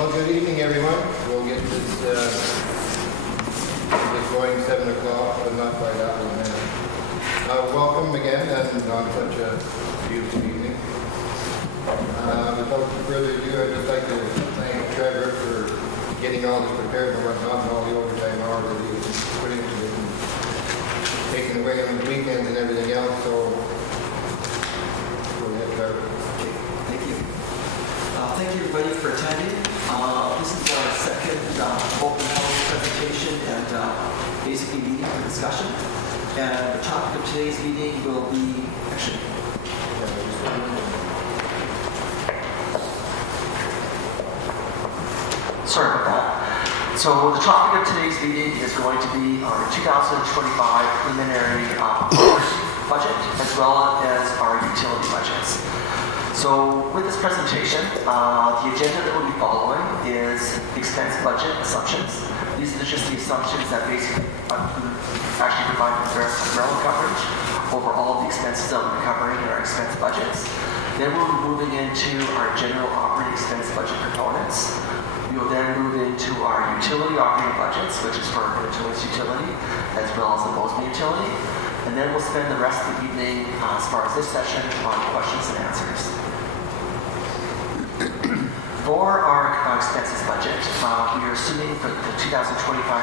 Well, good evening, everyone. We'll get this going 7 o'clock, but not by that one minute. Welcome again, and on such a beautiful evening. Without further ado, I'd just like to thank Trevor for getting all this prepared and whatnot, and all the overtime hours that he put into it, and taking away on the weekends and everything else. So, go ahead, Trevor. Okay, thank you. Thank you, everybody, for attending. This is our second open house presentation and basically meeting for discussion. And the topic of today's meeting will be sorry about that. So the topic of today's meeting is going to be our 2025 preliminary budget as well as our utility budgets. So with this presentation, the agenda that we'll be following is expense budget assumptions. These are just the assumptions that basically actually provide umbrella coverage over all of the expenses that we'll be covering in our expense budgets. Then we'll be moving into our general operating expense budget components. We will then move into our utility operating budgets, which is for our Minitonas utility, as well as the Bowsman utility. And then we'll spend the rest of the evening, as far as this session, on questions and answers. For our expenses budget, we are assuming for the 2025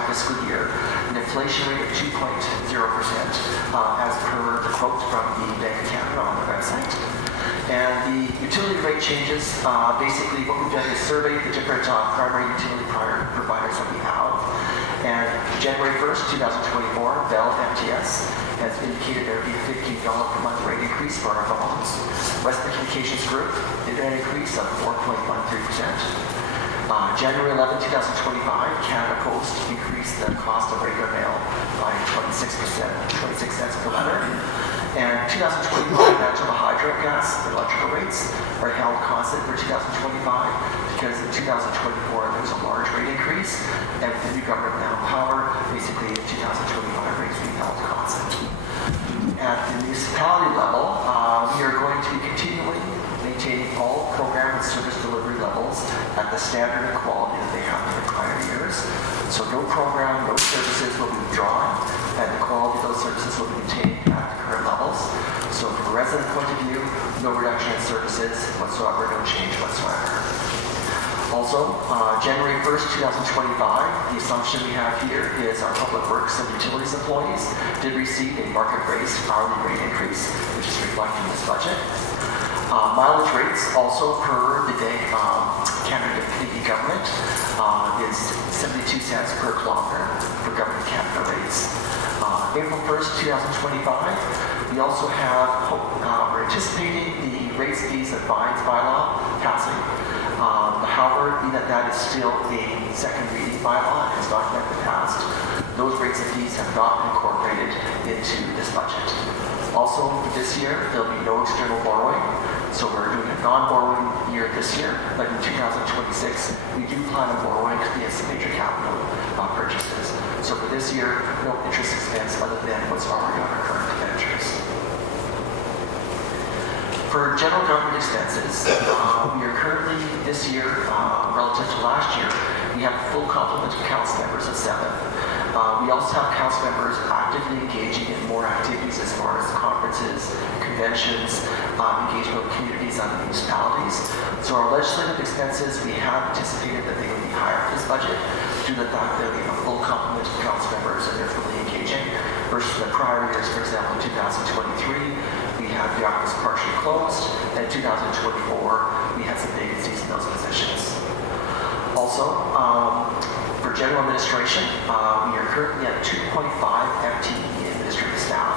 fiscal year an inflation rate of 2.0% as per the quote from the Bank of Canada on the website. And the utility rate changes, basically what we've done is surveyed the different primary utility providers that we have. And January 1st, 2024, Bell MTS has indicated there would be a $15 per month rate increase for our phones. Western Communications Group did an increase of 4.13%. January 11, 2025, Canada Post increased the cost of regular mail by 26%, 26 cents per letter. And 2025, natural hydro gas and electrical rates are held constant for 2025 because in 2024 there was a large rate increase, and with the new government now in power, basically in 2025 rates will be held constant. At the municipality level, we are going to be continually maintaining all program and service delivery levels at the standard and quality that they have in the prior years. So no program, no services will be withdrawn, and the quality of those services will be maintained at the current levels. So from a resident point of view, no reduction in services whatsoever, no change whatsoever. Also, January 1st, 2025, the assumption we have here is our public works and utilities employees did receive a market-based hourly rate increase, which is reflected in this budget. Mileage rates also per the day Canadian government is 72 cents per kilometer for Government of Canada rates. April 1st, 2025, we also have, we're anticipating the rates, fees, and fines bylaw passing. However, being that that is still a second reading bylaw and has not yet been passed, those rates and fees have not been incorporated into this budget. Also, for this year, there'll be no external borrowing. So we're doing a non-borrowing year this year, but in 2026, we do plan on borrowing because we have some major capital purchases. So for this year, no interest expense other than what's already on our current expenditures. For general government expenses, we are currently this year, relative to last year, we have a full complement of council members of 7. We also have council members actively engaging in more activities as far as conferences, conventions, engagement with communities and municipalities. So our legislative expenses, we have anticipated that they would be higher for this budget due to the fact that we have a full complement of council members and they're fully engaging versus the prior years. For example, in 2023, we had the office partially closed, and in 2024, we had some vacancies in those positions. Also, for general administration, we are currently at 2.5 FTE administrative staff,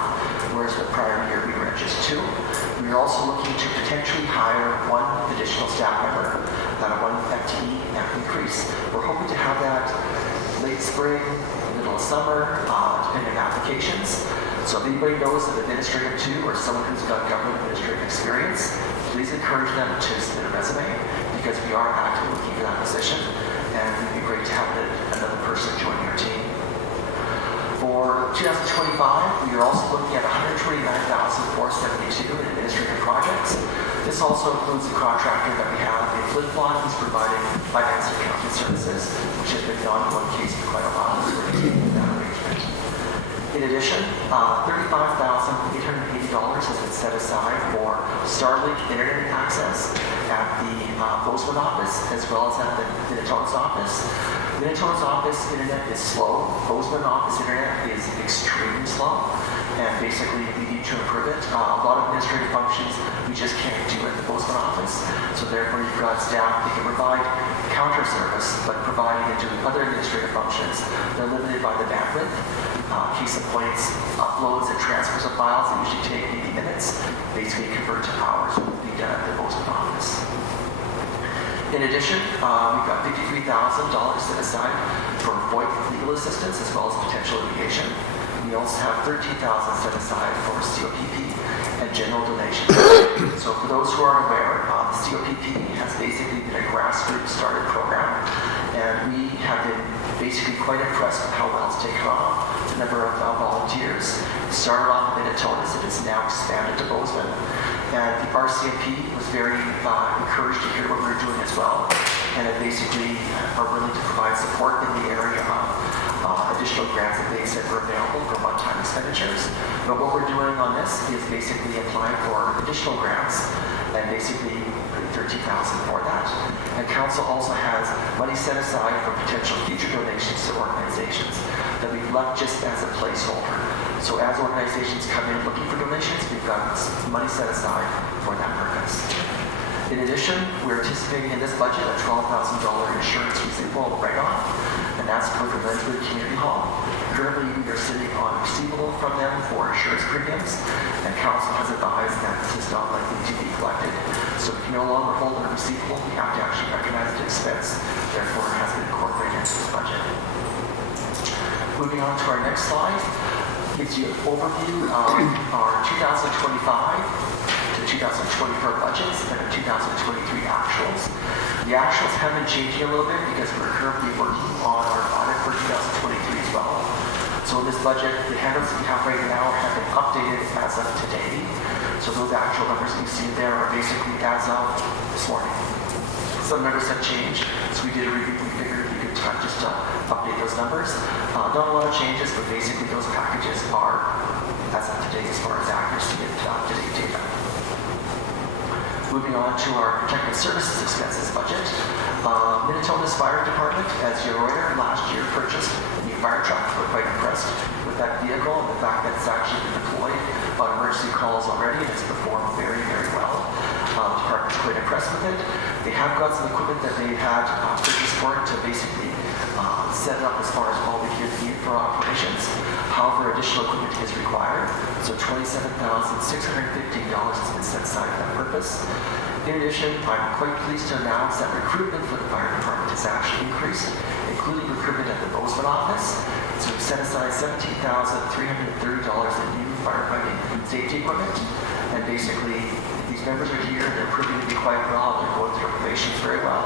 whereas the prior year we were at just 2. We are also looking to potentially hire 1 additional staff member at a 1 FTE increase. We're hoping to have that late spring, middle of summer, depending on applications. So if anybody knows an administrator too, or someone who's got government administrative experience, please encourage them to submit a resume because we are actively looking for that position, and it would be great to have another person joining our team. For 2025, we are also looking at $129,472 in administrative projects. This also includes the contractor that we have in Flin Flon, who's providing financing services, which has been an ongoing case for quite a while. So we're continuing that arrangement. In addition, $35,880 has been set aside for Starlink internet access at the Bowsman office as well as at the Minitonas office. Minitonas office internet is slow. Bowsman office internet is extremely slow, and basically we need to improve it. A lot of administrative functions we just can't do at the Bowsman office, so therefore you've got staff that can provide counter service, but providing and doing other administrative functions, they're limited by the bandwidth. Case in points, uploads and transfers of files that usually take 80 minutes, basically convert to hours will be done at the Bowsman office. In addition, we've got $53,000 set aside for VoIP legal assistance as well as potential litigation. We also have $13,000 set aside for COPP and general donations. So for those who aren't aware, the COPP has basically been a grassroots started program, and we have been basically quite impressed with how well it's taken off. The number of volunteers started off in Minitonas and is now expanded to Bowsman. And the RCMP was very encouraged to hear what we were doing as well, and it basically are willing to provide support in the area of additional grants that they said were available for one-time expenditures. But what we're doing on this is basically applying for additional grants and basically putting $13,000 for that. And Council also has money set aside for potential future donations to organizations that we've left just as a placeholder. So as organizations come in looking for donations, we've got money set aside for that purpose. In addition, we're anticipating in this budget a $12,000 insurance receivable write-off, and that's for the Lenswood Community Hall. Currently, we are sitting on receivable from them for insurance premiums, and Council has advised that this is not likely to be collected. So we can no longer hold a receivable, we have to actually recognize the expense, therefore it has been incorporated into this budget. Moving on to our next slide, gives you an overview of our 2025 to 2024 budgets and our 2023 actuals. The actuals have been changing a little bit because we're currently working on our audit for 2023 as well. So in this budget, the handouts we have right now have been updated as of today. So those actual numbers you see there are basically as of this morning. Some numbers have changed, so we did a review. We figured it'd be a good time just to update those numbers. Not a lot of changes, but basically those packages are as of today as far as accuracy and up-to-date data. Moving on to our protective services expenses budget. Minitonas Fire Department, as you're aware, last year purchased a new fire truck. We're quite impressed with that vehicle and the fact that it's actually been deployed on emergency calls already and it's performed very, very well. The department's quite impressed with it. They have got some equipment that they had purchased for it to basically set it up as far as all the gear needed for operations. However, additional equipment is required, so $27,615 has been set aside for that purpose. In addition, I'm quite pleased to announce that recruitment for the fire department has actually increased, including recruitment at the Bowsman office. So we've set aside $17,330 in new firefighting safety equipment, and basically, if these members are here and they're proving to be quite well, they're going through probations very well,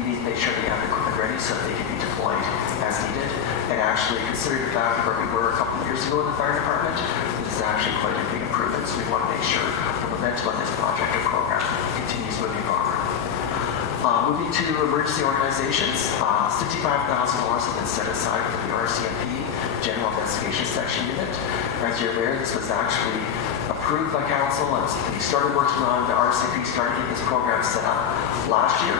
we need to make sure they have the equipment ready so that they can be deployed as needed. And actually, considering the fact where we were a couple of years ago in the fire department, this is actually quite a big improvement. So we want to make sure the momentum on this project or program continues moving forward. Moving to emergency organizations, $65,000 has been set aside for the RCMP General Investigation Section Unit. As you're aware, this was actually approved by Council, and we started working on the RCMP, started getting this program set up last year.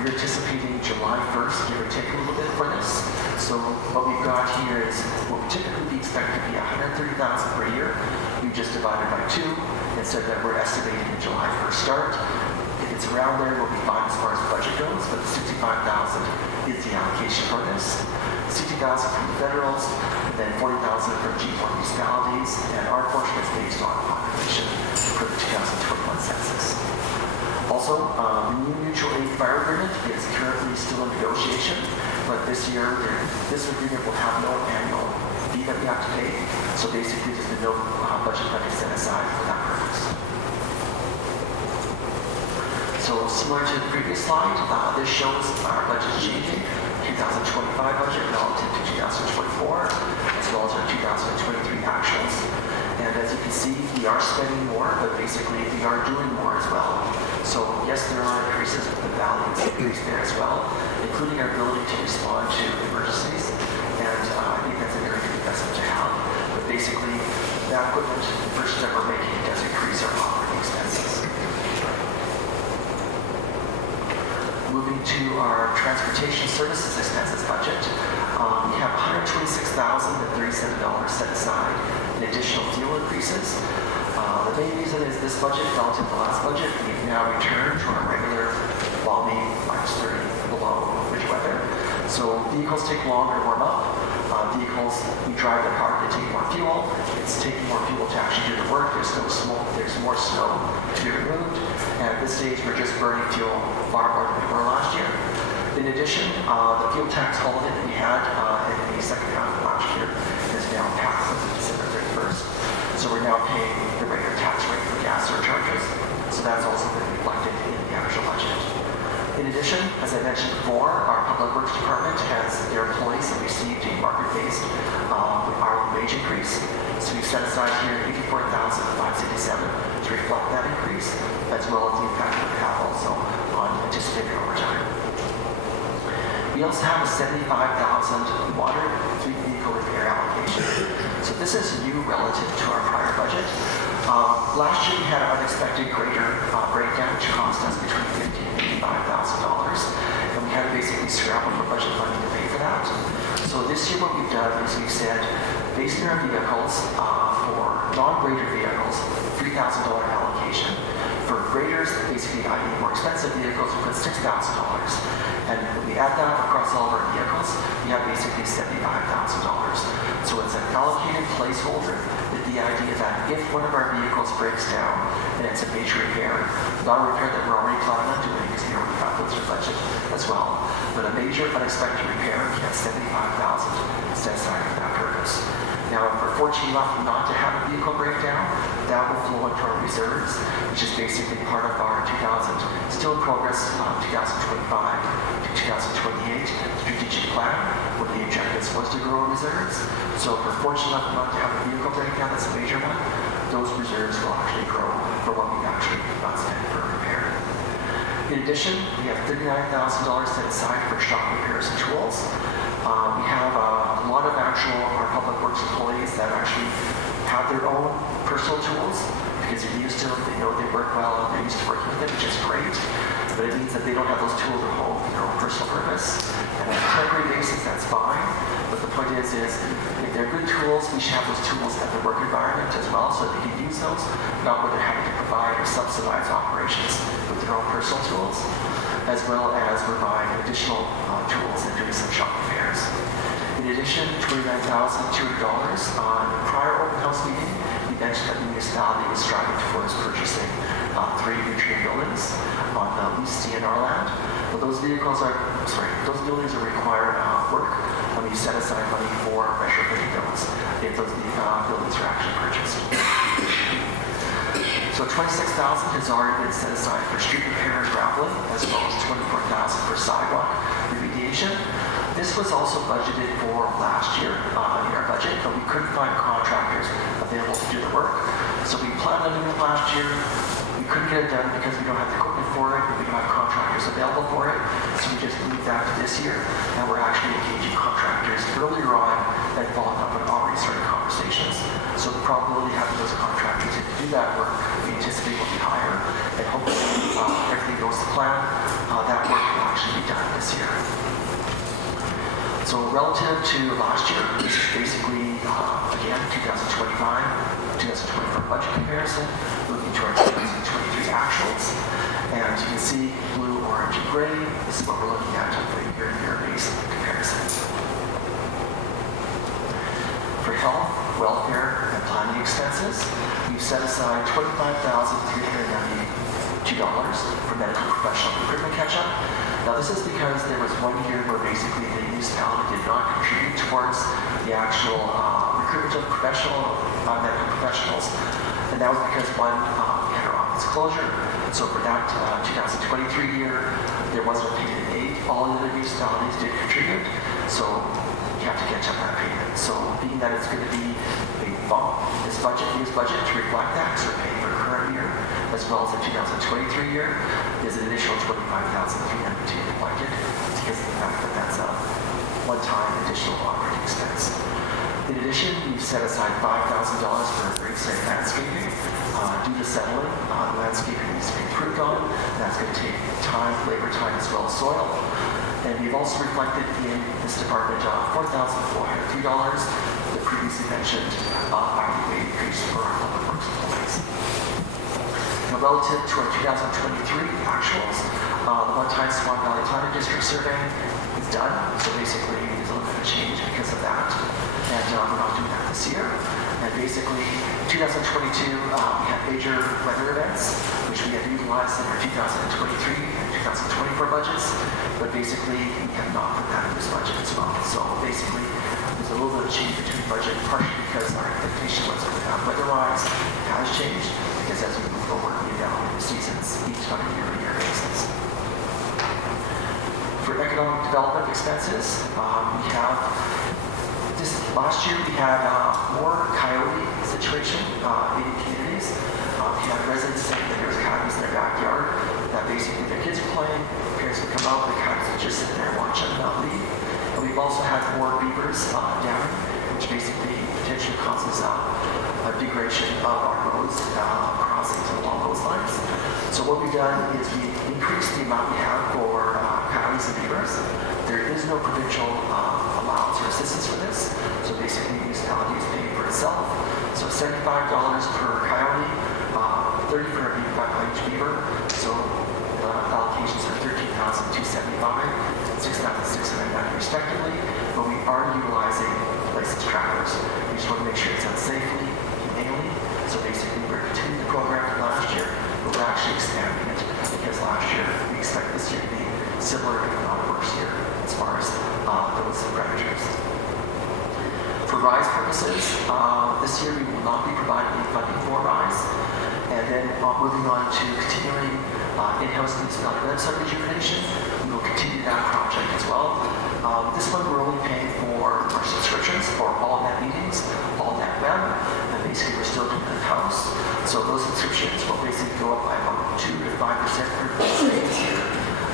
We're anticipating July 1st, give or take a little bit for this. So what we've got here is what we typically expect to be $130,000 per year. We've just divided by 2 and said that we're estimating a July 1st start. If it's around there, we'll be fine as far as the budget goes, but the $65,000 is the allocation for this. $60,000 from the federals, and then $40,000 from G4 municipalities, and our portion is based on population for the 2021 census. Also, the new mutual aid fire agreement is currently still in negotiation, but this year, this agreement will have no annual fee that we have to pay. So basically, there's been no budget money set aside for that purpose. So similar to the previous slide, this shows our budget changing, 2025 budget relative to 2024, as well as our 2023 actuals. And as you can see, we are spending more, but basically we are doing more as well. So yes, there are increases, but the value is increased there as well, including our ability to our transportation services expenses budget, we have $126,037 set aside in additional fuel increases. The main reason is this budget, relative to the last budget, we've now returned to our regular balmy -30 below winter weather. So vehicles take longer to warm up. Vehicles, we drive them hard, they take more fuel. It's taking more fuel to actually do the work. There's no smoke, there's more snow to be removed. And at this stage, we're just burning fuel far more than we were last year. In addition, the fuel tax holiday that we had in the second half of last year is now passed on December 31st. So we're now paying the regular tax rate for gas surcharges. So that's also been reflected in the actual budget. In addition, as I mentioned before, our Public Works Department has their employees that received a market-based hourly wage increase. So we've set aside here $84,567 to reflect that increase, as well as the impact that we have also on anticipated overtime. We also have a $75,000 water fleet vehicle repair allocation. So this is new relative to our prior budget. Last year we had an unexpected greater breakdown, which cost us between $50,000 and $85,000, and we had to basically scramble for budget funding to pay for that. So this year what we've done is we've said, based on our vehicles, for non-grader vehicles, $3,000 allocation. For graders, basically i.e. more expensive vehicles, we put $6,000. And when we add that across all of our vehicles, we have basically $75,000. So it's an allocated placeholder with the idea that if one of our vehicles breaks down and it's a major repair, not a repair that we're already planning on doing because we already have those in budget as well, but a major unexpected repair, we have $75,000 set aside for that purpose. Now, if we're fortunate enough not to have a vehicle breakdown, that will flow into our reserves, which is basically part of our still in progress, 2025 to 2028 strategic plan, where the objectives was to grow reserves. So if we're fortunate enough not to have a vehicle breakdown, that's a major one, those reserves will actually grow for what we've actually spent for repair. In addition, we have $39,000 set aside for shop repairs and tools. We have a lot of our public works employees that actually have their own personal tools because they're used to them, they know they work well, and they're used to working with them, which is great. But it means that they don't have those tools at home for their own personal purpose. And on a temporary basis, that's fine. But the point is if they're good tools, we should have those tools at the work environment as well so that they can use those, not where they're having to provide or subsidize operations with their own personal tools, as well as we're buying additional tools and doing some shop repairs. In addition, $29,200 on the prior open house meeting, we mentioned that the municipality was striving towards purchasing 3 new train buildings on leased DNR land. But those buildings are required work, and we set aside money for retrofitting those if those buildings are actually purchased. So $26,000 has already been set aside for street repair and graveling, as well as $24,000 for sidewalk remediation. This was also budgeted for last year in our budget, but we couldn't find contractors available to do the work. So we planned on doing it last year. We couldn't get it done because we don't have the equipment for it, but we don't have contractors available for it. So we just moved that to this year, and we're actually engaging contractors earlier on and following up on already started conversations. So the probability of having those contractors to do that work, we anticipate will be higher, and hopefully everything goes to plan, that work will actually be done this year. So relative to last year, this is basically, again, 2024 budget comparison, moving to our 2023 actuals. And you can see blue, orange, and gray. This is what we're looking at for the year-to-year-based comparison. For health, welfare, and planning expenses, we've set aside $25,392 for medical professional recruitment catch-up. Now this is because there was one year where basically the municipality did not contribute towards the actual recruitment of medical professionals, and that was because one, we had our office closure, and so for that 2023 year, there wasn't a payment made. All of the municipalities did contribute, so you have to catch up that payment. So being that it's going to be a bump in this year's budget to reflect that, because we're paying for the current year, as well as the 2023 year, there's an additional $25,392 reflected because of the fact that that's a one-time additional operating expense. In addition, we've set aside $5,000 for gravesite landscaping. Due to settling, landscaping needs to be improved on. That's going to take time, labor time, as well as soil. And we've also reflected in this department $4,403, the previously mentioned hourly rate increase for our public works employees. Now, relative to our 2023 actuals, the one-time Swan Valley Planning District survey is done. So basically, there's a little bit of change because of that. And we're not doing that this year. And basically, 2022, we had major weather events, which we had utilized in our 2023 and 2024 budgets. But basically, we have not put that in this budget as well. So basically, there's a little bit of change between budget, partially because our expectation was that weather-wise has changed, because as we move forward, we evaluate the seasons each on a year-to-year basis. For economic development expenses, we have last year we had more coyote situation in communities. We had residents saying that there was coyotes in their backyard, that basically their kids were playing, parents would come out, the coyotes would just sit there and watch and not leave. And we've also had more beavers down, which basically potentially causes a degradation of our roads crossings along those lines. So what we've done is we increased the amount we have for coyotes and beavers. There is no provincial allowance or assistance for this. So basically, municipality is paying for itself. So $75 per coyote, $30 for each beaver. So allocations are $13,275, $6,690 respectively. But we are utilizing licensed trackers. We just want to make sure it's done safely, humanely. So basically, we're continuing the program from last year, but we're actually expanding it because last year we expect this year to be similar, if not worse year, as far as those parameters. For RISE purposes, this year we will not be providing any funding for RISE. And then moving on to continuing in-house municipality website rejuvenation, we will continue that project as well. This one we're only paying for our subscriptions for all net meetings, all net web, and basically we're still doing it in-house. So those subscriptions will basically go up by about 2 to 5% per this year.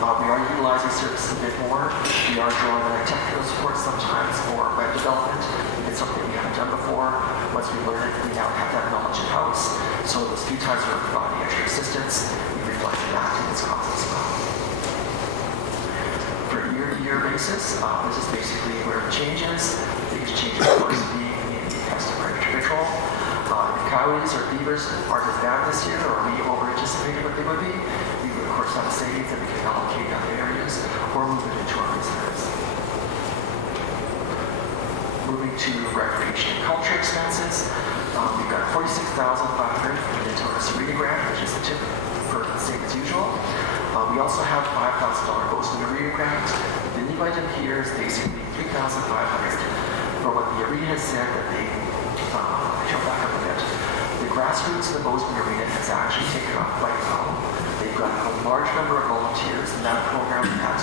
We are utilizing services a bit more. We are drawing on technical support sometimes for web development. It's something we haven't done before. Once we learn it, we now have that knowledge in-house. So those few times we're providing extra assistance, we reflect that in this cost as well. For a year-to-year basis, this is basically where it changes. The biggest changes, of course, being in the pest and predator control. If coyotes or beavers aren't as bad this year, or we over-anticipated what they would be, we would, of course, have savings that we can allocate other areas or move it into our reserves. Moving to recreation and culture expenses, we've got $46,500 for the Minitonas Arena grant, which is the tip for the same as usual. We also have $5,000 Bowsman Arena grant. The new item here is basically $3,500 for what the arena has said that they, jump back up a bit. The grassroots of the Bowsman Arena has actually taken off quite well. They've got a large number of volunteers, and that program, that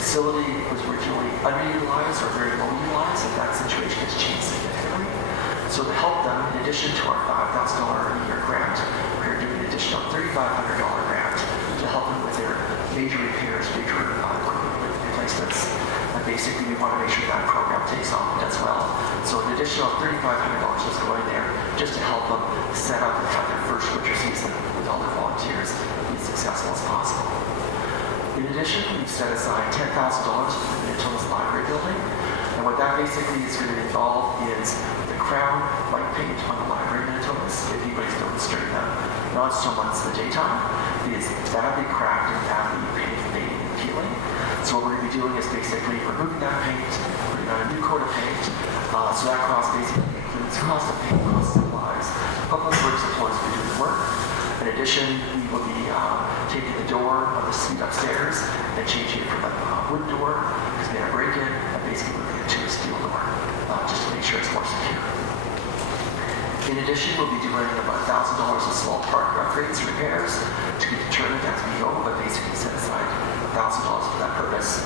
facility was originally underutilized or very low utilized, and that situation has changed significantly. So to help them, in addition to our $5,000 a year grant, we're doing an additional $3,500 grant to help them with their major repairs, major equipment replacements. And basically, we want to make sure that program takes off and does well. So an additional $3,500 is going there just to help them set up and have their first winter season with all their volunteers be as successful as possible. In addition, we've set aside $10,000 for the Minitonas Library building. And what that basically is going to involve is the crown white paint on the library Minitonas. If anybody's noticed during the not so much the daytime, it is badly cracked and badly painted, fading and peeling. So what we're going to be doing is basically removing that paint, putting on a new coat of paint. So that cost basically includes cost of paint, cost of supplies, public works employees will be doing the work. In addition, we will be taking the door of the suite upstairs and changing it from a wood door, because they had a break-in, and basically moving it to a steel door, just to make sure it's more secure. In addition, we'll be doing about $1,000 of small park upgrades and repairs to be determined as we go, but basically set aside $1,000 for that purpose.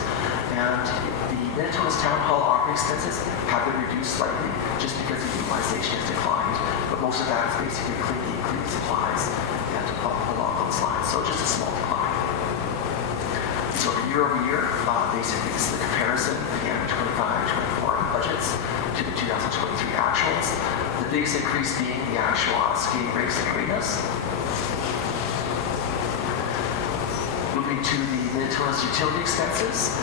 And the Minitonas Town Hall operating expenses have been reduced slightly just because the utilization has declined, but most of that is basically cleaning supplies and along those lines, so just a small decline. So year over year, basically this is the comparison, again, 25-24 budgets to the 2023 actuals. biggest increase being the actual skating rinks and arenas. Moving to the Minitonas utility expenses.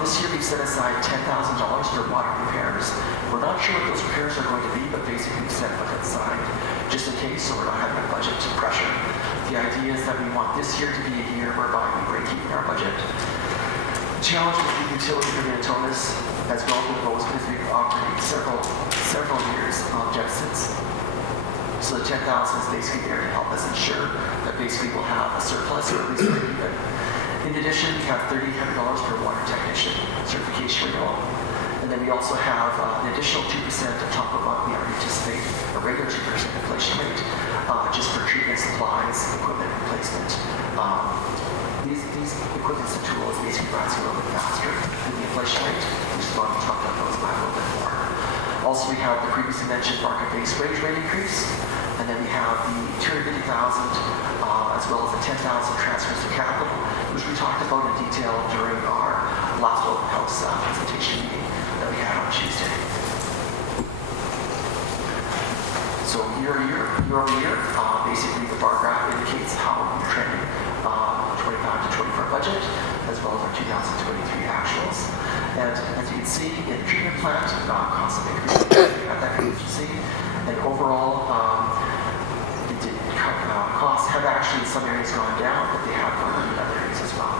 This year we set aside $10,000 for water repairs. We're not sure what those repairs are going to be, but basically we set it aside just in case, so we're not having a budget pressure. The idea is that we want this year to be a year whereby we break even our budget. The challenge with the utility for Minitonas, as well as Bowsman, is we've operated several years of deficits. So the $10,000 is basically there to help us ensure that basically we'll have a surplus or at least break even. In addition, we have $3,800 per water technician certification renewal. And then we also have an additional 2% on top of what we already anticipate a regular 2% inflation rate, just for treatment supplies, equipment replacement. These equipment and tools basically rising a little bit faster than the inflation rate, which is why we talked about those by a little bit more. Also, we have the previously mentioned market-based wage rate increase, and then we have the $250,000 as well as the $10,000 transfers to capital, which we talked about in detail during our last open house presentation meeting that we had on Tuesday. So year over year, basically the bar graph indicates how we're trending 25 to 24 budget, as well as our 2023 actuals. And as you can see, in the treatment plant, costs have increased at that efficiency, and overall, costs have actually in some areas gone down, but they have gone up in other areas as well.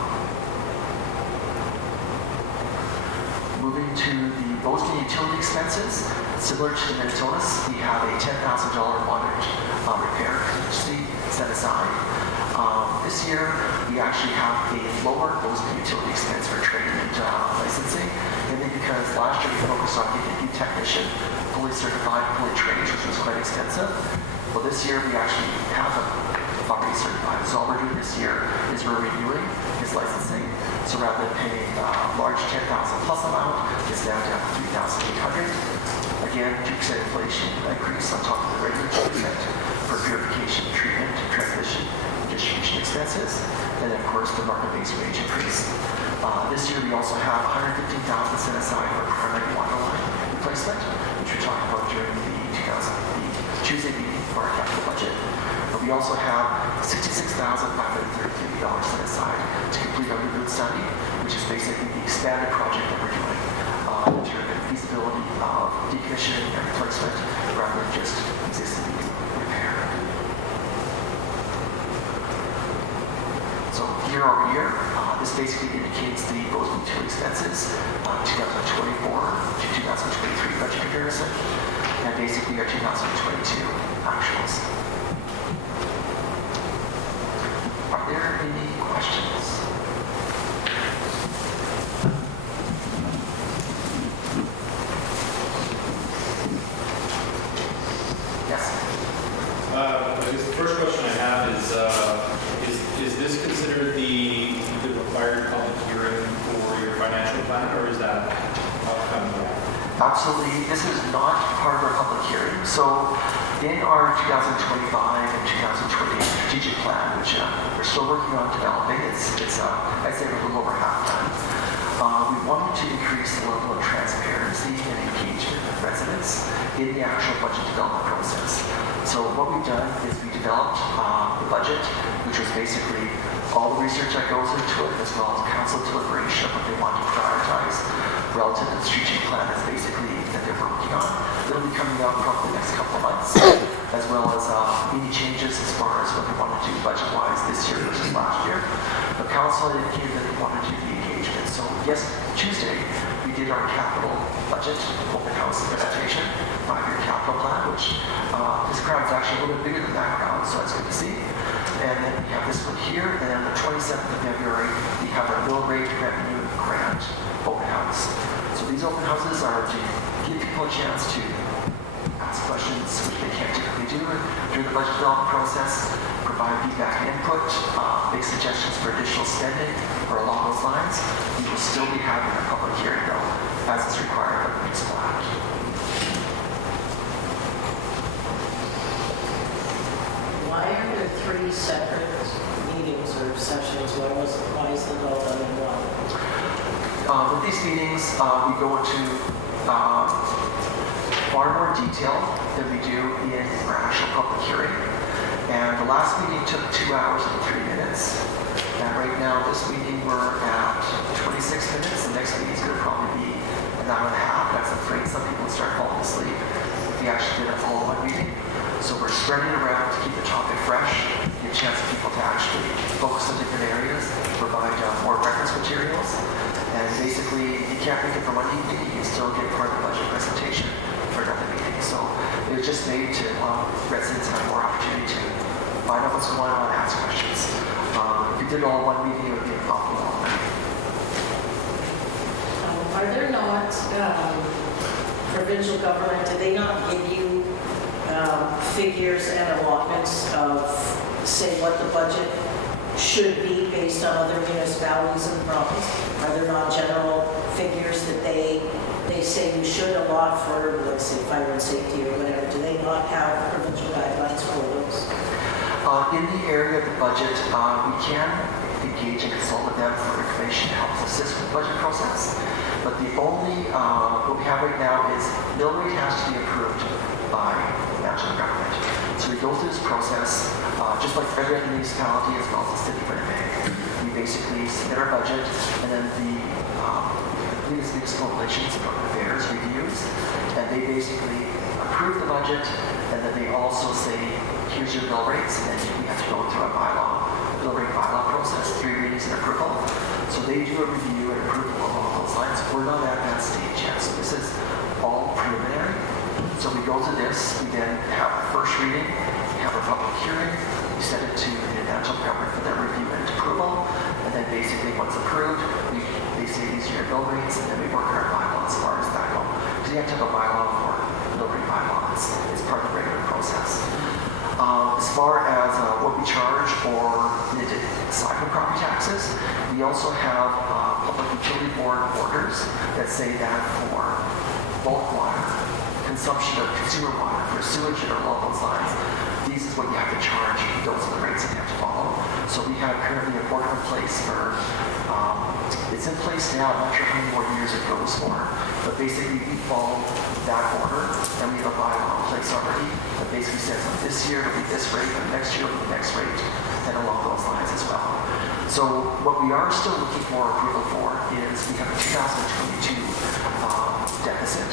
Moving to the Bowsman utility expenses, similar to the Minitonas, we have a $10,000 water repair contingency set aside. This year, we actually have a lower Bowsman utility expense for training and licensing, mainly because last year we focused on getting a new technician, fully certified, fully trained, which was quite extensive. Well, this year we actually have them already certified. So all we're doing this year is we're renewing his licensing. So rather than paying a large $10,000 plus amount, it's down to $3,800. Again, 2% inflation increase on top of the regular 2% for purification, treatment, transmission, distribution expenses, and then of course the market-based wage increase. This year we also have $115,000 set aside for primary water line replacement, which we talked about during the Tuesday meeting for our capital budget. But we also have $66,533 set aside to complete our new study, which is basically the expanded project that we're doing to the feasibility of decommissioning and replacement rather than just existing repair. So year over year, this basically indicates the Bowsman utility expenses 2024 to 2023 budget comparison, and basically our 2022 actuals. Are there any questions? Yes. I guess the first question I have is this considered the required public hearing for your financial plan, or is that outcome? Absolutely. This is not part of our public hearing. So in our 2025 and 2028 strategic plan, which we're still working on developing, it's I'd say a little over half done. We wanted to increase the level of transparency and engagement with residents in the actual budget development process. So what we've done is we developed the budget, which was basically all the research that goes into it, as well as council deliberation of what they want to prioritize relative to the strategic plan that's basically that they're working on. It'll be coming out probably the next couple of months, as well as any changes as far as what they want to do budget-wise this year versus last year. The council indicated that they wanted to do the engagement. So yes, Tuesday, we did our capital budget open house presentation, 5-year capital plan, which this crowd is actually a little bit bigger than that crowd, so that's good to see. And then we have this one here, and then on the 27th of February, we have our mill rate revenue grant open house. So these open houses are to give people a chance to ask questions, which they can't typically do during the budget development process, provide feedback and input, make suggestions for additional spending, or along those lines. We will still be having a public hearing, though, as is required by the Municipal Act. Why are there 3 separate meetings or sessions? Why is it all done in one? With these meetings, we go into far more detail than we do in our actual public hearing. And the last meeting took 2 hours and 3 minutes. And right now, this meeting, we're at 26 minutes. The next meeting is going to probably be an hour and a half. That's afraid some people would start falling asleep if we actually did a follow-up meeting. So we're spreading it around to keep the topic fresh, give a chance for people to actually focus on different areas, provide more reference materials. And basically, you can't make it from one meeting, you can still get part of the budget presentation for another meeting. So it was just made to allow residents have more opportunity to find out what's going on and ask questions. If you did it all in one meeting, it would be an awful long night. Are there not, provincial government, do they not give you figures and allotments of, say, what the budget should be based on other municipalities in the province? Are there not general figures that they say you should allot for, let's say, fire and safety or whatever? Do they not have provincial guidelines for those? In the area of the budget, we can engage and consult with them for information to help us assist with the budget process. But the only, what we have right now is mill rate has to be approved by the national government. So we go through this process, just like every other municipality as well as the city of Winnipeg. We basically submit our budget, and then the municipal relations and affairs reviews, and they basically approve the budget, and then they also say, here's your bill rates, and then we have to go through a bill rate bylaw process, 3 readings and approval. So they do a review and approval of all those lines. We're not at that stage yet, so this is all preliminary. So we go to this, we then have our first reading, we have our public hearing, we send it to the national government for their review and approval, and then basically once approved, they say these are your bill rates, and then we work our bylaw as far as that go. Because you have to have a bylaw for bill rate bylaws. It's part of the regular process. As far as what we charge or aside from property taxes, we also have public utility board orders that say that for bulk water, consumption of consumer water, for sewage and along those lines, these is what you have to charge. Those are the rates that you have to follow. So we have currently an order in place for, it's in place now, I'm not sure how many more years it goes for, but basically we follow that order, and we have a bylaw in place already that basically says this year it'll be this rate, and next year it'll be the next rate, and along those lines as well. So what we are still looking for approval for is we have a 2022 deficit.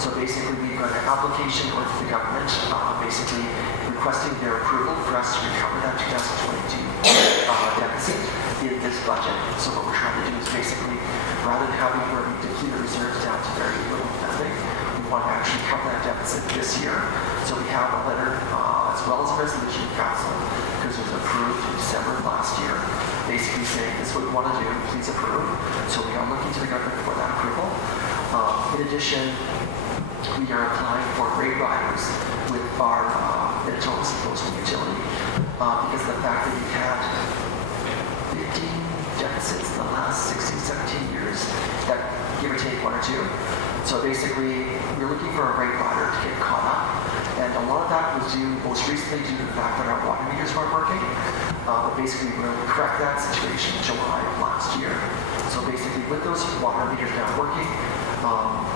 So basically we've got an application with the government basically requesting their approval for us to recover that 2022 deficit in this budget. So what we're trying to do is basically, rather than having where we deplete our reserves down to very little nothing, we want to actually cover that deficit this year. So we have a letter as well as a resolution of council, because it was approved in December of last year, basically saying this is what we want to do, please approve. So we are looking to the government for that approval. In addition, we are applying for rate riders with our Minitonas-Bowsman utility because of the fact that we've had 15 deficits in the last 16, 17 years, that give or take 1 or 2. So basically, we're looking for a rate rider to get caught up. And a lot of that was due most recently due to the fact that our water meters weren't working. But basically, we're going to correct that situation in July of last year. So basically, with those water meters now working,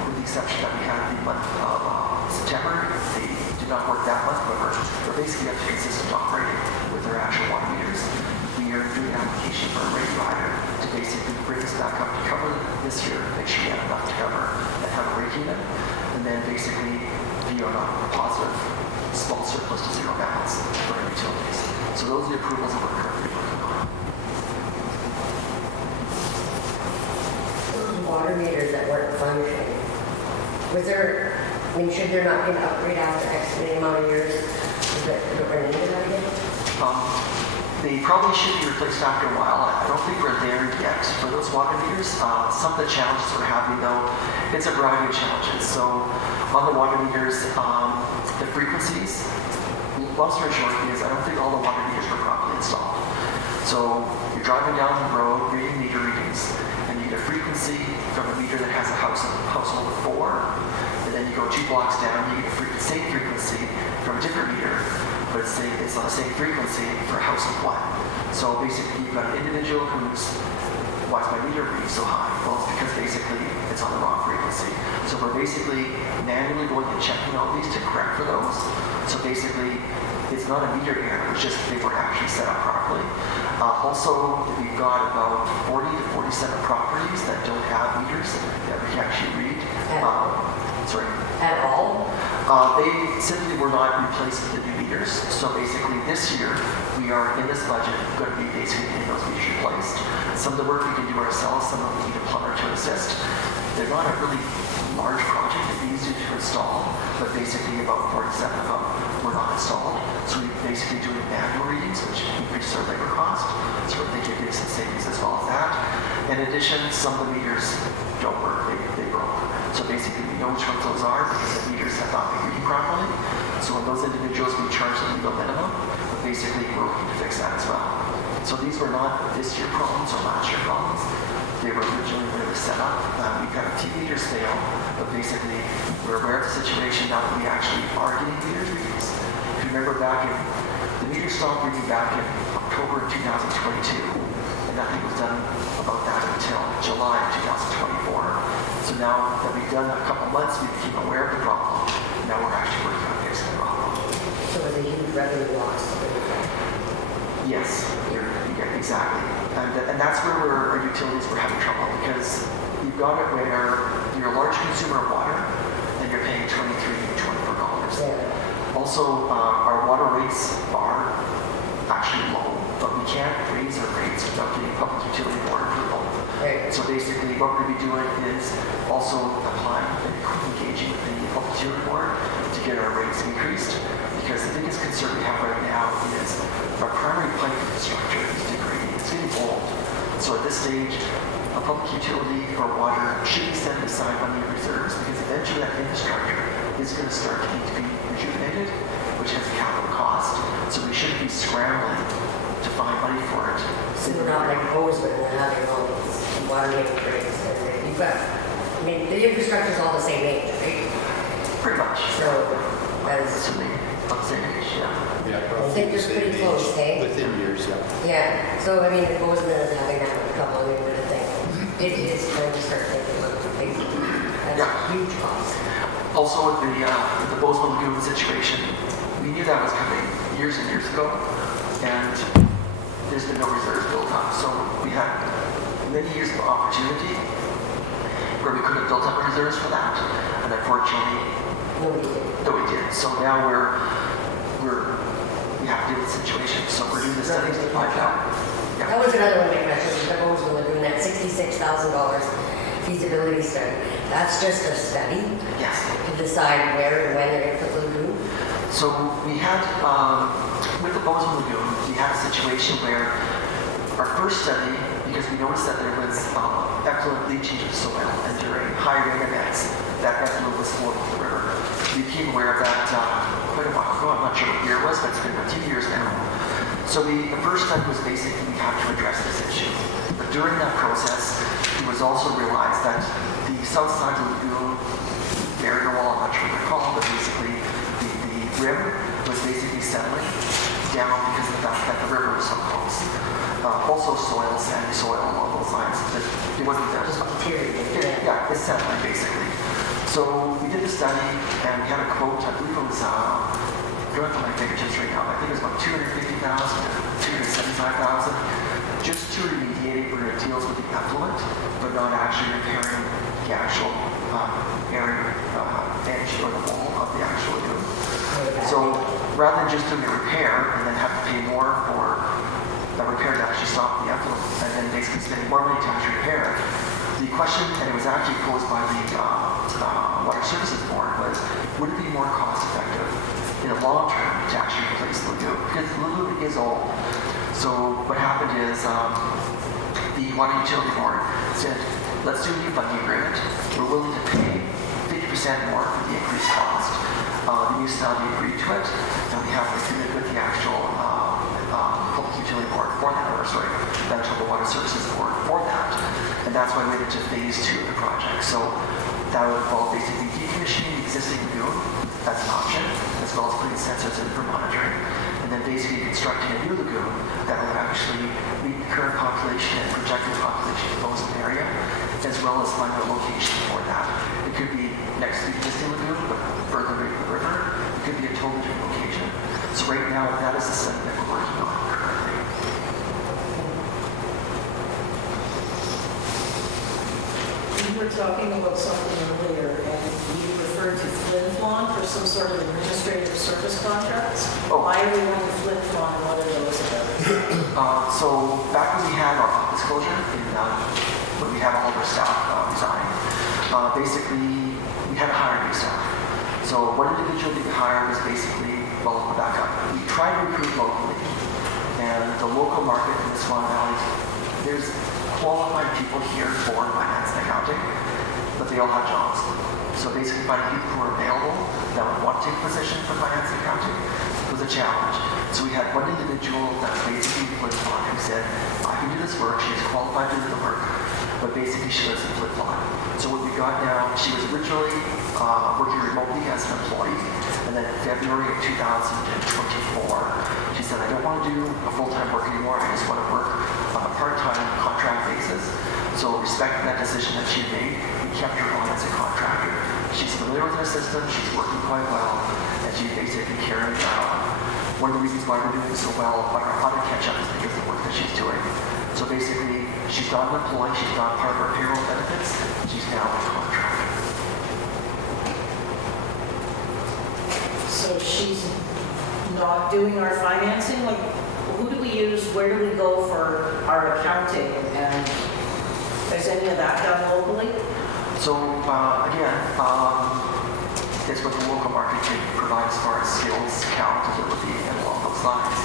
with the exception that we had the month of September, they did not work that month, but we're basically up to consistent operating with our actual water meters. We are doing an application for a rate rider to basically bring us back up to cover this year, make sure we have enough to cover and have a rate unit, and then basically be on a positive small surplus to zero balance for our utilities. So those are the approvals that we're currently working on. Water meters that weren't functioning. Was there, I mean, should there not be an upgrade after X many amount of years? Is it run into that again? They probably should be replaced after a while. I don't think we're there yet for those water meters. Some of the challenges we're having though, it's a variety of challenges. So on the water meters, the frequencies, long story short is I don't think all the water meters were properly installed. So you're driving down the road, reading meter readings, and you get a frequency from a meter that has a household of 4, and then you go 2 blocks down, you get the same frequency from a different meter, but it's not the same frequency for a house of 1. So basically you've got an individual who's, why is my meter reading so high? Well, it's because basically it's on the wrong frequency. So we're basically manually going and checking all these to correct for those. So basically, it's not a meter error, it's just they weren't actually set up properly. Also, we've got about 40 to 47 properties that don't have meters that we can actually read. Sorry? At all? They simply were not replaced with the new meters. So basically this year, we are in this budget going to be basically getting those meters replaced. Some of the work we can do ourselves, some of them need a plumber to assist. They're not a really large project, it'd be easy to install, but basically about 47 of them were not installed. So we're basically doing manual readings, which increases our labor cost. So we're thinking of getting some savings as well as that. In addition, some of the meters don't work, they broke. So basically we know which ones those are because the meters have not been reading properly. So on those individuals, we charge them legal minimum, but basically we're looking to fix that as well. So these were not this year problems or last year problems. They were originally when it was set up. We've had a few meters fail, but basically we're aware of the situation now that we actually are getting meters readings. If you remember back in, the meter stopped reading back in October of 2022, and nothing was done about that until July of 2024. So now that we've done a couple months, we became aware of the problem. Now we're actually working on fixing the problem. So it was a huge revenue loss. Yes, exactly. And that's where our utilities were having trouble because you've got it where you're a large consumer of water and you're paying $23, $24. Yeah. Also, our water rates are actually low, but we can't raise our rates without getting public utility board approval. Right. So basically what we're going to be doing is also applying and engaging with the public utility board to get our rates increased because the biggest concern we have right now is our primary pipe infrastructure is degrading. It's getting old. So at this stage, a public utility for water should be set aside money in reserves because eventually that infrastructure is going to start to need to be rejuvenated, which has a capital cost. So we shouldn't be scrambling to find money for it. So we're not like Bowsman and having all these water main breaks. You've got, I mean, the infrastructure's all the same age, right? Pretty much. So that is, Assuming on the same age, yeah. I think it's pretty close, hey? Within years, yeah. Yeah, so I mean, the Bowsman is having that with a couple of would have think. It is time to start thinking about the big, that's Yeah. a huge cost. Also with the Bowsman Lagoon situation, we knew that was coming years and years ago, and there's been no reserves built up. So we had many years of opportunity where we could have built up reserves for that, and unfortunately, Nobody did. nobody did. So now we have to deal with the situation. So we're doing the studies to find out. That Yeah. was another one of my questions, the Bowsman Lagoon, that $66,000 feasibility study. That's just a study Yes. to decide where and when they're going to put the lagoon? So we had, with the Bowsman Lagoon, we had a situation where our first study, because we noticed that there was effluent leaching to the soil, and during high rain events, that effluent was flowing to the river. We became aware of that quite a while ago. I'm not sure what year it was, but it's been a few years now. So the first study was basically we had to address this issue. But during that process, it was also realized that the south side of the lagoon, barrier wall, I'm not sure what they're called, but basically the rim was basically settling down because of the fact that the river was so close. Also soil, sandy soil, along those lines. It wasn't there. Just deteriorating. Yeah, it's settling basically. So we did the study and we had a quote, I believe it was, going through my fingertips right now, I think it was about $250,000 to $275,000 just to remediate where it deals with the effluent, but not actually repairing the actual area, edge or the wall of the actual lagoon. So rather than just doing a repair and then have to pay more for a repair to actually stop the effluent and then basically spending more money to actually repair it, the question, and it was actually posed by the Water Services Board, was would it be more cost effective in the long term to actually replace the lagoon? Because the lagoon is old. So what happened is the Water Utility Board said, let's do a new funding agreement. We're willing to pay 50% more for the increased cost. The municipality agreed to it, and we have an agreement with the actual Public Utility Board for that, or sorry, the Water Services Board for that. And that's why we went into phase 2 of the project. So that would involve basically decommissioning the existing lagoon as an option, as well as putting sensors in for monitoring, and then basically constructing a new lagoon that will actually meet the current population and projected population of the Bowsman area, as well as find a location for that. It could be You were talking about something earlier, and you referred to Flin-Flon for some sort of administrative service contracts. Oh. Why are we going to Flin-Flon, and what are those about? So back when we had our office closure, when we had all of our staff resign, basically we had to hire new staff. So one individual we hired was basically, well, back up. We tried to recruit locally, and the local market in the Swan Valley, there's qualified people here for finance and accounting, but they all have jobs. So basically finding people who are available that would want to take a position for finance and accounting was a challenge. So we had one individual that basically Flin-Flon who said, I can do this work, she's qualified to do the work, but basically she lives in Flin-Flon. So what we got now, she was originally working remotely as an employee, and then in February of 2024, she said, I don't want to do a full-time work anymore, I just want to work on a part-time contract basis. So respecting that decision that she made, we kept her on as a contractor. She's familiar with her system, she's working quite well, and she's basically carrying one of the reasons why we're doing so well, but our audit catch-up is because of the work that she's doing. So basically, she's not an employee, she's not part of our payroll benefits, she's now a contractor. So she's not doing our financing? Like, who do we use, where do we go for our accounting? And is any of that done locally? So again, it's what the local market can provide as far as skills, accountability, and along those lines.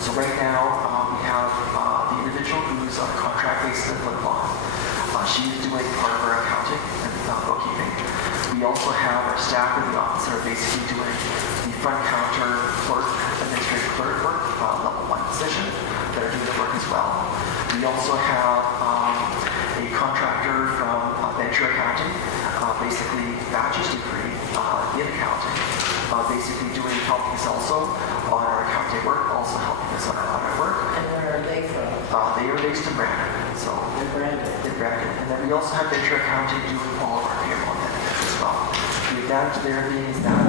So right now, we have the individual who's on a contract basis in Flin-Flon. She's doing part of our accounting and bookkeeping. We also have our staff in the office that are basically doing the front counter clerk, administrative clerk work, level 1 position, that are doing the work as well. We also have a contractor from Venture Accounting, basically bachelor's degree in accounting, basically helping us also on our accounting work, also helping us on our audit work. And where are they from? They are based in Brandon. So In Brandon. in Brandon. And then we also have Venture Accounting doing all of our payroll and benefits as well. The advantage there is that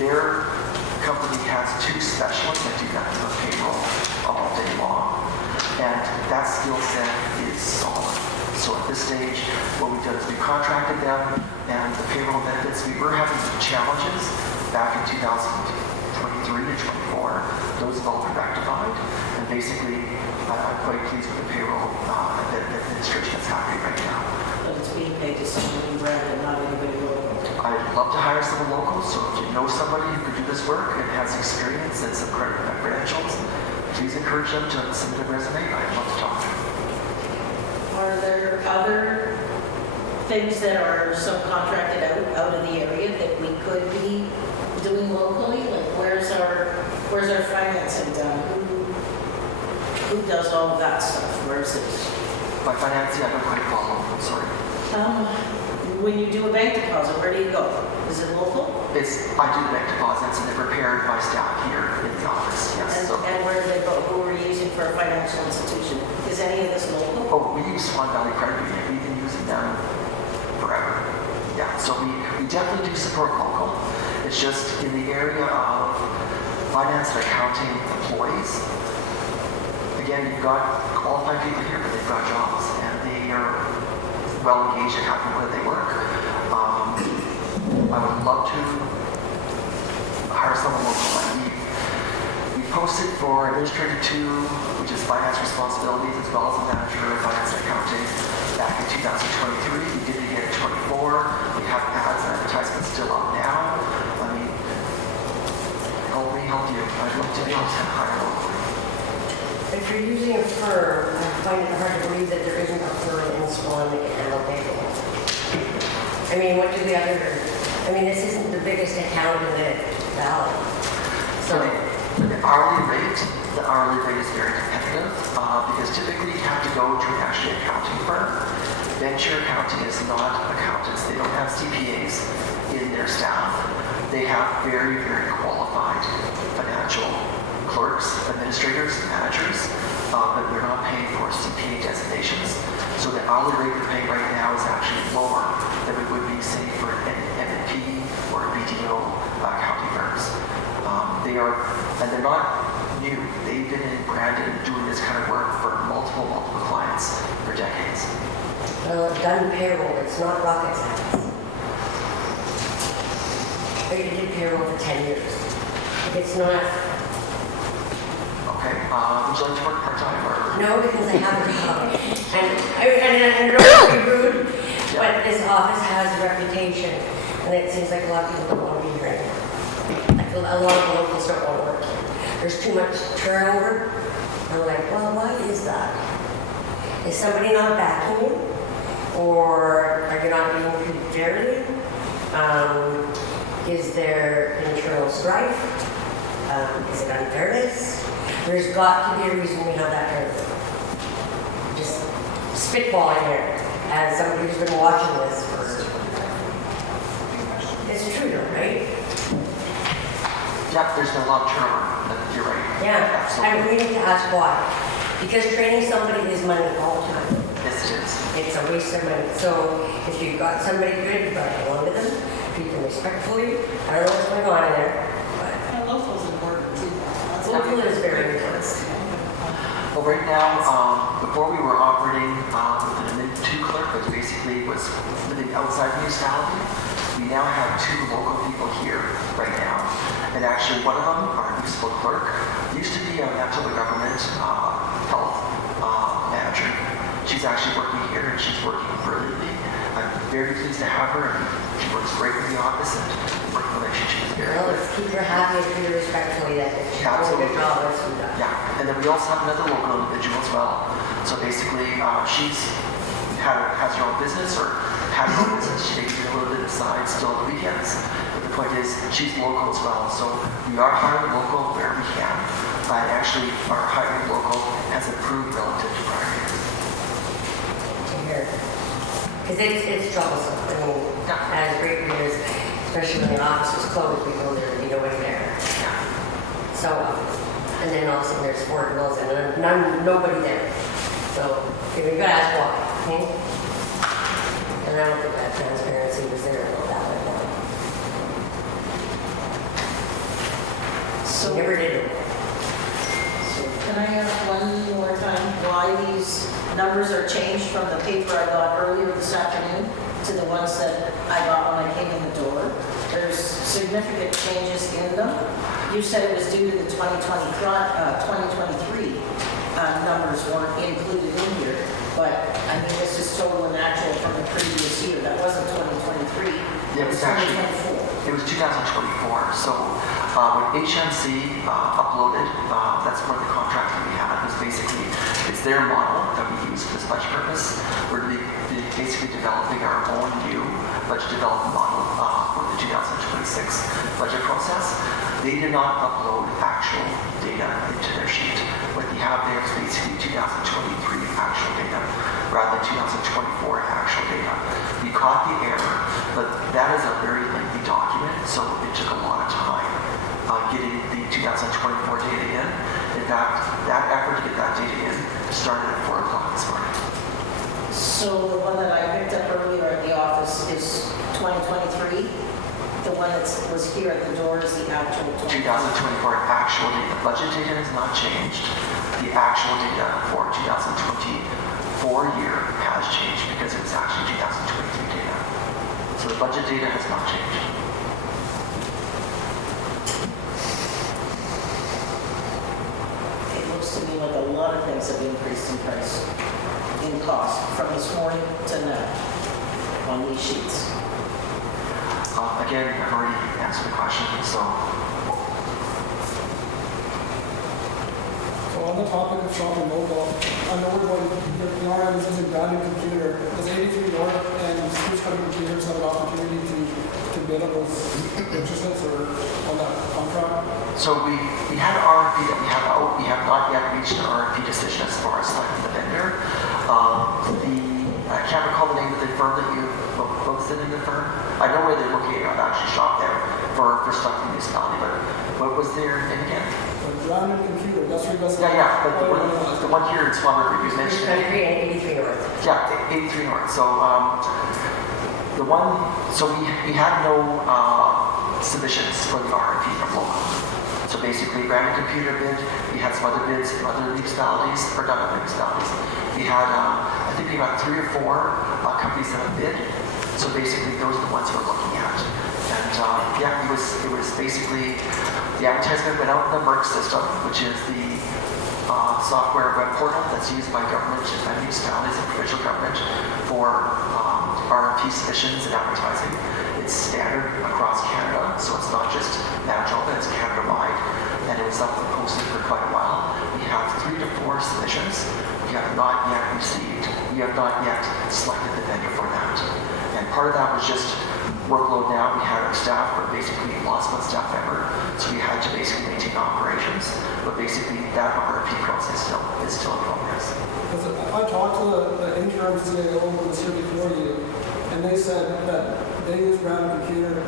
their company has 2 specialists that do that payroll all day long. And that skill set is solid. So at this stage, what we've done is we contracted them, and the payroll benefits, we were having some challenges back in 2023 and 24. Those have all been rectified. And basically, I'm quite pleased with the payroll administration that's happening right now. But it's being paid to somebody in Brandon, not anybody local. I'd love to hire someone local, so if you know somebody who could do this work and has experience and some credentials, please encourage them to submit a resume. I'd love to talk to them. Are there other things that are subcontracted out of the area that we could be doing locally? Like where's our financing done? Who does all of that stuff? Where is it? By financing, I don't quite follow. I'm sorry. When you do a bank deposit, where do you go? Is it local? I do the bank deposits and they're prepared by staff here in the office. Yes. And where do they go? Who are you using for a financial institution? Is any of this local? Oh, we use Swan Valley Credit Union. We've been using them forever. Yeah. So we definitely do support local. It's just in the area of finance and accounting employees. Again, you've got qualified people here, but they've got jobs and they are well engaged and happy where they work. I would love to hire someone local. We posted for Administrator 2, which is finance responsibilities, as well as a manager of finance and accounting back in 2023. We did it again in 24. We have ads and advertisements still up now. I mean, help me help you. I'd love to be able to hire locally. If you're using a firm, I find it hard to believe that there isn't a firm in Swan that can handle payroll. I mean, what do the other, this isn't the biggest account in the valley. So The hourly rate is very competitive because typically you have to go to an actual accounting firm. Venture Accounting is not accountants. They don't have CPAs in their staff. They have very, very qualified financial clerks, administrators, managers, but they're not paying for CPA designations. So the hourly rate they're paying right now is actually lower than it would be, say, for an NNP or BDO accounting firms. They're not new. They've been in Brandon doing this kind of work for multiple clients for decades. Well, I've done payroll, it's not rocket science. But you did payroll for 10 years. It's not, Okay, would you like to work part-time or? no, because I have a job. And I don't want to be rude, but this office has a reputation, and it seems like a lot of people don't want to be here anymore. Like a lot of locals don't want to work here. There's too much turnover. I'm like, well, why is that? Is somebody not backing you? Or are you not being treated fairly? Is there internal strife? Is it unfairness? There's got to be a reason we have that turnover. Just spitballing here, as somebody who's been watching this for... It's true though, right? Yep, there's been a lot of turnover, you're right. Yeah, I'm Absolutely. waiting to ask why. Because training somebody is money all the time. Yes, it is. It's a waste of money. So if you've got somebody good, you've got to get along with them, treat them respectfully. I don't know what's going on in there, but And local is important too. local is very important. Well, right now, before we were operating with an admin 2 clerk, which basically was living outside the municipality, we now have 2 local people here right now. And actually, one of them, our municipal clerk, used to be a Manitoba government health manager. She's actually working here, and she's working brilliantly. I'm very pleased to have her, and she works great with the office, and the working relationship is very Well, good. let's keep her happy and treat her respectfully. That she's doing a Absolutely. good job. Let's do that. Yeah, and then we also have another local individual as well. So basically, has her own business or had her own business. She takes a little bit aside still on the weekends. But the point is, she's local as well. So we are hiring local where we can. But actually, our hiring local has improved relative to prior years. Because it's troublesome. I mean, as great readers, especially when the office was closed, we go there and be nobody there. So, and then all of a sudden there's 4 girls and nobody there. So, we've got to ask why. Okay? And I don't think that transparency was there about that one. So, Never did it. so can I ask one more time why these numbers are changed from the paper I got earlier this afternoon to the ones that I got when I came in the door? There's significant changes in them. You said it was due to the 2023 numbers weren't included in here, but I mean, this is total and actual from the previous year. That wasn't 2023. Yeah, It was it's actually- 2024. It was 2024. So when HMC uploaded, that's one of the contracts that we had. It was basically, it's their model that we use for this budget purpose. We're basically developing our own new budget development model for the 2026 budget process. They did not upload actual data into their sheet. What we have there is basically 2023 actual data rather than 2024 actual data. We caught the error, but that is a very lengthy document, so it took a lot of time getting the 2024 data in. In fact, that effort to get that data in started at 4 o'clock this morning. So the one that I picked up earlier at the office is 2023. The one that was here at the door is the actual 2024 actual data. The budget data has not changed. The actual data for 2024 year has changed because it's actually 2023 data. So the budget data has not changed. It looks to me like a lot of things have increased in price, in cost, from this morning to now on these sheets. Again, I've already answered the question, so So on the topic of shopping local, I know we're going, the RM is using brand new computer. Does 83 North and Spruce Cutting Computers have an opportunity to bid on those purchases or on that contract? So we had an RFP that we have out. We have not yet reached an RFP decision as far as selecting the vendor. I can't recall the name of the firm that you, what was the name of the firm? I know where they're located. I've actually shopped there for selecting the municipality, but what was their name again? A brand new computer, that's what that's. Yeah, but the one here in Swan River, you mentioned. Country and 83 North. Yeah, 83 North. So the one, so we had no submissions for the RFP from local. So basically, brand new computer bid. We had some other bids from other municipalities, or not other municipalities. We had, I think we had 3 or 4 companies that have bid, So basically, those are the ones we're looking at. And yeah, it was basically, the advertisement went out in the MERC system, which is the software web portal that's used by government and municipalities and provincial government for RFP submissions and advertising. It's standard across Canada, so it's not just Manitoba, it's Canada-wide, and it was up and posted for quite a while. We have 3 to 4 submissions. We have not yet selected the vendor for that. And part of that was just workload now. We had our staff were basically lost one staff member, so we had to basically maintain operations. But basically, that RFP process is still in progress. Because I talked to the interim CAO who was here before you, and they said that they used Random Computer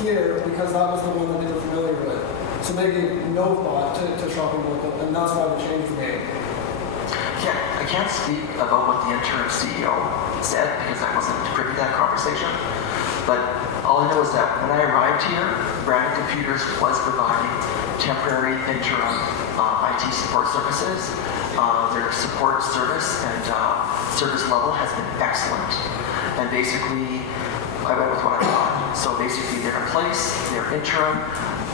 here because that was the one that they were familiar with. So they gave no thought to shopping local, and that's why the change was made. I can't speak about what the interim CEO said because I wasn't privy to that conversation. But all I know is that when I arrived here, Brandon Computers was providing temporary interim IT support services. Their support service and service level has been excellent. And basically, I went with what I thought. So basically, they're in place, they're interim.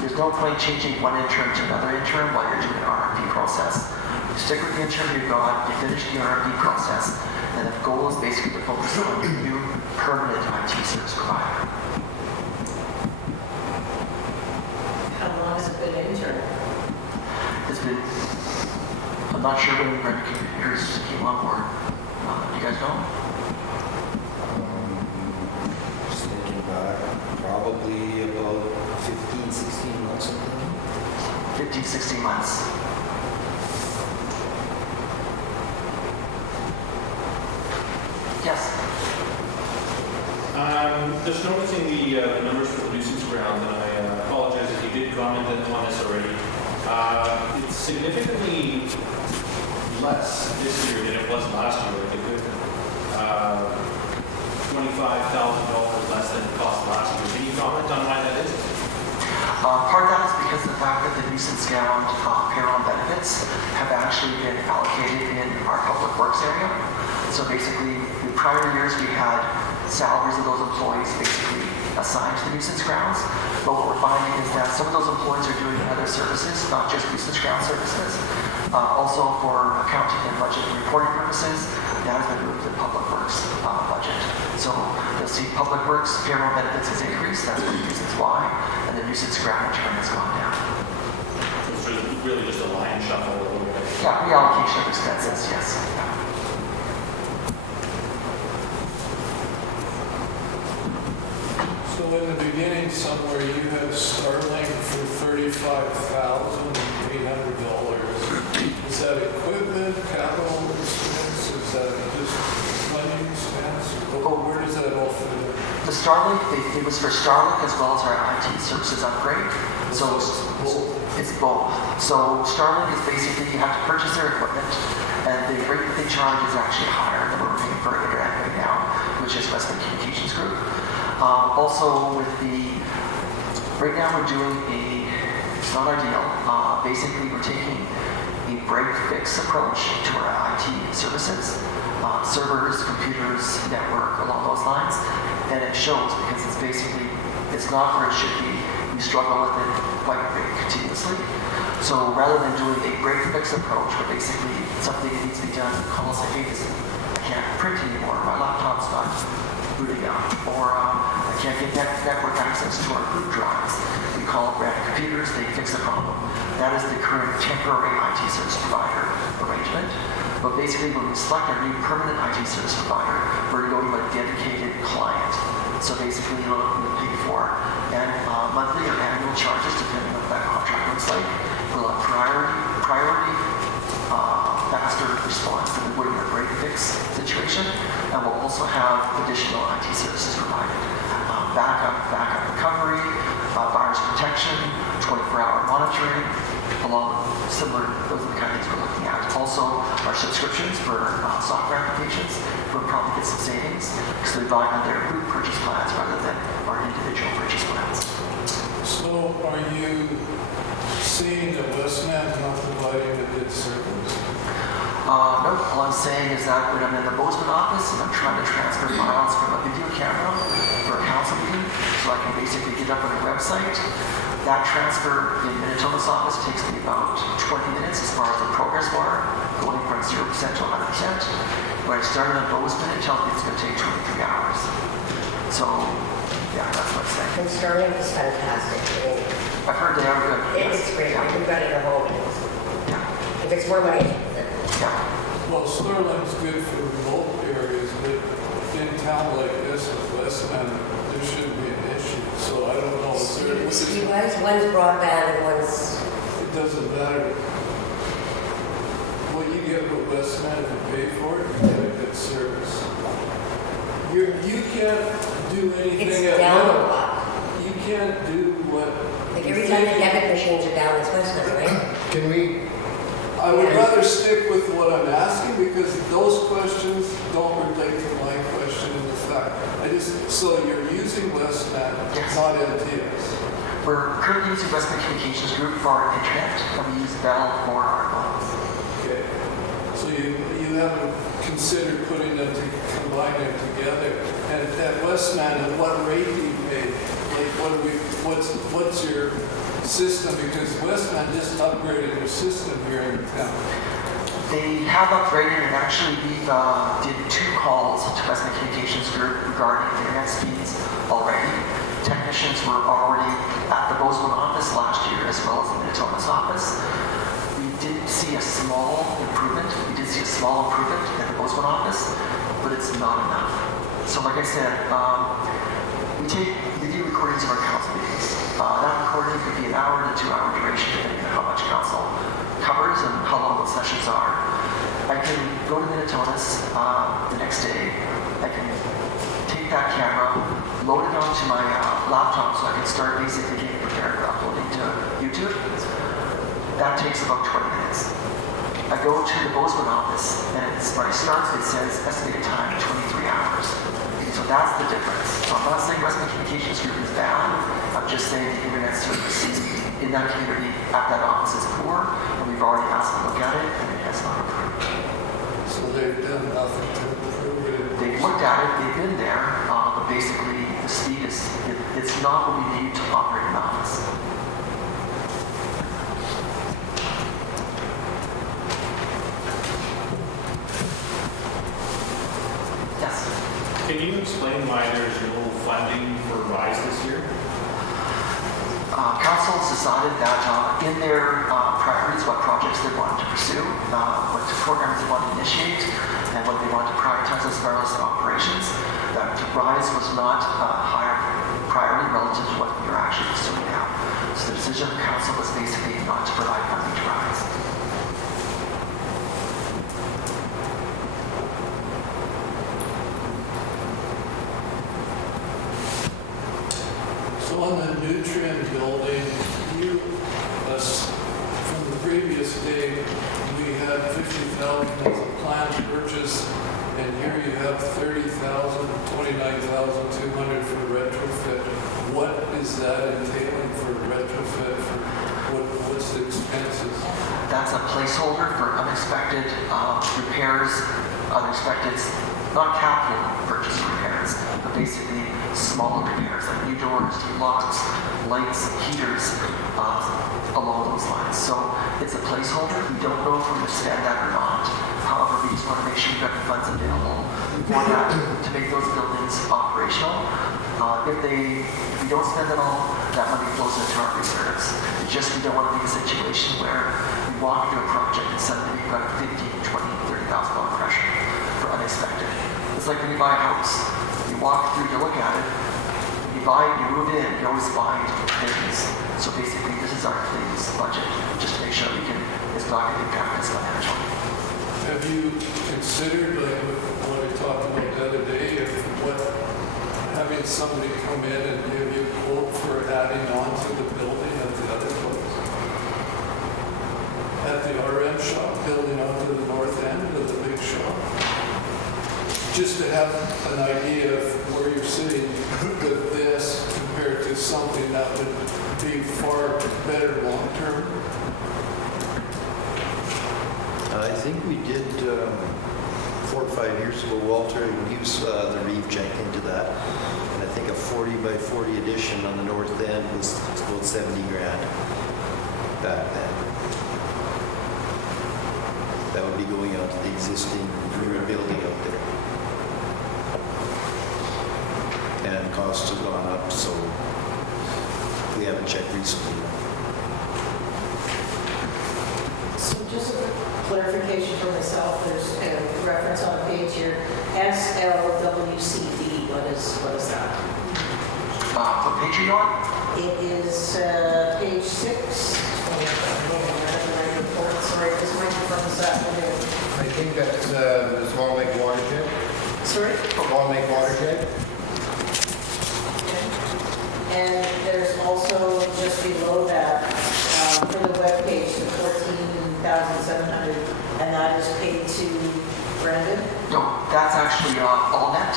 There's no point changing one interim to another interim while you're doing an RFP process. You stick with the interim you've got, you finish the RFP process, and the goal is basically to focus on your new permanent IT service provider. How long has it been intern? It's been, I'm not sure when Brandon Computers came on board. Do you guys know? Just thinking back, probably about 15, 16 months ago. 15, 16 months. Yes. Just noticing the numbers for the nuisance grounds, and I apologize if you did comment on this already. It's significantly less this year than it was last year. Like a good $25,000 less than it cost last year. Can you comment on why that is? Part of that is because of the fact that the nuisance gown payroll and benefits have actually been allocated in our public works area. So basically, in prior years, we had salaries of those employees basically assigned to the nuisance grounds. But what we're finding is that some of those employees are doing other services, not just nuisance ground services. Also for accounting and budget and reporting purposes, that has been moved to the public works budget. So you'll see public works payroll benefits has increased. That's one of the reasons why. And the nuisance ground in turn has gone down. So it's really just a line shuffle a little bit. Yeah, reallocation of expenses, yes. Yeah. So in the beginning somewhere you had Starlink for $35,800. Is that equipment, capital expense? Is that just money expense? Where does that all fit in? The Starlink, it was for Starlink as well as our IT services upgrade. So it's both. So Starlink is basically you have to purchase their equipment, and the rate that they charge is actually higher than we're paying for internet right now, which is Western Communications Group. Also with right now we're doing it's not ideal. Basically we're taking a break-fix approach to our IT services, servers, computers, network, along those lines. And it shows because it's not where it should be. We struggle with it quite a bit continuously. So rather than doing a break-fix approach where basically something that needs to be done, call us, hey, I can't print anymore, my laptop's not booting up, or I can't get network access to our boot drives. We call it Random Computers, they fix the problem. That is the current temporary IT service provider arrangement. But basically, when we select our new permanent IT service provider, we're going to a dedicated client. So basically, we'll pay for monthly or annual charges, depending on what that contract looks like. We'll have priority, faster response than we would in a break-fix situation. And we'll also have additional IT services provided. Backup recovery, virus protection, 24-hour monitoring, along with similar, those are the kind of things we're looking at. Also, our subscriptions for software applications, we'll probably get some savings because they buy on their group purchase plans rather than our individual purchase plans. So are you seeing that Westman's not providing a good service? No, number. All I'm saying is that when I'm in the Bowsman office and I'm trying to transfer files from a video camera for a council meeting, so I can basically get up on a website, that transfer in Minitona's office takes me about 20 minutes as far as the progress bar, going from 0% to 100%. When I started in Bowsman, it tells me it's going to take 23 hours. So, yeah, that's what I'm saying. And Sterling is fantastic. I mean, I've heard they are good. it's great. Yeah. We've got it at home. Yeah. If it's more money, Yeah. Well, Sterling's good for remote areas, but in town like this with Westman, there shouldn't be an issue. So I don't know. you guys, one's broadband and one's, It doesn't matter. What you get with Westman, if you pay for it, you get a good service. You can't do anything it's down a lot. You can't do what. Like every time the debit machines are down, it's Westland, right? Can we, I would rather stick with what I'm asking because those questions don't relate to my question in the fact. So you're using Westman, Yes. not MTS. We're currently using Westman Communications Group for our internet, and we use Bell for our phones. Okay. So you haven't considered putting them to combine them together. And at Westman, at what rate do you pay? Like what's your system? Because Westman just upgraded their system here in town. They have upgraded, and actually we've did 2 calls to Westman Communications Group regarding internet speeds already. Technicians were already at the Bowsman office last year as well as the Minitonas office. We did see a small improvement. We did see a small improvement at the Bowsman office, but it's not enough. So like I said, we take video recordings of our council meetings. That recording could be an hour to 2-hour duration depending on how much council covers and how long those sessions are. I can go to Minitonas the next day. I can take that camera, load it onto my laptop so I can start basically getting prepared for uploading to YouTube. That takes about 20 minutes. I go to the Bowsman office and when it starts it says estimated time 23 hours. So that's the difference. So I'm not saying Westman Communications Group is bad. I'm just saying the internet service in that community at that office is poor, and we've already asked to look at it, and it has not improved. So they've done nothing to improve it. They've looked at it, they've been there, but basically the speed it's not what we need to operate an office. Yes. Can you explain why there's no funding for RISE this year? Council has decided that in their priorities, what projects they wanted to pursue, what programs they want to initiate, and what they want to prioritize as far as operations, that RISE was not higher priority relative to what we are actually pursuing now. So the decision of council was basically not to provide funding to RISE. So on the nutrient building, from the previous day, we had 50,000 as a planned purchase, and here you have 30,000, 29,200 for retrofit. What is that entailing for retrofit? What's the expenses? That's a placeholder for unexpected repairs, unexpected, not capital purchase repairs, but basically smaller repairs like new doors, new locks, lights, heaters, along those lines. So it's a placeholder. We don't know if we're going to spend that or not. However, we just want to make sure we've got the funds available for that to make those buildings operational. If we don't spend it all, that money flows into our reserves. It's just we don't want to be in a situation where we walk into a project and suddenly we've got a $15,000, $20,000, $30,000 pressure for unexpected. It's like when you buy a house. You walk through, you look at it, you buy it, you move in, you always buy things. So basically, this is our things budget, just to make sure we can, it's not going to impact us financially. Have you considered, like what I talked about the other day, having somebody come in and give you a quote for adding on to the building at the other place? At the RM shop, building onto the north end of the big shop? Just to have an idea of where you're sitting with this compared to something that would be far better long-term. I think we did 5 years ago, Walter, and used the reeve check into that. And I think a 40 by 40 addition on the north end was about 70 grand back then. That would be going out to the existing brewery building out there. And costs have gone up, so we haven't checked recently. So just a clarification for myself, there's a reference on a page here, SLWCD, what is that? What page are you on? It is page 6. Sorry, this might be from this afternoon. I think that's the Small Lake watershed. Sorry? Small Lake watershed. And there's also just below that, for the webpage, the 14,700, and that is paid to Brandon. No, that's actually AllNet.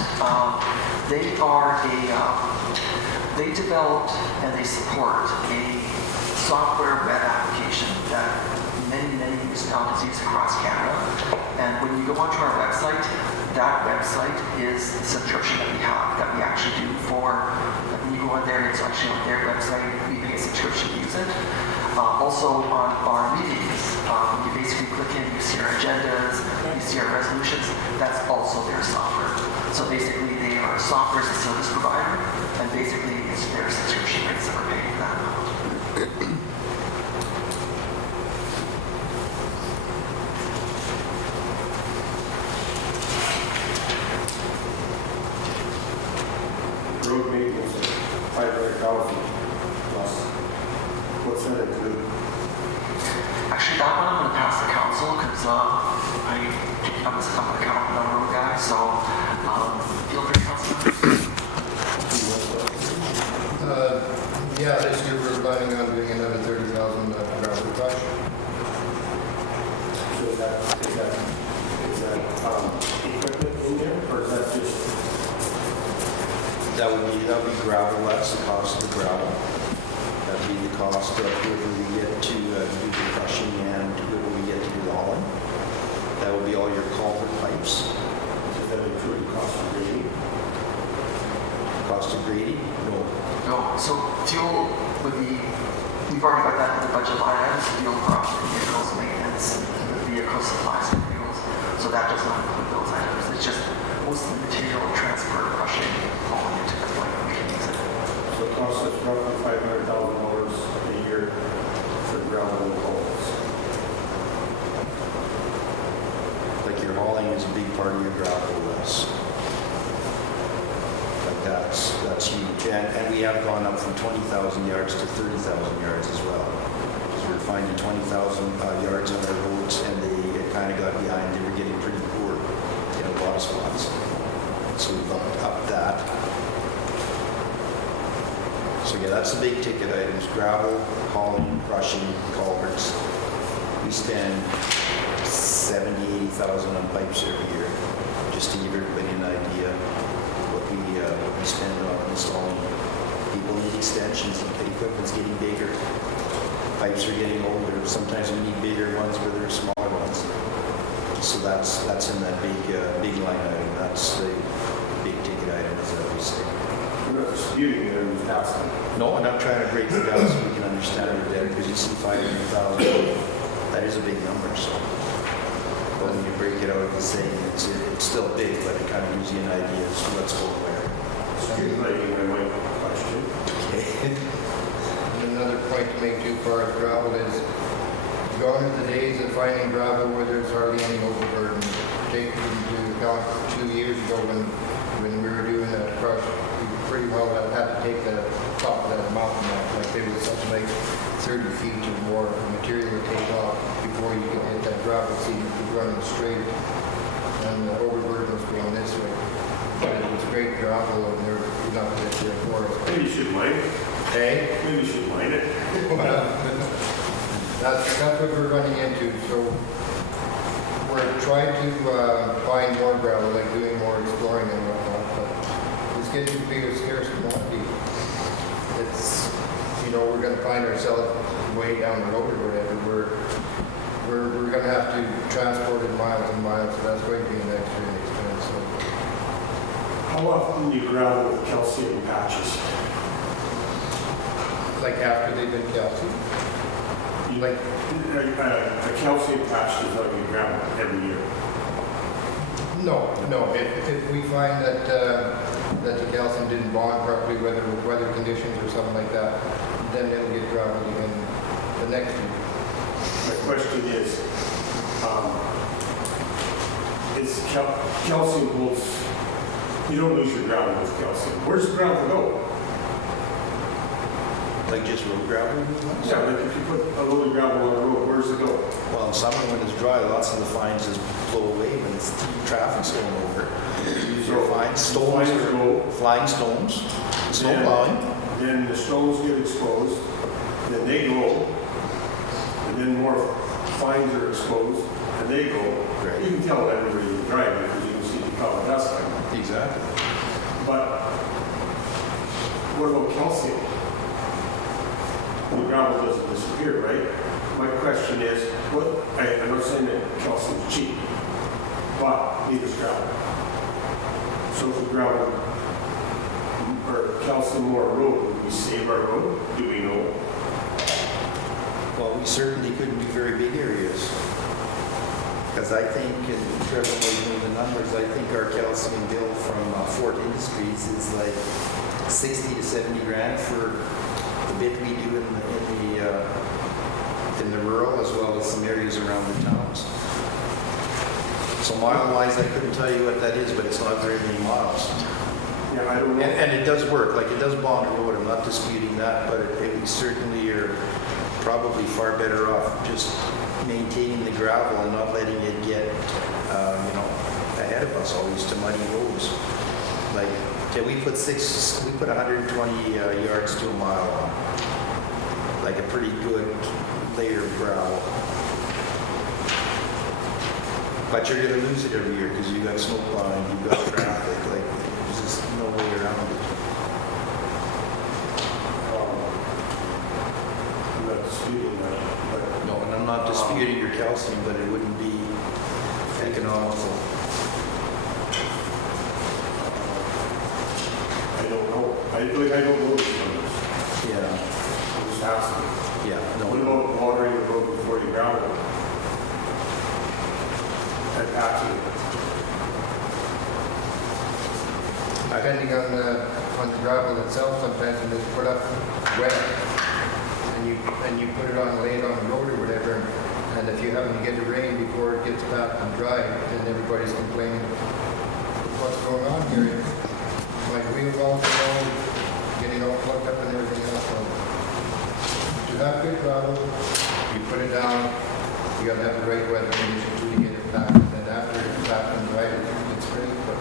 They are they developed and they support a software web application that many municipalities use across Canada. And when you go onto our website, that website is the subscription that we have, that we actually do for, when you go on there, it's actually on their website, we pay a subscription to use it. Also on our meetings, you basically click in, you see our agendas, you see our resolutions, that's also their software. So basically they are a software as a service provider, and basically it's their subscription rates that we're paying for that amount. Road maintenance of 500,000 plus. What's that include? Actually, that one I'm going to pass the council because I'm the account number guy, so feel free, council. Yeah, this year we're planning on doing another 30,000 gravel crush. So is that equipment in there, or is that just? That would be gravel, that's the cost of the gravel. That would be the cost of whoever we get to do the crushing and whoever we get to do the hauling. That would be all your culvert pipes. Does that include the cost of grading? Cost of grading? No. No, so fuel would be, we've already got that in the budget line items, fuel for operating vehicles, maintenance, vehicle supplies and fuels. So that does not include those items. It's just most of the material transfer, crushing, hauling into the point we can use it. So it costs us roughly $500,000 a year for gravel and culverts. Like your hauling is a big part of your gravel list. Like that's huge. And we have gone up from 20,000 yards to 30,000 yards as well. So we're finding 20,000 yards on our roads, and they kind of got behind. They were getting pretty poor in a lot of spots. So we've upped that. So yeah, that's the big ticket items: gravel, hauling, crushing, culverts. We spend 70,000, 80,000 on pipes every year, just to give everybody an idea what we spend on installing. People need extensions, the equipment's getting bigger, pipes are getting older. Sometimes we need bigger ones where there are smaller ones. So that's in that big line item. That's the big ticket item, as I always say. We're not disputing that it was asking. No, I'm not trying to break it down so we can understand it better, because you see 500,000, that is a big number, so. But when you break it out, it's still big, but it kind of gives you an idea as to what's going where. Excuse my question. Okay. And another point to make too far as gravel is, gone are the days of finding gravel where there's hardly any overburden. Take into account 2 years ago when we were doing that crush, we pretty well had to take the top of that mountain off. Like there was something like 30 feet or more of material to take off before you could hit that gravel seam. It was running straight, and the overburden was going this way. But it was great gravel, and there was not that there for us. Maybe you should mine it. Hey? Maybe you should mine it. That's what we're running into. So we're trying to find more gravel, like doing more exploring and whatnot, but it's getting to be a scarce commodity. It's, we're going to find ourselves way down the road or whatever. We're going to have to transport it miles and miles, so that's going to be an extra expense. How often do you gravel with calcium patches? Like after they've been calcium? Like, a calcium patch does not get gravel every year. No. If we find that the calcium didn't bond properly, whether with weather conditions or something like that, then it'll get gravelled again the next year. My question is calcium holds, you don't lose your gravel with calcium. Where's the gravel go? Like just road gravel? Yeah, like if you put a load of gravel on the road, where's it go? Well, in summer when it's dry, lots of the fines just blow away when it's traffic's going over. Use your fines, stones, Fines go. flying stones, snow Yeah. plowing. Then the stones get exposed, then they go, and then more fines are exposed, and they go. Right. You can tell everywhere you drive because you can see the color dust line. Exactly. But what about calcium? The gravel doesn't disappear, right? My question is, I'm not saying that calcium's cheap, but neither's gravel. So if we gravel or calcium more road, would we save our road? Do we know? Well, we certainly couldn't do very big areas. Because I think, and Trevor might know the numbers, I think our calcium bill from Fort Industries is like 60 to 70 grand for the bit we do in the rural as well as some areas around the towns. So mile-wise, I couldn't tell you what that is, but it's not very many miles. Yeah, I don't know. And it does work, like it does bond a road, I'm not disputing that, but we certainly are probably far better off just maintaining the gravel and not letting it get, ahead of us always to muddy roads. Like, we put 120 yards to a mile on, like a pretty good layer of gravel. But you're gonna lose it every year because you've got snow plowing, you've got traffic, like, there's just no way around it. I'm not disputing that, but No, and I'm not disputing your calcium, but it wouldn't be economical. I don't know. I don't know these numbers. Yeah, I'm just asking. yeah, What no. about watering the road before you gravel it? And patching it? Depending on the gravel itself, sometimes when it's put up wet and you put it on, lay it on the road or whatever, and if you happen to get the rain before it gets back and dry, then everybody's complaining, what's going on here? My wheels all blown, getting all plugged up and everything else. So, to have good gravel, you put it down, you gotta have the right weather conditions to get it back, and then after it's back and dry, it's great. But,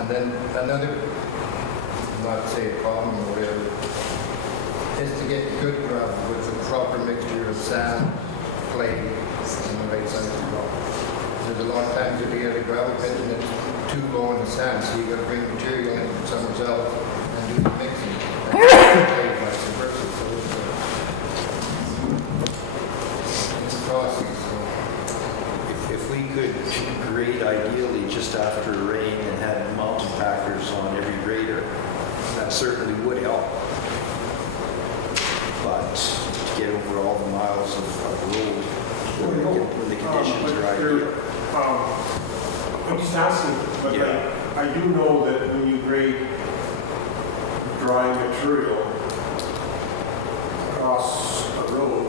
and then another, not to say a problem or whatever, is to get good gravel with a proper mixture of sand, clay, and the right size of rock. There's a lot of times if you get a gravel pit and it's too low in the sand, so you got to bring material in from somewhere else and do the mixing. And clay vice versa. So it's a process. So. If we could grade ideally just after rain and had mountain packers on every grader, that certainly would help. But to get over all the miles of road when the conditions are ideal. I'm just asking, but Yeah. I do know that when you grade dry material across a road,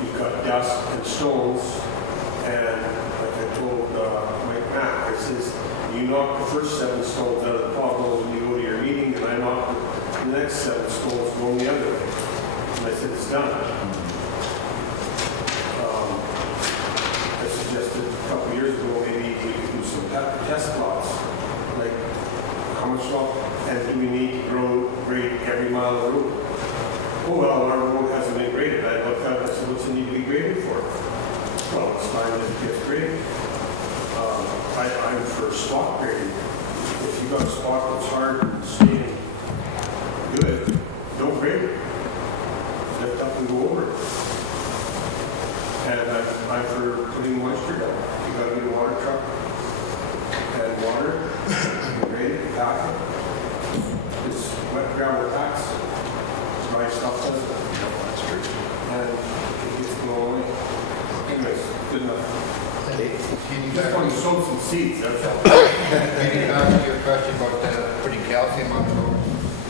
you've got dust and stones, and like I told Mike Mack, I says, you knock the first 7 stones out of the potholes when you go to your meeting, and I knock the next 7 stones going the other way. And I said, it's done. I suggested a couple years ago, maybe we could do some test plots, like how much long, and do we need to grade every mile of the road? Oh, well, our road hasn't been graded. I looked at it and I said, what's it need to be graded for? Well, it's time that it gets graded. I'm for spot grading. If you got a spot that's hard and staying good, don't grade it. Lift up and go over it. And I'm for putting moisture down. You got a good water truck and water, gravel tax. Dry stuff does it. No, that's true. And it gets blown away. Anyways, good enough. Okay. Getting Just back want to to sow some seeds, that's all. your question about putting calcium on the road,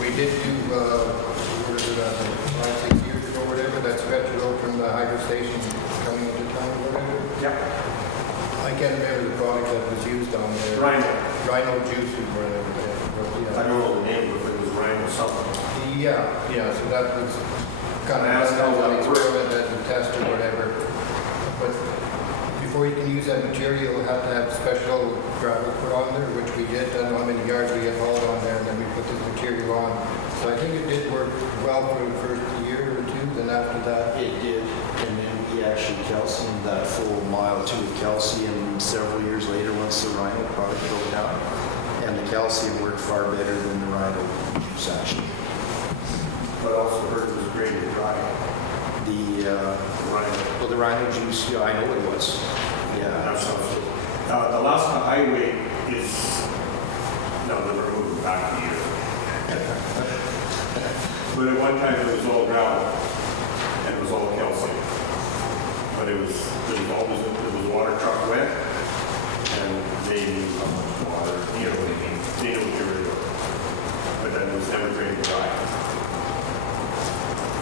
we did do, what is it, 5, 6 years ago, whatever, that stretch road from the hydro station coming into town, whatever. Yeah. I can't remember the product that was used on there. Rhino juice or whatever. I don't know the name, but it was Ryan or something. Yeah, so that was kind of That's asked how how that they throw it as a test or whatever. But before you can use that material, you have to have special gravel put on there, which we did. I don't know how many yards we had hauled on there, and then we put this material on. So I think it did work well for the first year or two, then after that, It did, and then we actually calciumed that full mile to calcium several years later once the Rhino product broke down. And the calcium worked far better than the Rhino juice actually. But also heard it was great to dry. Well, the Rhino juice, yeah, I know what it was. Yeah. That sounds good. The Alaska Highway is, no, never moved back a year. But at one time it was all gravel and it was all calcium. But it was water truck wet and they knew how much water, you know what I mean? They knew what you were doing. But then it was never drained dry.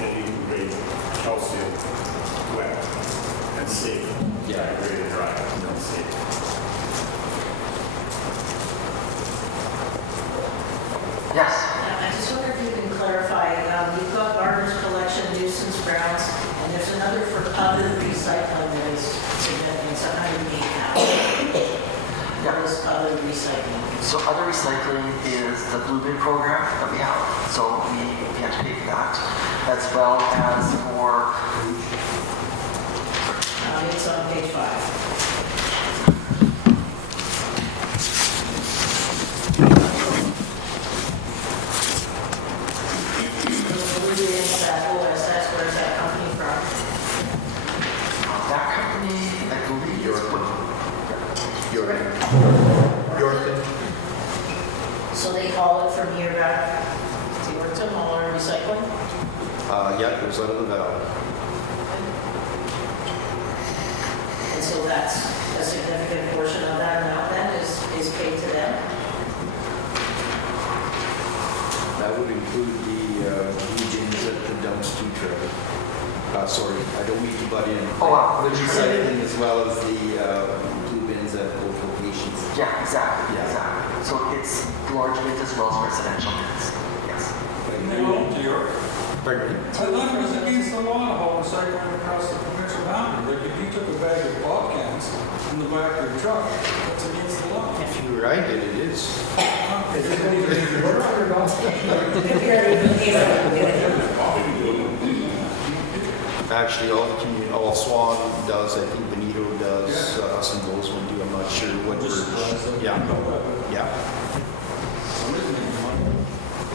And you can grade calcium wet and safe. Yeah. Grade it dry and safe. Yes. I just wonder if you can clarify, you've got garbage collection, nuisance grounds, and there's another for other recycling that is significant, so how do you mean that? What is other recycling? So other recycling is the blue bin program that we have. So we have to pay for that, as well as for, It's on page 5. That OSS, where's that company from? that company, I believe, is Yorkton. So they haul it from here back to Yorkton, hauler recycling? Yeah, it was out of the valley. And so that's a significant portion of that amount then is paid to them? That would include the regions at the dumpster trailer. Sorry, I don't mean to butt in. Oh, wow. The recycling as well as the blue bins at both locations. yeah, exactly, Yeah. exactly. So it's large bins as well as residential bins, yes. Pardon me? I thought it was against the law to haul recycling across the provincial boundary. Like if you took a bag of pop cans in the back of your truck, that's against the law. If you were right, it is. Actually, all Swan does, I think Benito does, us and Bowsman do, I'm not sure what we're. Yeah, yeah.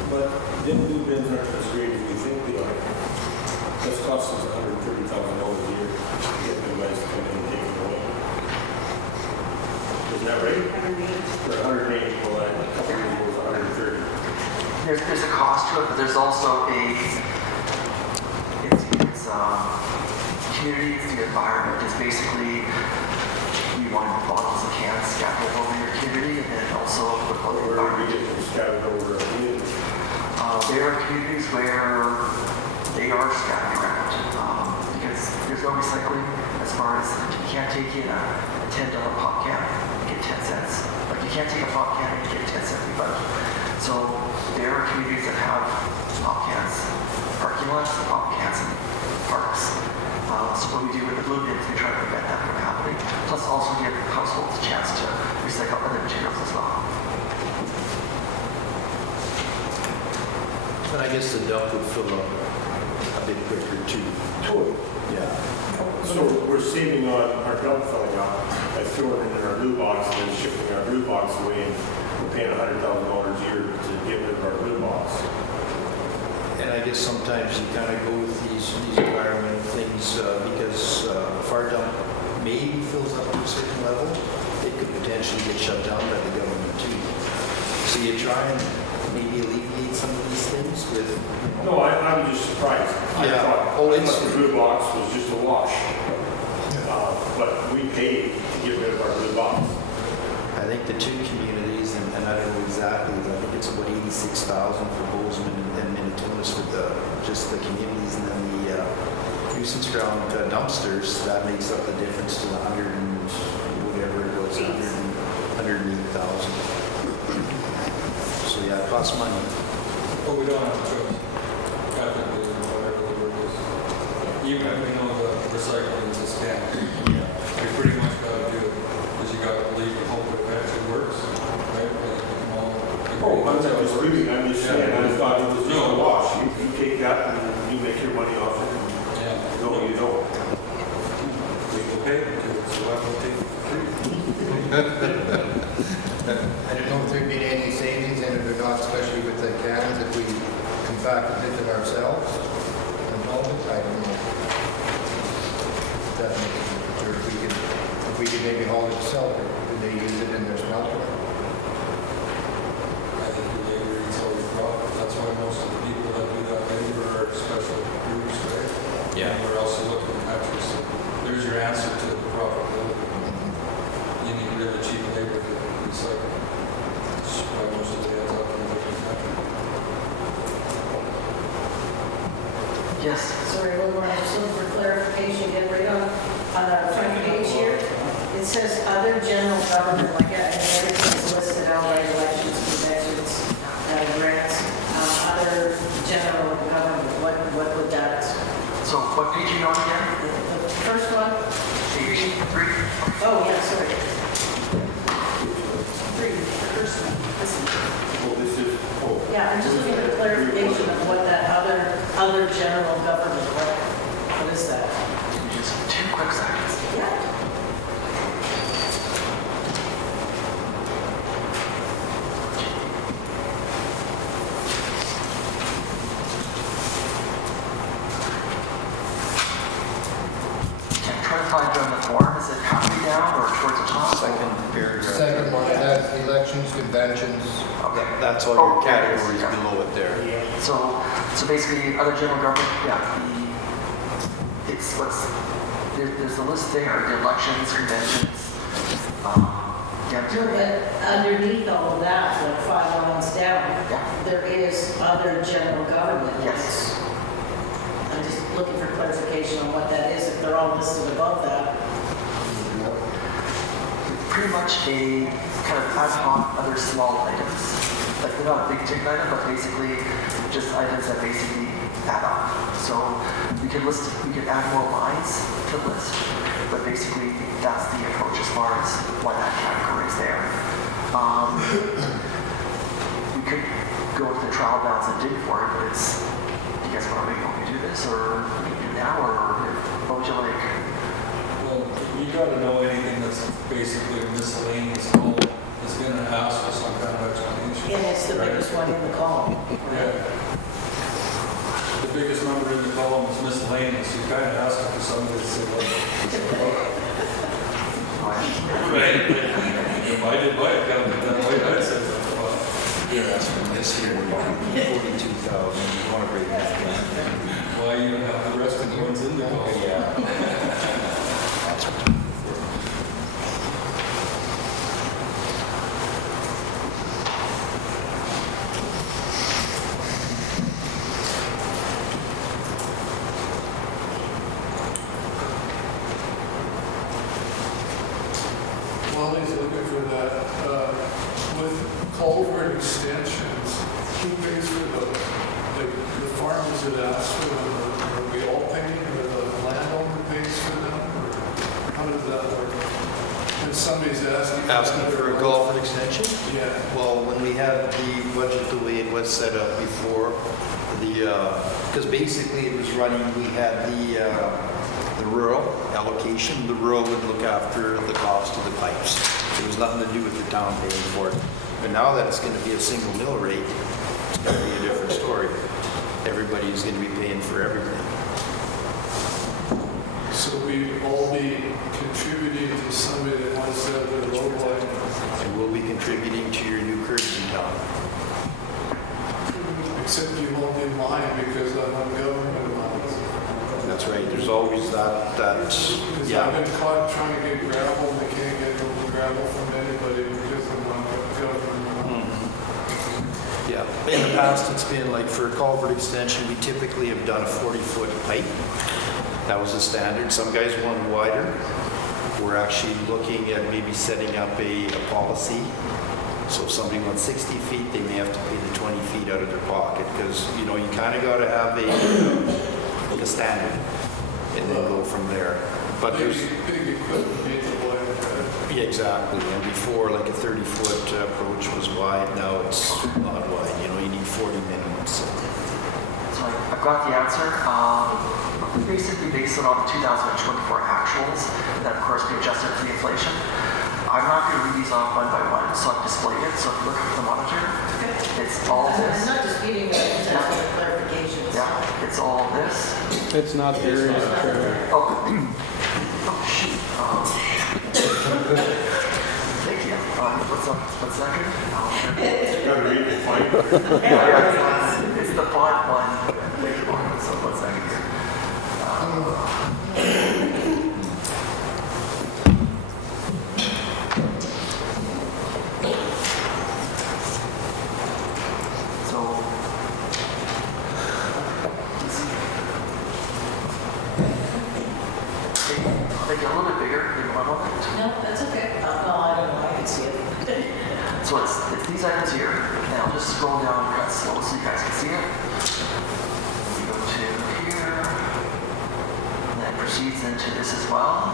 But them blue bins aren't as great as we think they are. That's cost us $130,000 a year to get them guys to come in and take them away. Isn't that right? They're 180, well, a couple of years ago it was 130. There's a cost to it, but there's also it's community, it's the environment. It's basically, you want bottles and cans scattered over your community, and then also the public Where we environment. get them scattered over a community. There are communities where they are scattered around because there's no recycling as far as you can't take in a $10 pop can and get 10 cents. Like you can't take a pop can and get 10 cents rebate. So there are communities that have pop cans, parking lots, pop cans in parks. So what we do with the blue bins, we try to prevent that from happening. Plus also give households a chance to recycle other materials as well. And I guess the dump would fill up a bit quicker too. Totally. Yeah. So we're saving on our dump filling up by throwing it in our blue box and then shipping our blue box away, and we're paying $100,000 a year to get rid of our blue box. And I guess sometimes you kind of go with these environmental things because fire dump maybe fills up to a certain level. It could potentially get shut down by the government too. So you try and maybe alleviate some of these things, Oh, I it's- thought the blue box was just a wash. But we paid to get rid of our blue box. I think the two communities, and I don't know exactly, but I think it's about 86,000 for Bowsman and Minitonas for just the communities, and then the nuisance ground dumpsters, that makes up the difference to the 100 and whatever it was, 108,000. So yeah, it costs money. But we don't have a choice. Ethically, whatever the word is. Even if we know the recycling is a scam, we pretty much got to do it, because you got to believe and hope it actually works, right? Oh, I'm not disputing, I'm just saying, I thought it was just a wash. You take that and you make your money off it. Yeah. No, you don't. We will pay them to it, so I will take it for free. I don't know if there'd be any savings in it or not, especially with the cans, if we compacted it ourselves and hauled it, I don't know. Definitely, or if we could maybe haul it ourselves, could they use it in their smelter? I think the labor eats all the profit. That's why most of the people that do that labor are special groups, right? Yeah. We're also looking at actually, so there's your answer to the profitability. You need really cheap labor to recycle. That's why most of the heads up in the country. Yes. Sorry, one more, just looking for clarification again, right on the front page here. It says other general government, like everything's listed out, like elections, conventions, grants, other general government, what would that? So what page are you on again? The first one? Page 3? Oh, yeah, sorry. 3, the first one. Oh, this is, oh. Yeah, I'm just looking for clarification of what that other general government, what is that? Just 2 quick seconds. Yeah. Try to find it on the form. Is it halfway down or towards the top? Second paragraph. Second one, that's elections, conventions. Okay. That's all Oh, your there it is, categories yeah. below it there. So basically, other general government, yeah, it's what's, there's a list there, the elections, conventions, yeah, No, but underneath all of that, like 5 lines down, Yeah. there is other general government. Yes. I'm just looking for clarification on what that is, if they're all listed above that. pretty much a kind of ad hoc other small items. Like they're not a big ticket item, but basically just items that basically add up. So we could add more lines to the list, but basically that's the approach as far as why that category is there. We could go to the trial balance and dig for it, but it's, do you guys want to wait when we do this, or we can do now, or what would you like? Well, you gotta know anything that's basically a miscellaneous column is gonna ask for some kind of explanation. And it's the biggest one in the column. Yeah. The biggest number in the column is miscellaneous. You kind of ask for somebody to say, what? Right. If I did my account that way, I'd say, well, You're asking this here, 42,000, you want to break that down? why you don't have the rest of the ones in the column? While he's looking for that, with culvert extensions, who pays for those? Like the farmers that ask for them, are we all paying, or the landowner pays for them, or how does that work? If somebody's asking. Asking for a culvert extension? Yeah. Well, when we had the budget the way it was set up before, because basically it was running, we had the rural allocation, the rural would look after the cost of the pipes. There was nothing to do with the town paying for it. But now that it's going to be a single mill rate, it's going to be a different story. Everybody's going to be paying for everything. So we all be contributing to somebody that wants to have their road widened. And we'll be contributing to your new curbs in town. Except you won't be mine because I'm on government money. that's right. There's always that, Because yeah. I've been caught trying to get gravel, and I can't get no gravel from anybody because I'm not government. Yeah, in the past, it's been like for a culvert extension, we typically have done a 40-foot pipe. That was the standard. Some guys want wider. We're actually looking at maybe setting up a policy. So if somebody wants 60 feet, they may have to pay the 20 feet out of their pocket because, you know, you kind of got to have a standard and then go from there. But there's... Big equipment needs a wide cut. Yeah, exactly. And before, like a 30-foot approach was wide. Now it's not wide. You know, you need 40 minimum. So. I've got the answer. We basically based it on the 2024 actuals, and then of course we adjusted for the inflation. I'm not going to read these off one by one, so I've displayed it. So if you look at the monitor, it's all I'm this. not disputing that, just asking for clarifications. Yeah, it's all this. It's not there, is it, Trevor? Oh, oh shoot. Thank you. What's that here? Gotta read the fine print. It's the font one. Thank you. So what's that here? So, I'll make it a little bit bigger, maybe one moment. No, that's okay. No, I don't know, I can see it. So it's these items here, and I'll just scroll down and cut slow so you guys can see it. We go to here, and then it proceeds into this as well.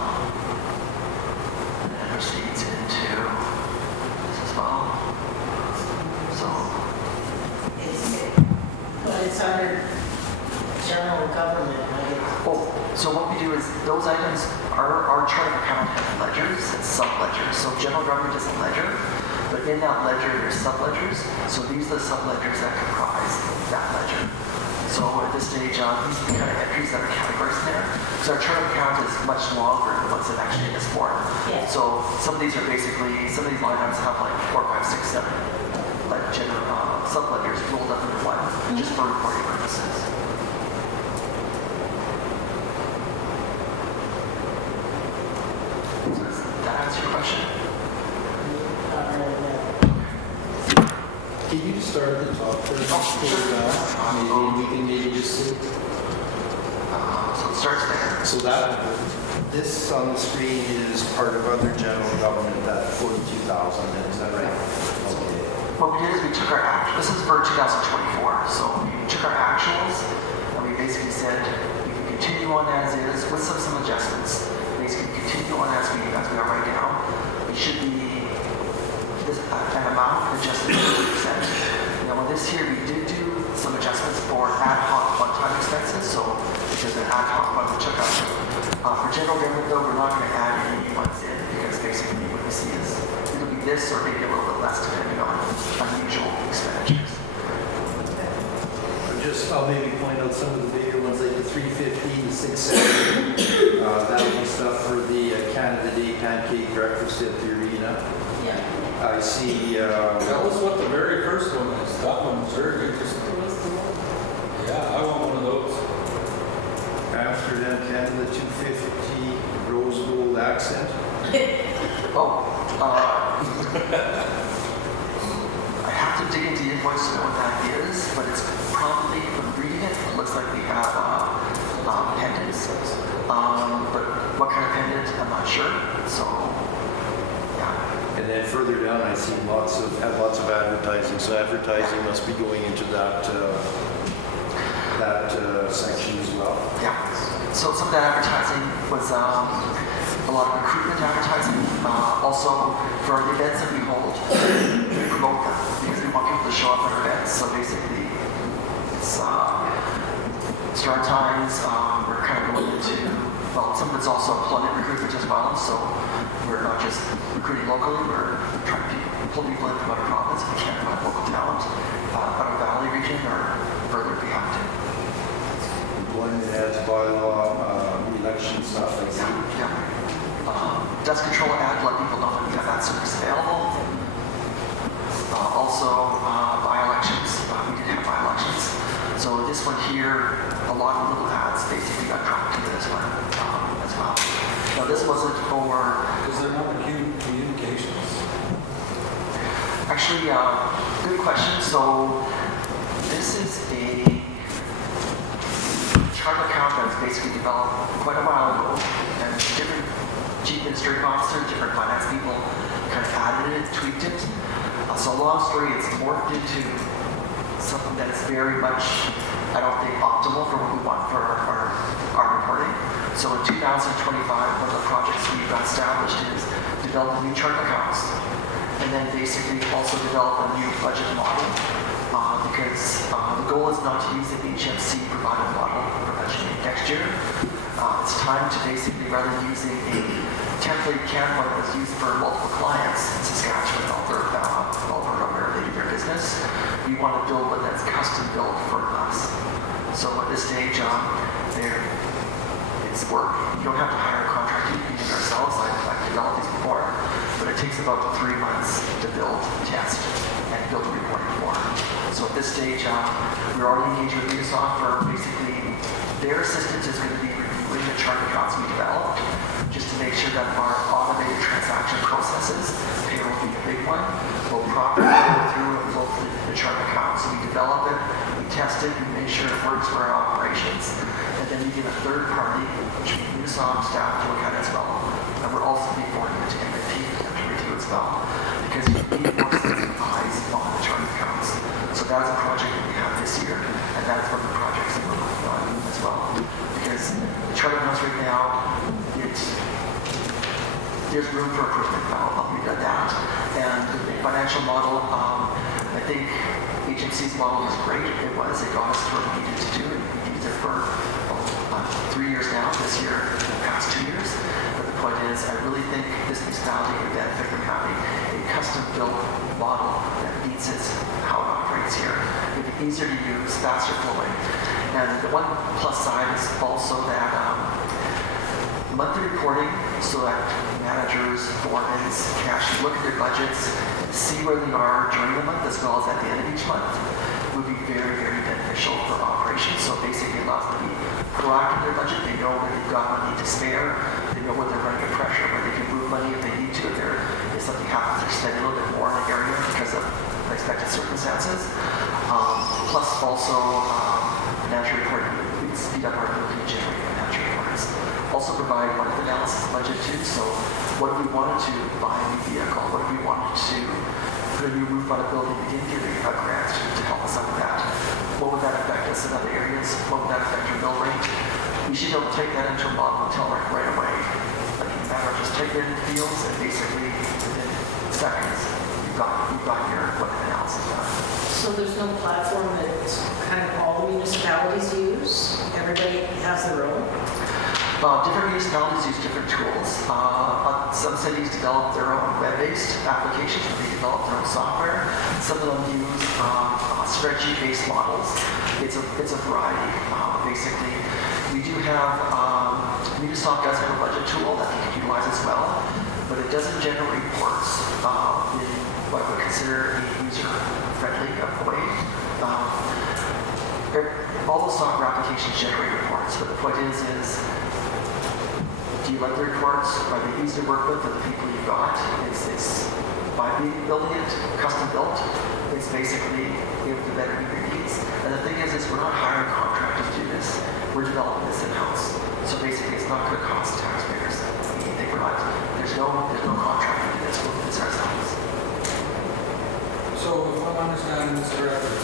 And then it proceeds into this as well. So, But it's under general government, right? so what we do is those items, our chart of account has ledgers and sub-ledgers. So general government is a ledger, but in that ledger there's sub-ledgers. So these are the sub-ledgers that comprise that ledger. So at this stage, these are the kind of entries that are categories in there. So our chart of account is much longer than what's in actually in this form. Yeah. So some of these are basically, some of these line items have like 4, 5, 6, 7 like general sub-ledgers rolled up into one, just for reporting purposes. So does that answer your question? Not really, no. Can you just start at the top first? Oh, sure. Maybe we can maybe just see. So it starts there. So that, this on the screen is part of other general government, that 42,000, is that right? Okay. What we did is we took our this is for 2024, so we took our actuals and we basically said we can continue on as is with some adjustments. Basically continue on as we are right now. It should be this an amount adjusted to 2%. Now on this here we did do some adjustments for ad hoc one-time expenses, so because an ad hoc one we took up. For general government though, we're not going to add any new ones in because basically what we see is it'll be this or maybe a little bit less depending on unusual expenditures. I'll maybe point out some of the bigger ones like the 350, the 670. That'll be stuff for the Canada Day pancake breakfast at the arena. Yeah. I see. That was what the very first one is. That one was very interesting. Yeah, I want one of those. Amsterdam, Canada, 250, rose gold accent. I have to dig into the invoice to know what that is, but it's probably, from reading it, it looks like we have pendants. But what kind of pendant, I'm not sure. So, yeah. And then further down, I see lots of advertising. So advertising must be going into that section as well. Yeah. So some of that advertising was a lot of recruitment advertising. Also, for the events that we hold, we promote them because we want people to show up at our events. So basically, it's start times. We're kind of going into, well, some of it's also employment recruitment as well. So we're not just recruiting locally. We're trying to pull people in from other provinces. We can't find local talent out of the Valley region or further if we have to. Employment ads, bylaw, election stuff like that. Yeah. Dust control ad, let people know that we have that service available. Also, by-elections. We did have by-elections. So this one here, a lot of little ads basically got dropped into this one as well. Now this wasn't for, Is there not communications? actually, good question. So this is a chart account that was basically developed quite a while ago, and different chief administrative officers, different finance people kind of added it, tweaked it. So long story, it's morphed into something that is very much, I don't think, optimal for what we want for our reporting. So in 2025, one of the projects we got established is develop new chart accounts, and then basically also develop a new budget model, because the goal is not to use the HMC provided model for budgeting next year. It's time to basically, rather than using a template Canva that was used for multiple clients in Saskatchewan, Alberta, where they do their business, we want to build one that's custom built for us. So at this stage, it's work. You don't have to hire a contractor, you can do it ourselves. I've developed these before, but it takes about 3 months to build, test, and build a reporting form. So at this stage, we're already engaged with Microsoft for basically their assistance is going to be reviewing the chart accounts we developed, just to make sure that our automated transaction processes, payroll being a big one, will properly go through and look at the chart accounts. So we develop it, we test it, we make sure it works for our operations, and then we get a third party, which we use Microsoft staff to look at as well. And we're also reporting it to MIP to review as well, because you need more sensitive eyes on the chart accounts. So that's a project that we have this year, and that's one of the projects that we're working on as well. Because the chart accounts right now, there's room for improvement. I'll leave it at that. And the financial model, I think HMC's model was great. It got us to what we needed to do. We used it for 3 years now, this year, the past 2 years. But the point is, I really think this municipality would benefit from having a custom-built model that meets how it operates here. It'd be easier to use, faster flowing. And the one plus side is also that monthly reporting, so that managers, foremen can actually look at their budgets, see where they are during the month as well as at the end of each month, would be very, very beneficial for operations. So basically it allows them to be proactive in their budget. They know where they've got money to spare. They know where they're running under pressure, where they can move money if they need to. If something happens, they're spending a little bit more in the area because of unexpected circumstances. Plus also financial reporting would speed up our ability to generate financial reports. Also provide market analysis budget too. So what if we wanted to buy a new vehicle? What if we wanted to put a new roof on a building? We didn't get a grant to help us out with that. What would that affect us in other areas? What would that affect your bill rate? We should be able to take that into a model and tell right away. Like in matter of just take it in the fields and basically within seconds you've got your what analysis done. So there's no platform that kind of all municipalities use? Everybody has their own? Different municipalities use different tools. Some cities develop their own web-based applications where they develop their own software. Some of them use spreadsheet-based models. It's a variety. Basically, we do have, Microsoft does have a budget tool that we can utilize as well, but it doesn't generate reports in what we consider a user-friendly way. All those software applications generate reports, but the point is do you like the reports? Are they easy to work with for the people you've got? It's by building it custom built, it's basically able to better meet your needs. And the thing is we're not hiring contractors to do this. We're developing this in-house. So basically it's not going to cost taxpayers anything. There's no contractor to do this. We'll do this ourselves. So if I'm understanding this correctly,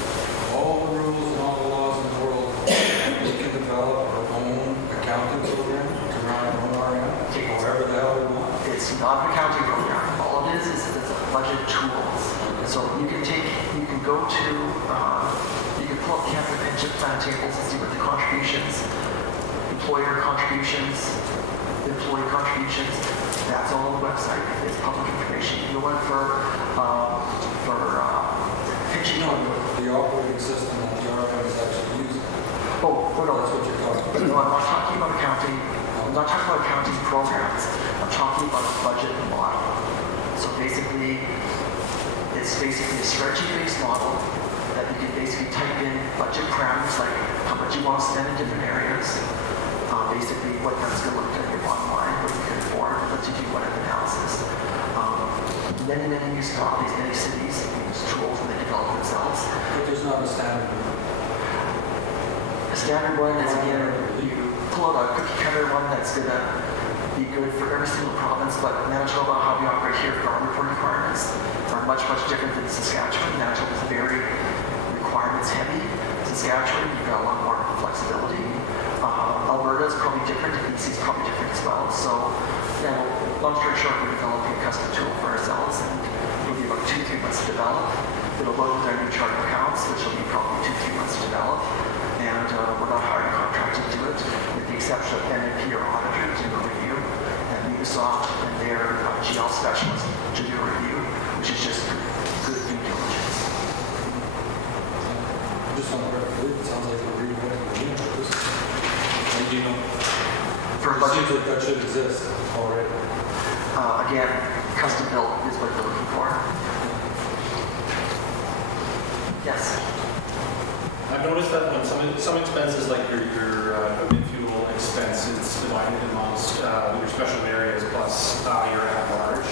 all the rules and all the laws in the world, we can develop our own accounting program to run our own RM, however the hell we want. It's not an accounting program. All it is it's a budget tool. So you can go to, you can pull up capital pension plan tables and see what the contributions, employer contributions, employee contributions, that's all on the website. It's public information. You want for pension. No, the operating system that the RM is actually using. Oh, no. That's what you're talking about. No, I'm not talking about accounting. I'm not talking about accounting programs. I'm talking about a budget model. So basically, it's basically a spreadsheet-based model that you can basically type in budget parameters like how much what you want to spend in different areas. Basically, what that's going to look at your bottom line, what you can afford, let you do whatever analysis. Many municipalities, many cities use tools and they develop themselves. But there's not a standard. A standard one is, again, you pull out a cookie cutter one that's going to be good for every single province, but Manitoba, how we operate here, our report requirements are much different than Saskatchewan. Manitoba is very requirements heavy. Saskatchewan, you've got a lot more flexibility. Alberta is probably different, BC is probably different as well. So, long story short, we're developing a custom tool for ourselves, and it'll be about 2-3 months to develop. It'll work with our new chart of accounts, which will be probably 2-3 months to develop. And we're not hiring contractors to do it, with the exception of NNP or auditor to do a review, and Microsoft and their GL specialist to do a review, which is just good due diligence. Just on the record, it sounds like we're rewriting the universe. And you know, For it budget, seems like that should exist already. again, custom built is what they're looking for. Yes. I've noticed that when some expenses like your equipment fuel expense is divided amongst your special areas plus your at large.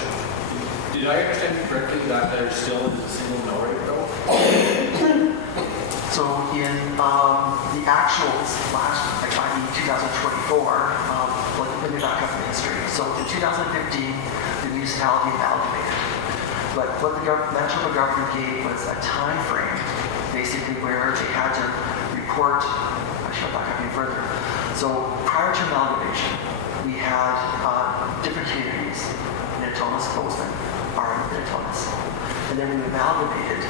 Did I understand correctly that there still is a single mill rate though? So in the actuals last, like i.e. 2024, let me back up in history. So in 2015, the municipality amalgamated. But what the Manitoba government gave was a time frame, basically where they had to report, I should back up even further. So prior to amalgamation, we had different communities, Minitonas-Bowsman, are Minitonas. And then when we amalgamated,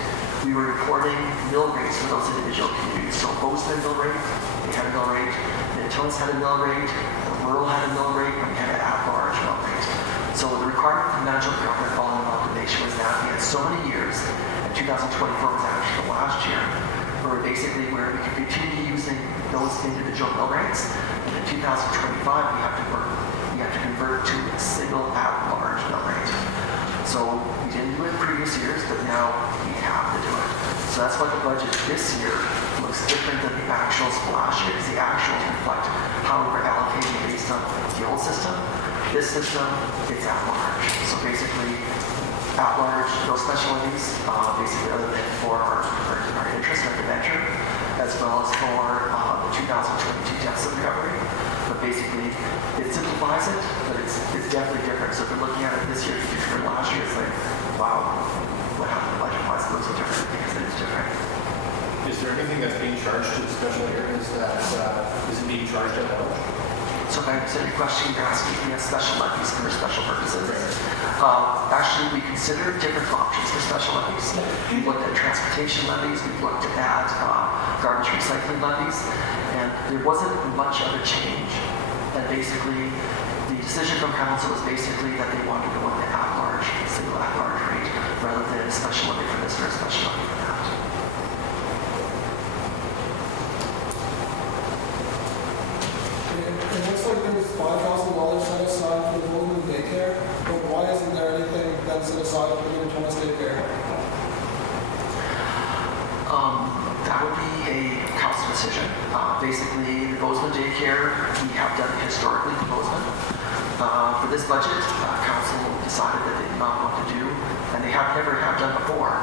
we were reporting mill rates for those individual communities. So Bowsman mill rate, we had a mill rate, Minitonas had a mill rate, rural had a mill rate, and we had an at-large mill rate. So the requirement from the Manitoba government following amalgamation was that we had so many years, and 2024 was actually the last year, where we could continue using those individual mill rates, and in 2025 we have to convert to a single at-large mill rate. So we didn't do it in previous years, but now we have to do it. So that's why the budget this year looks different than the actuals from last year, because the actuals reflect how we were allocating based on the old system. This system, it's at large. So basically, at large, no specialties, basically other than for our interest and debenture, as well as for the 2022 deficit recovery. But basically, it simplifies it, but it's definitely different. So if you're looking at it this year compared to last year, it's like, wow, what happened budget-wise? It looks so different because it is different. Is there anything that's being charged to the special areas that isn't being charged at large? So if I understand your question, you're asking if we have special levies for special purposes. Actually, we considered different options for special levies. We looked at transportation levies, we looked at garbage recycling levies, and there wasn't much of a change. And basically, the decision from council was basically that they wanted to go with the at-large, single at-large rate, rather than a special levy for this or a special levy for that. It looks like there's $5,000 set aside for the Bowsman daycare, but why isn't there anything that's set aside for the Minitonas daycare? That would be a council decision. Basically, the Bowsman daycare, we have done it historically for Bowsman. For this budget, council decided that they did not want to do, and they never have done before,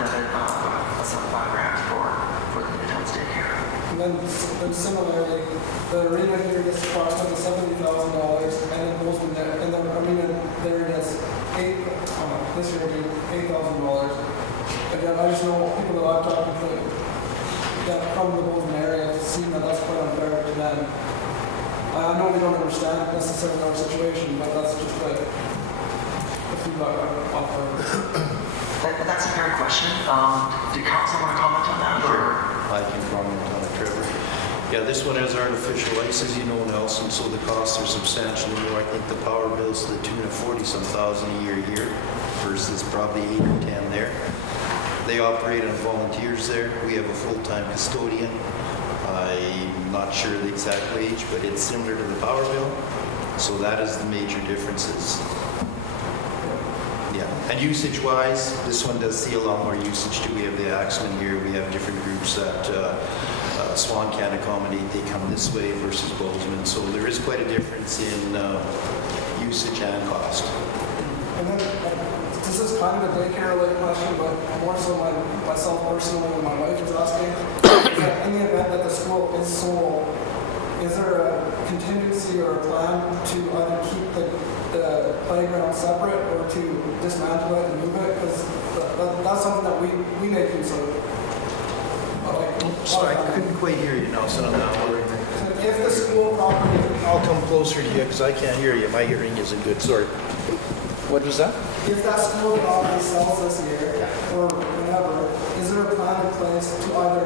done a $75,000 grant for the Minitonas daycare. And then similarly, the arena here gets approximately $70,000, and then Bowsman, and the arena there gets this year will be $8,000. Again, I just know people that I've talked to that from the Bowsman area seem that that's quite unfair to them. I know we don't understand necessarily our situation, but that's just like the feedback I've offered. That's a fair question. Did council want to comment on that? Or? I can comment on it, Trevor. Yeah, this one has artificial ice, as you know, Nelson, so the costs are substantially more. I think the power bill's to the tune of 40-some thousand a year here versus probably 8 or 10 there. They operate on volunteers there. We have a full-time custodian. I'm not sure the exact wage, but it's similar to the power bill. So that is the major differences. Yeah, and usage-wise, this one does see a lot more usage too. We have the Axemen here. We have different groups that Swan can't accommodate, they come this way versus Bowsman. So there is quite a difference in usage and cost. And then, this is kind of a daycare-related question, but more so myself personally and my wife is asking, is that in the event that the school is sold, is there a contingency or a plan to either keep the playground separate or to dismantle it and move it? Because that's something that we make use of. Sorry, I couldn't quite hear you, Nelson, on that one. If the school property, I'll come closer to you because I can't hear you. My hearing isn't good, sorry. What was that? if that school property sells this year or whenever, is there a plan in place to either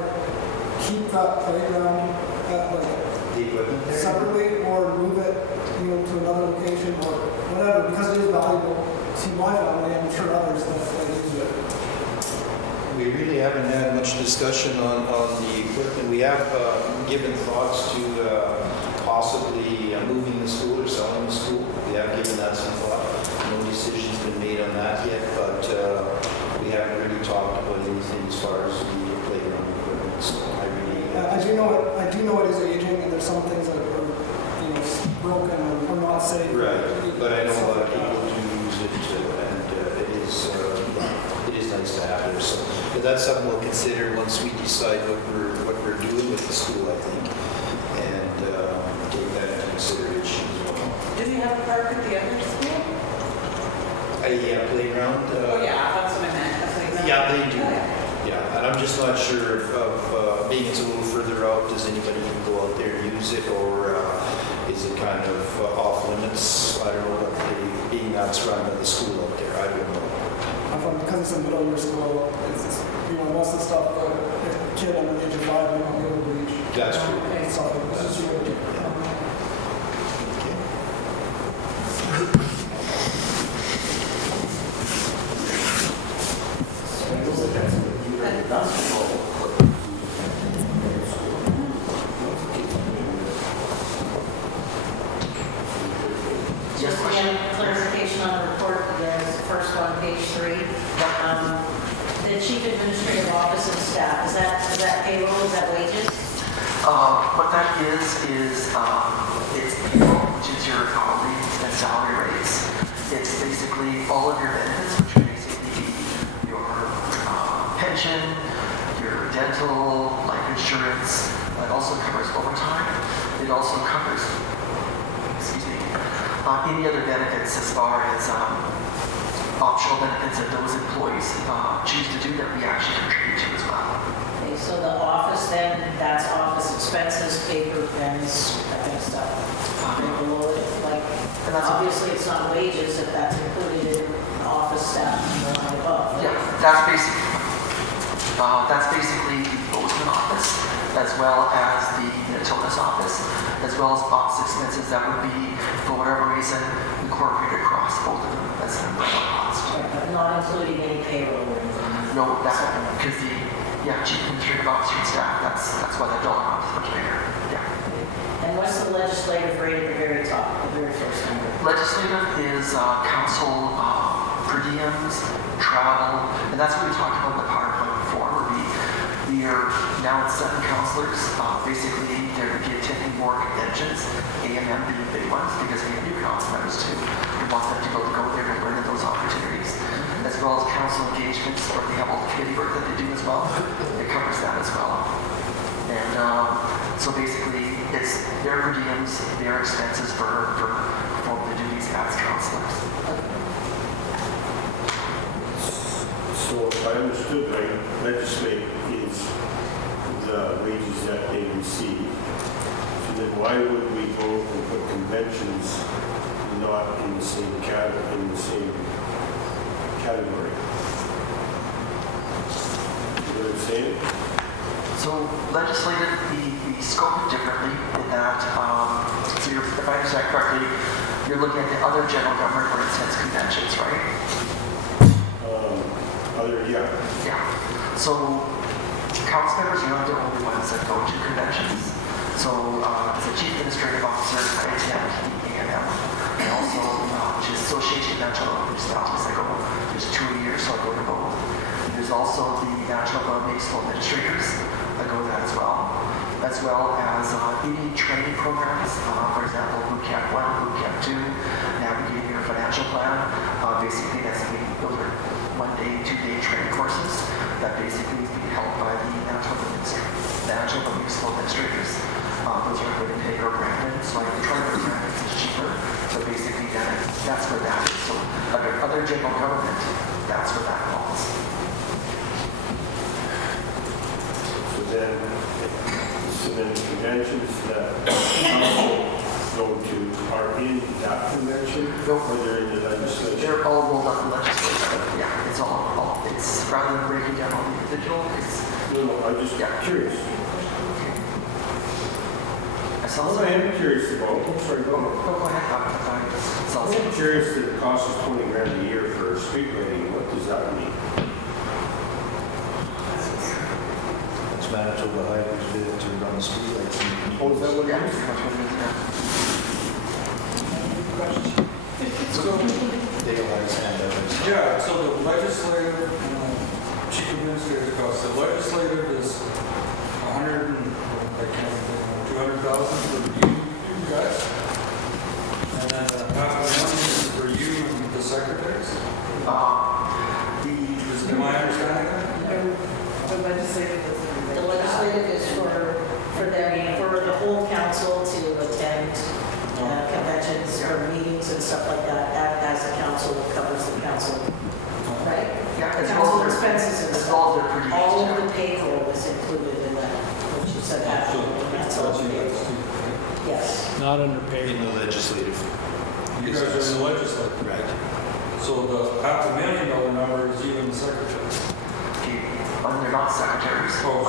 keep that playground The equipment there? separately or move it, to another location or whatever, because it is valuable to my family and I'm sure others that use it. We really haven't had much discussion on the equipment. We have given thoughts to possibly moving the school or selling the school. We have given that some thought. No decision's been made on that yet, but we haven't really talked about anything as far as the playground equipment. So I do know it is aging and there's some things that are broken or not safe. Right, but I know a lot of people do use it, and it is nice to have there. So but that's something we'll consider once we decide what we're doing with the school, I think, and take that into consideration as well. Do you have a park at the other school? Yeah, playground. Oh, yeah, that's what I meant. A playground. Yeah, they do. Oh, yeah. Yeah, and I'm just not sure of being it's a little further out, does anybody even go out there and use it, or is it kind of off limits? I don't know, but being that's run by the school out there, I don't know. Because it's a middle year school, it's, most of the stuff that a kid under the age of 5 may not be able to reach. That's true. And stuff like that. It's just really- Just again, clarification on the report, there's the first one, page 3. The chief administrative office and staff, is that payroll, is that wages? What that is it's payroll, which is your hourly and salary rates. It's basically all of your benefits, which are basically your pension, your dental, life insurance. It also covers overtime. It also covers, any other benefits as far as optional benefits that those employees choose to do that we actually contribute to as well. Okay, so the office then, that's office expenses, paper, pens, that kind of stuff. And below it, And that's- obviously it's not wages if that's included in office staff and the above. Yeah, that's basically the Bowsman office, as well as the Minitonas office, as well as office expenses that would be, for whatever reason, incorporated across both of them as an umbrella cost. Right, but not including any payroll or anything. No, that's because the chief administrative officer and staff, that's why the dollar amount is much bigger. Yeah. And what's the legislative rate at the very top, the very first number? Legislative is council per diems, travel, and that's what we talked about in the PowerPoint before, where we are now at 7 councilors. Basically, they're going to be attending more conventions, A&M being big ones, because we have new council members too. We want them to be able to go there and learn those opportunities, as well as council engagements, or they have all the committee work that they do as well. It covers that as well. And so basically, it's their per diems, their expenses for performing the duties as councilors. So if I understood right, legislate is the wages that they receive. So then why would we go and put conventions not in the same category? You know what I'm saying? So legislative, we scope it differently in that, so if I understand correctly, you're looking at the other general government, for instance, conventions, right? Yeah. So council members are not the only ones that go to conventions. So as a chief administrative officer, I attend the A&M. And also, which is Association of National Municipalities, I go, there's 2 a year, so I go to both. There's also the National Municipal Administrators, I go to that as well. As well as any training programs, for example, Boot Camp 1, Boot Camp 2, navigating your financial plan. Basically, those are 1-day, 2-day training courses that basically is being held by the Manitoba Municipal Administrators. Those are good in Hague or Brandon, so I can try to Brandon is cheaper, but basically that's where that is. So other general government, that's where that falls. So then the conventions that council go to are in that convention, or they're in the legislature? They're all rolled up in legislature. Yeah, it's it's rather than breaking down on the individual, it's. No, I'm just curious. What I am curious about, Go ahead. I'm curious that it costs us 20 grand a year for street lighting. What does that mean? It's Manitoba Highways bid to run the streetlights. Oh, is that what it Yeah, is? pretty much what it is now. So, Dale has his hand up. yeah, so the legislative, chief administrative cost, the legislative is 200,000 for you guys. And then $500,000 is for you and the secretaries. Am I understanding that? The legislative is for the whole council to attend conventions or meetings and stuff like that. As a council, it covers the council, right? Yeah, as Council well as their- expenses and as stuff. well as their per diem, All yeah. of the payroll is included in that, what you said, that, that's all That's you guys payroll. too. Yes. Not underpaid. In the legislative. You guys are in the legislature. Right. So the $500,000 number is you and the secretary. They're not secretaries. Oh,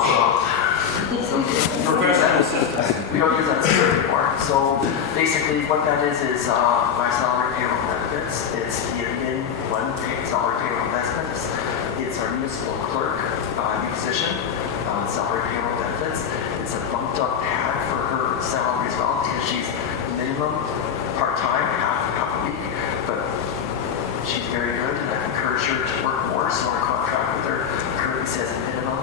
Professional assistants. We don't use that term anymore. So basically what that is my salary payroll benefits. It's the admin salary payroll investments. It's our municipal clerk new position, salary payroll benefits. It's a bumped up pad for her salary as well because she's minimum part-time, half a week. But she's very good and I've encouraged her to work more. So our contract with her currently says a minimum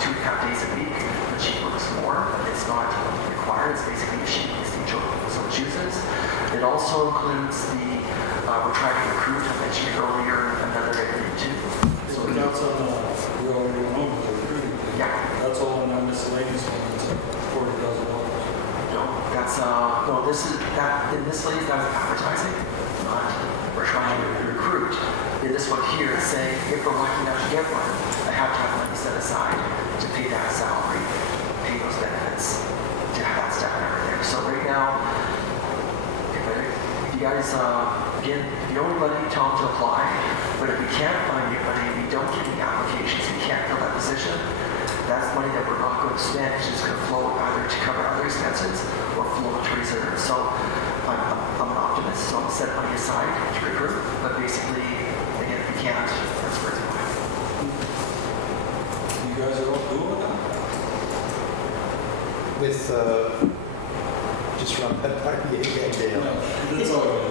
2.5 days a week, but she works more, but it's not required. It's basically if she so chooses. It also includes we're trying to recruit, I mentioned earlier, another area too. So That's on the, we already know the recruiting thing. Yeah. That's all in that miscellaneous one, it's $40,000. no, that's in this lane that's advertising. We're trying to recruit. In this one here, it's saying if we're lucky enough to get one, I have to have money set aside to pay that salary, pay those benefits, to have that stuff over there. So right now, if you guys, again, if you owe anybody, tell them to apply. But if we can't find anybody, we don't get any applications, we can't fill that position, that's money that we're not going to spend. It's just going to flow either to cover other expenses or flow to reserve. So I'm an optimist, so I'm set money aside to recruit. But basically, again, if we can't, that's where it's going. You guys are all cool with that? With, just run that by the again, Dale. That's all right.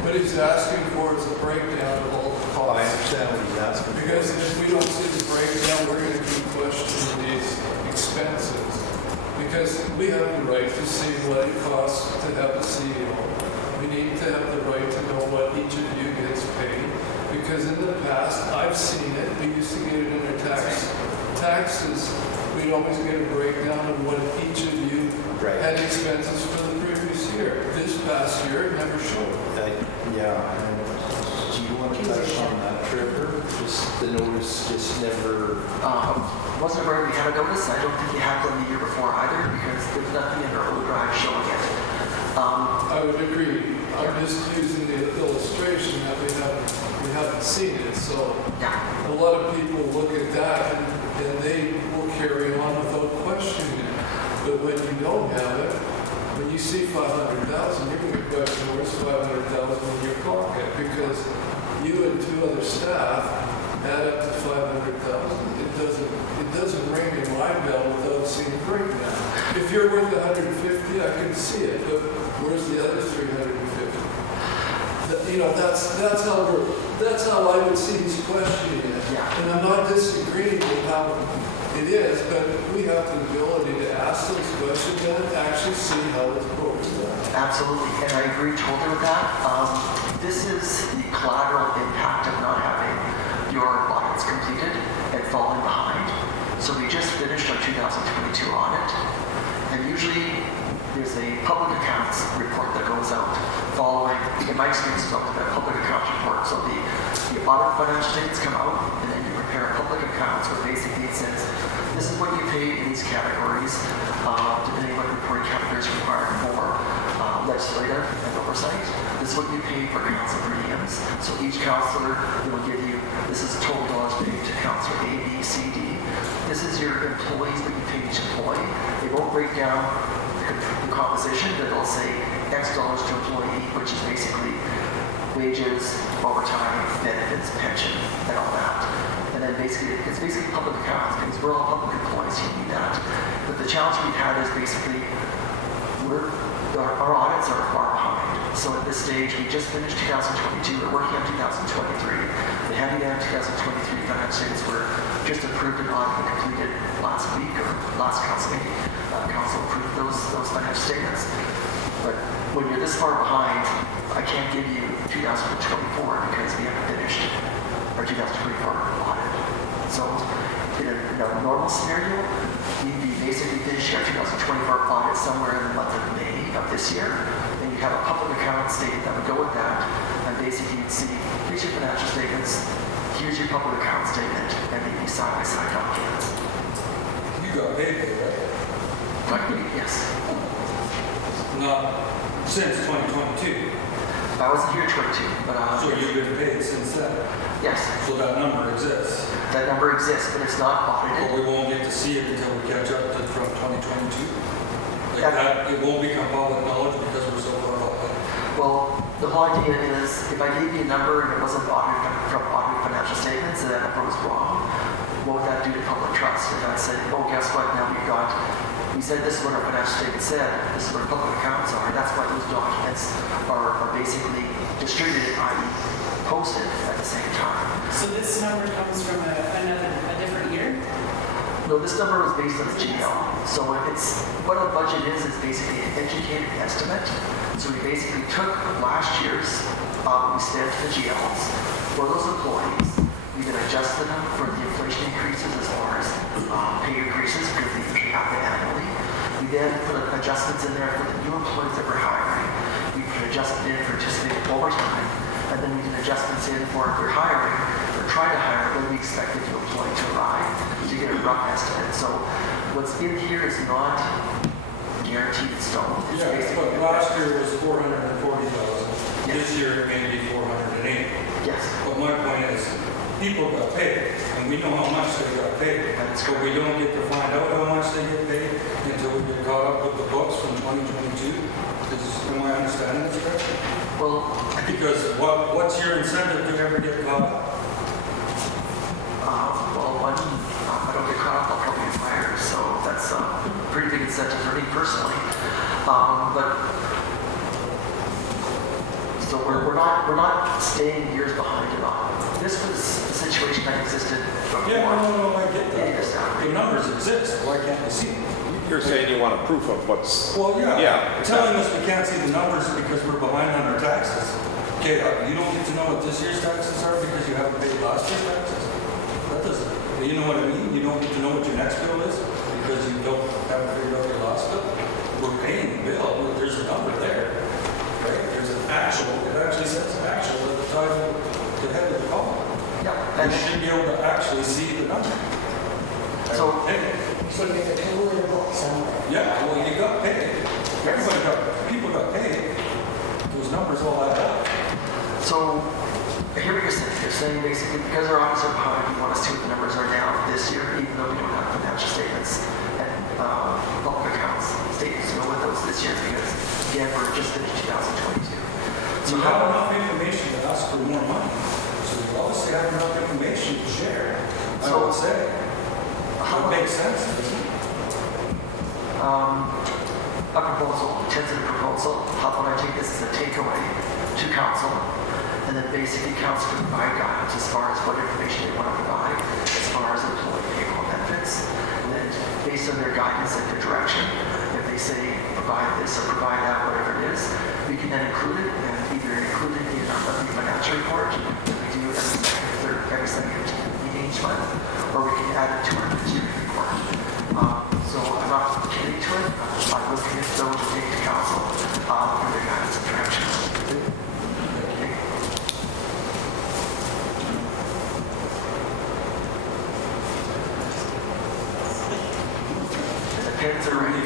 What he's asking for is a breakdown of all the Oh, I costs. understand what he's asking. for. Because if we don't see the breakdown, we're going to keep questioning these expenses. Because we have the right to see what it costs to have a CEO. We need to have the right to know what each of you gets paid. Because in the past, I've seen it, we used to get it in our taxes. We'd always get a breakdown of what each of you had expenses for the previous year. This past year, it never showed. Yeah. Do you want to touch on that, Trevor? Just the notice just never. Wasn't aware we had a notice. I don't think you had one the year before either because there's nothing in our old drive showing it. I would agree. I'm just using the illustration that we haven't seen it. So Yeah. a lot of people look at that and they will carry on without questioning it. But when you don't have it, when you see 500,000, you're going to question where's 500,000 in your pocket because you and 2 other staff add up to 500,000. It doesn't ring in my bell without seeing a breakdown. If you're worth 150, I can see it, but where's the other 350? That's how I would see he's questioning it. Yeah. And I'm not disagreeing with how It is, but we have the ability to ask those questions and actually see how it's broken down. Absolutely, and I agree totally with that. This is the collateral impact of not having your audits completed and falling behind. So we just finished our 2022 audit, and usually there's a public accounts report that goes out following, in my experience, it's up to that public accounts report. So the audit financial statements come out, and then you prepare public accounts where basically it says, this is what you pay in these categories, depending on what reporting categories required for legislative and oversight. This is what you pay for council per diems. So each councillor will give you, this is total dollars paid to councillor A, B, C, D. This is your employees that you pay each employee. They won't break down the composition, but they'll say X dollars to employee, which is basically wages, overtime, benefits, pension, and all that. And then basically, it's basically public accounts because we're all public employees, you need that. But the challenge we've had is basically our audits are far behind. So at this stage, we just finished 2022, we're working on 2023. The handyman 2023 financial statements were just approved and audited and completed last week or last council meeting. Council approved those financial statements. But when you're this far behind, I can't give you 2024 because we haven't finished our 2024 audit. So in a normal scenario, you'd be basically finishing our 2024 audit somewhere in the month of May of this year. Then you have a public account statement that would go with that. And basically you'd see, here's your financial statements, here's your public account statement, and they'd be side-by-side documents. You got paid for that? Yes. Not since 2022. I wasn't here 22, but So you've been paid since then? yes, So that number exists? that number exists, but it's not But audited. we won't get to see it until we catch up to from 2022? Like Yeah. that, it won't become public knowledge because we're so far behind? Well, the whole idea is if I gave you a number and it wasn't audited from audited financial statements and that number was wrong, what would that do to public trust? If I said, oh, guess what, now we said this is what our financial statement said, this is what our public accounts are, that's why those documents are basically distributed, i.e. posted at the same time. So this number comes from a different year? No, this number was based on the GL. So it's, what our budget is basically an educated estimate. So we basically took last year's, we spent the GLs for those employees. We then adjusted them for the inflation increases as far as pay increases because they usually happen annually. We then put adjustments in there for the new employees that we're hiring. We put adjustments in for anticipated overtime. And then we did adjustments in for if we're hiring or trying to hire when we expect the new employee to arrive to get a rough estimate. So what's in here is not guaranteed in stone. It's Yeah, basically but last year was 440,000. Yes. This year it may be 480. yes. But my point is, people got paid, and we know how much they got paid. That's But we don't get to find out how much they get paid until we get caught up with the books from 2022. Am I understanding this correctly? Well, Because what's your incentive to ever get caught up? one, I don't get caught up, I'll probably get fired. So that's a pretty big incentive for me personally. So we're not staying years behind at all. This was the situation that existed before. Yeah, no, I get It is that. now. The numbers exist, why can't we see them? You're saying you want a proof of what's... Well, yeah. Yeah. Telling us we can't see the numbers because we're behind on our taxes. Okay, you don't get to know what this year's taxes are because you haven't paid last year's taxes? That doesn't, you know what I mean? You don't get to know what your next bill is because you haven't figured out your last bill? We're paying the bill, there's a number there, right? There's an actual, it actually says actual at the time of the head of the column. Yeah. You should be able to actually see the number. So- So there's a total in the book somewhere. Yeah, well, you got paid. People got paid. Those numbers all add up. So here what you're saying. You're saying basically because our audits are behind, you want to see what the numbers are now this year, even though we don't have financial statements and public accounts statements to go with those this year because again we're just finished 2022. So you have enough information to ask for more money. So you obviously have enough information to share. I would say. That makes sense, doesn't it? A proposal, tentative proposal. How about I take this as a takeaway to council, and then basically council can provide guidance as far as what information they want to provide, as far as employee payroll benefits, based on their guidance and their direction. If they say provide this or provide that, whatever it is, we can then include it and either include it in our monthly financial report, that we do every second meeting each month, or we can add it to our next year's report. So I'm not committing to it. I will commit though to take to council for their guidance and direction. Okay. The pens are ready.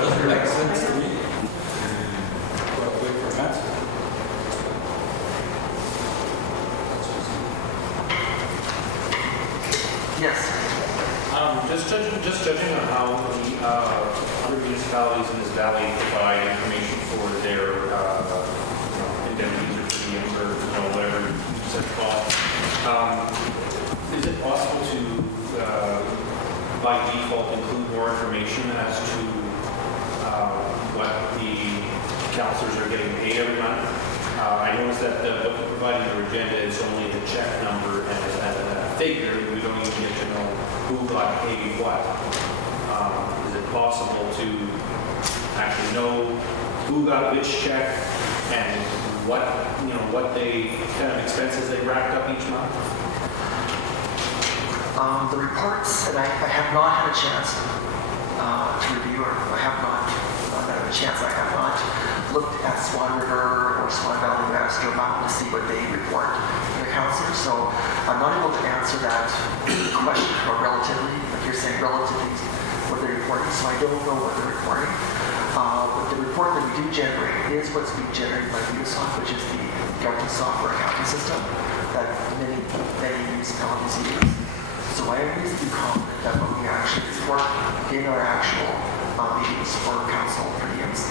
Doesn't make sense to me. Well, wait for Matt. Yes. Just judging on how the other municipalities in this valley provide information for their indemnities or per diems or whatever you said it's called. Is it possible to, by default, include more information as to what the counselors are getting paid every month? I noticed that what you provide in your agenda is only the check number and a figure. We don't even get to know who got paid what. Is it possible to actually know who got which check and what they kind of expenses they racked up each month? The reports, and I have not had a chance to review, or I have not looked at Swan River or Swan Valley West or Mountain to see what they report to the councillors. So I'm not able to answer that question or relatively, like you're saying, relatively what they're reporting. So I don't know what they're reporting. But the report that we do generate is what's being generated by Municipality, which is the government software accounting system that many municipalities use. So I am reasonably confident that what we actually report in our actual meetings for council premiums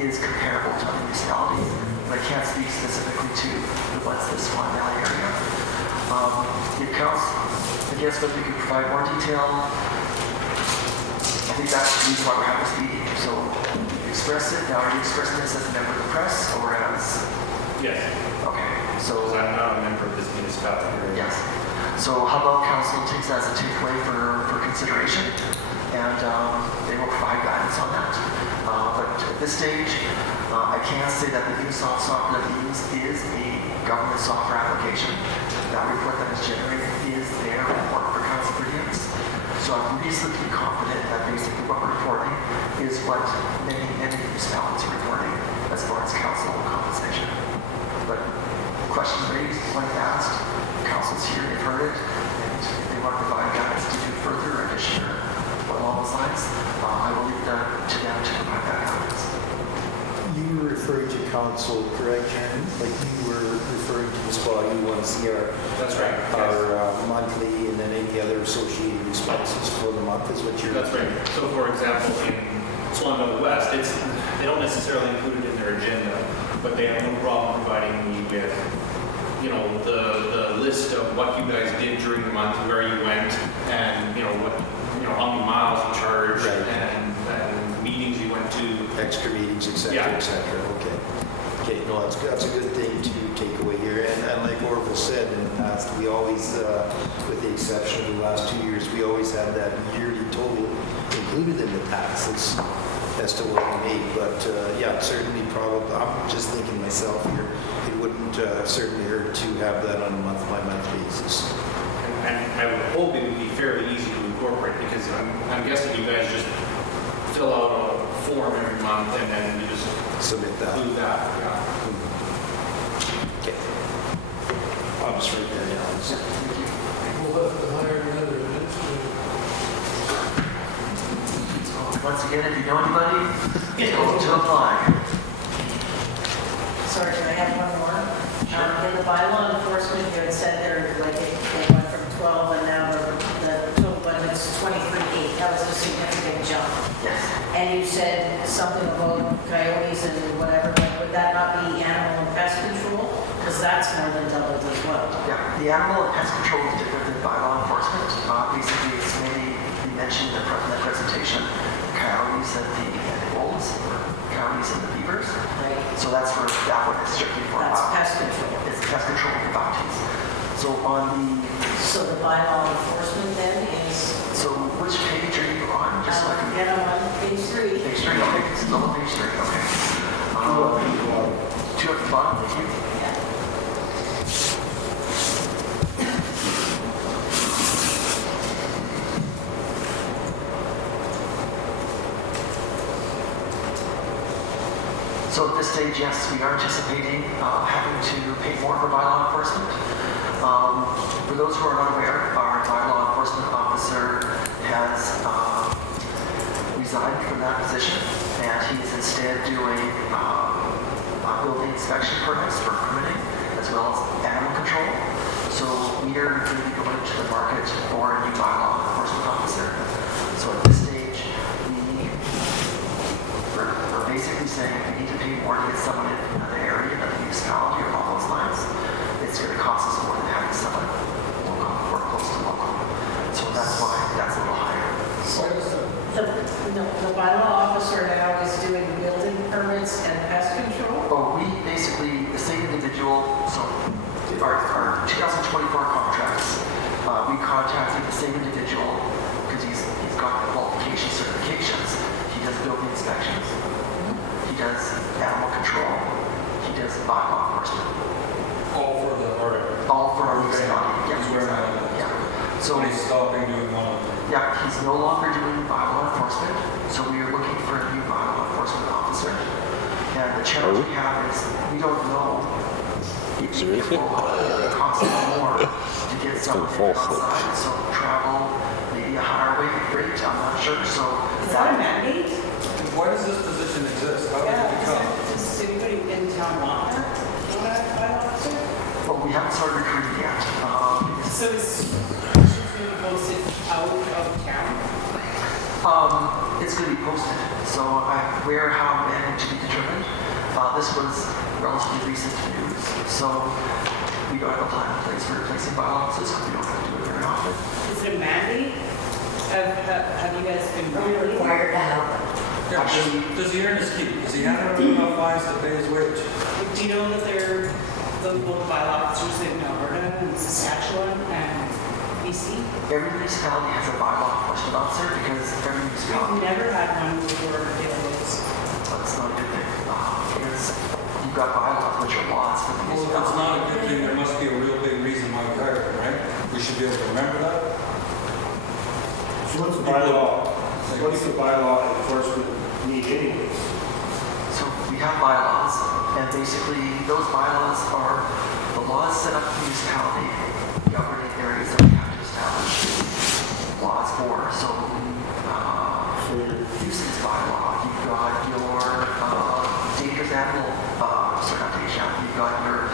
is comparable to other municipalities, but I can't speak specifically to the ones in the Swan Valley area. The accounts, I guess, but we could provide more detail. I think that's the reason why we're having this meeting. So you express it. Now, are you expressing this as a member of the press or as? Yes. Okay. So I'm not a member of this municipality. Yes. So how about council takes that as a takeaway for consideration, and they will provide guidance on that. But at this stage, I can say that the Microsoft software that we use is a government software application. That report that is generated is their report for council premiums. So I'm reasonably confident that basically what we're reporting is what many municipalities are reporting as far as council compensation. But questions raised, points asked, council's here, they've heard it, and if they want to provide guidance to do further addition or along those lines, I will leave that to them to provide that guidance. You were referring to council, correct, Karen? Like you were referring to the spot, you want to see our That's right. our monthly and then any other associated expenses for the month is what you're. That's right. So, for example, in Swan Valley West, they don't necessarily include it in their agenda, but they have no problem providing me with, the list of what you guys did during the month, where you went, and how many miles you charged, Right. and meetings you went to. Extra meetings, et cetera, Yeah. et cetera. Okay, no, that's a good thing to take away here. And like Orville said in the past, we always, with the exception of the last 2 years, we always had that yearly total included in the taxes as to what we made. But certainly probably, I'm just thinking myself here, it wouldn't certainly hurt to have that on a month-by-month basis. And I would hope it would be fairly easy to incorporate, because I'm guessing you guys just fill out a form every month and then you just Submit that. include that. Yeah. Okay. I'll just write that down. We'll have to hire another administrator. Once again, if you know anybody, to apply. Sorry, can I have one more? In the bylaw enforcement, you had said they went from 12 and now the total budget's 23.8. That was a significant jump. Yes. And you said something about coyotes and whatever, but would that not be animal and pest control? Because that's more than doubled as well. Yeah, the animal and pest control is different than bylaw enforcement. Basically, it's mainly, you mentioned in the presentation, coyotes and the wolves, or coyotes and the beavers. Right. So that's for that one is strictly for That's pest control. It's pest control for bounties. So on the So the bylaw enforcement then is, so which page So at this stage, yes, we are anticipating having to pay more for bylaw enforcement. For those who are not aware, our bylaw enforcement officer has resigned from that position, and he is instead doing building inspection permits for permitting, as well as animal control. So we are going to be going to the market for a new bylaw enforcement officer. So at this stage, we're basically saying we need to pay more to get someone in another area, another municipality, or along those lines. It's going to cost us more than having someone local or close to local. So that's why that's a little higher. The bylaw officer now is doing building permits and pest control? Well, we basically, the same individual, so our 2024 contracts, we contacted the same individual because he's got qualification certifications. He does building inspections. He does animal control. He does bylaw enforcement. All for the, or All for our municipality. he's wearing exactly. one. Yeah. So he's stopping doing one of them. Yeah, he's no longer doing bylaw enforcement, so we are looking for a new bylaw enforcement officer. And the challenge we have is we don't know if it will cost more to get someone outside, so travel, maybe a higher rate, I'm not sure. So Is that a mandate? Why does this position exist? How did it become? Does anybody in town want her? Want a bylaw officer? well, we haven't started recruiting yet. So is she going to be posted out of town? It's going to be posted, so where, how, and to be determined. This was relatively recent news, so we don't have a plan in place for replacing bylaw officers because we don't have to do it very often. Is it a mandate? Have you guys been Are we really? required to help? Yeah, does he earn his keep? Does he have enough fines to pay his wage? Do you know that they're the both bylaw officers in Alberta and Saskatchewan and BC? Every municipality has a bylaw enforcement officer because every I've municipality, never had one before Dale that's not a good thing. Because you've got bylaws, which are laws for the Well, if it's municipality. not a good thing, there must be a real big reason why we hired him, right? We should be able to remember that. So what's the bylaw enforcement need anyways? So we have bylaws, and basically those bylaws are the laws set up in the municipality governing areas that we have to establish laws for. So nuisance bylaw, you've got your dangerous animal certification, you've got your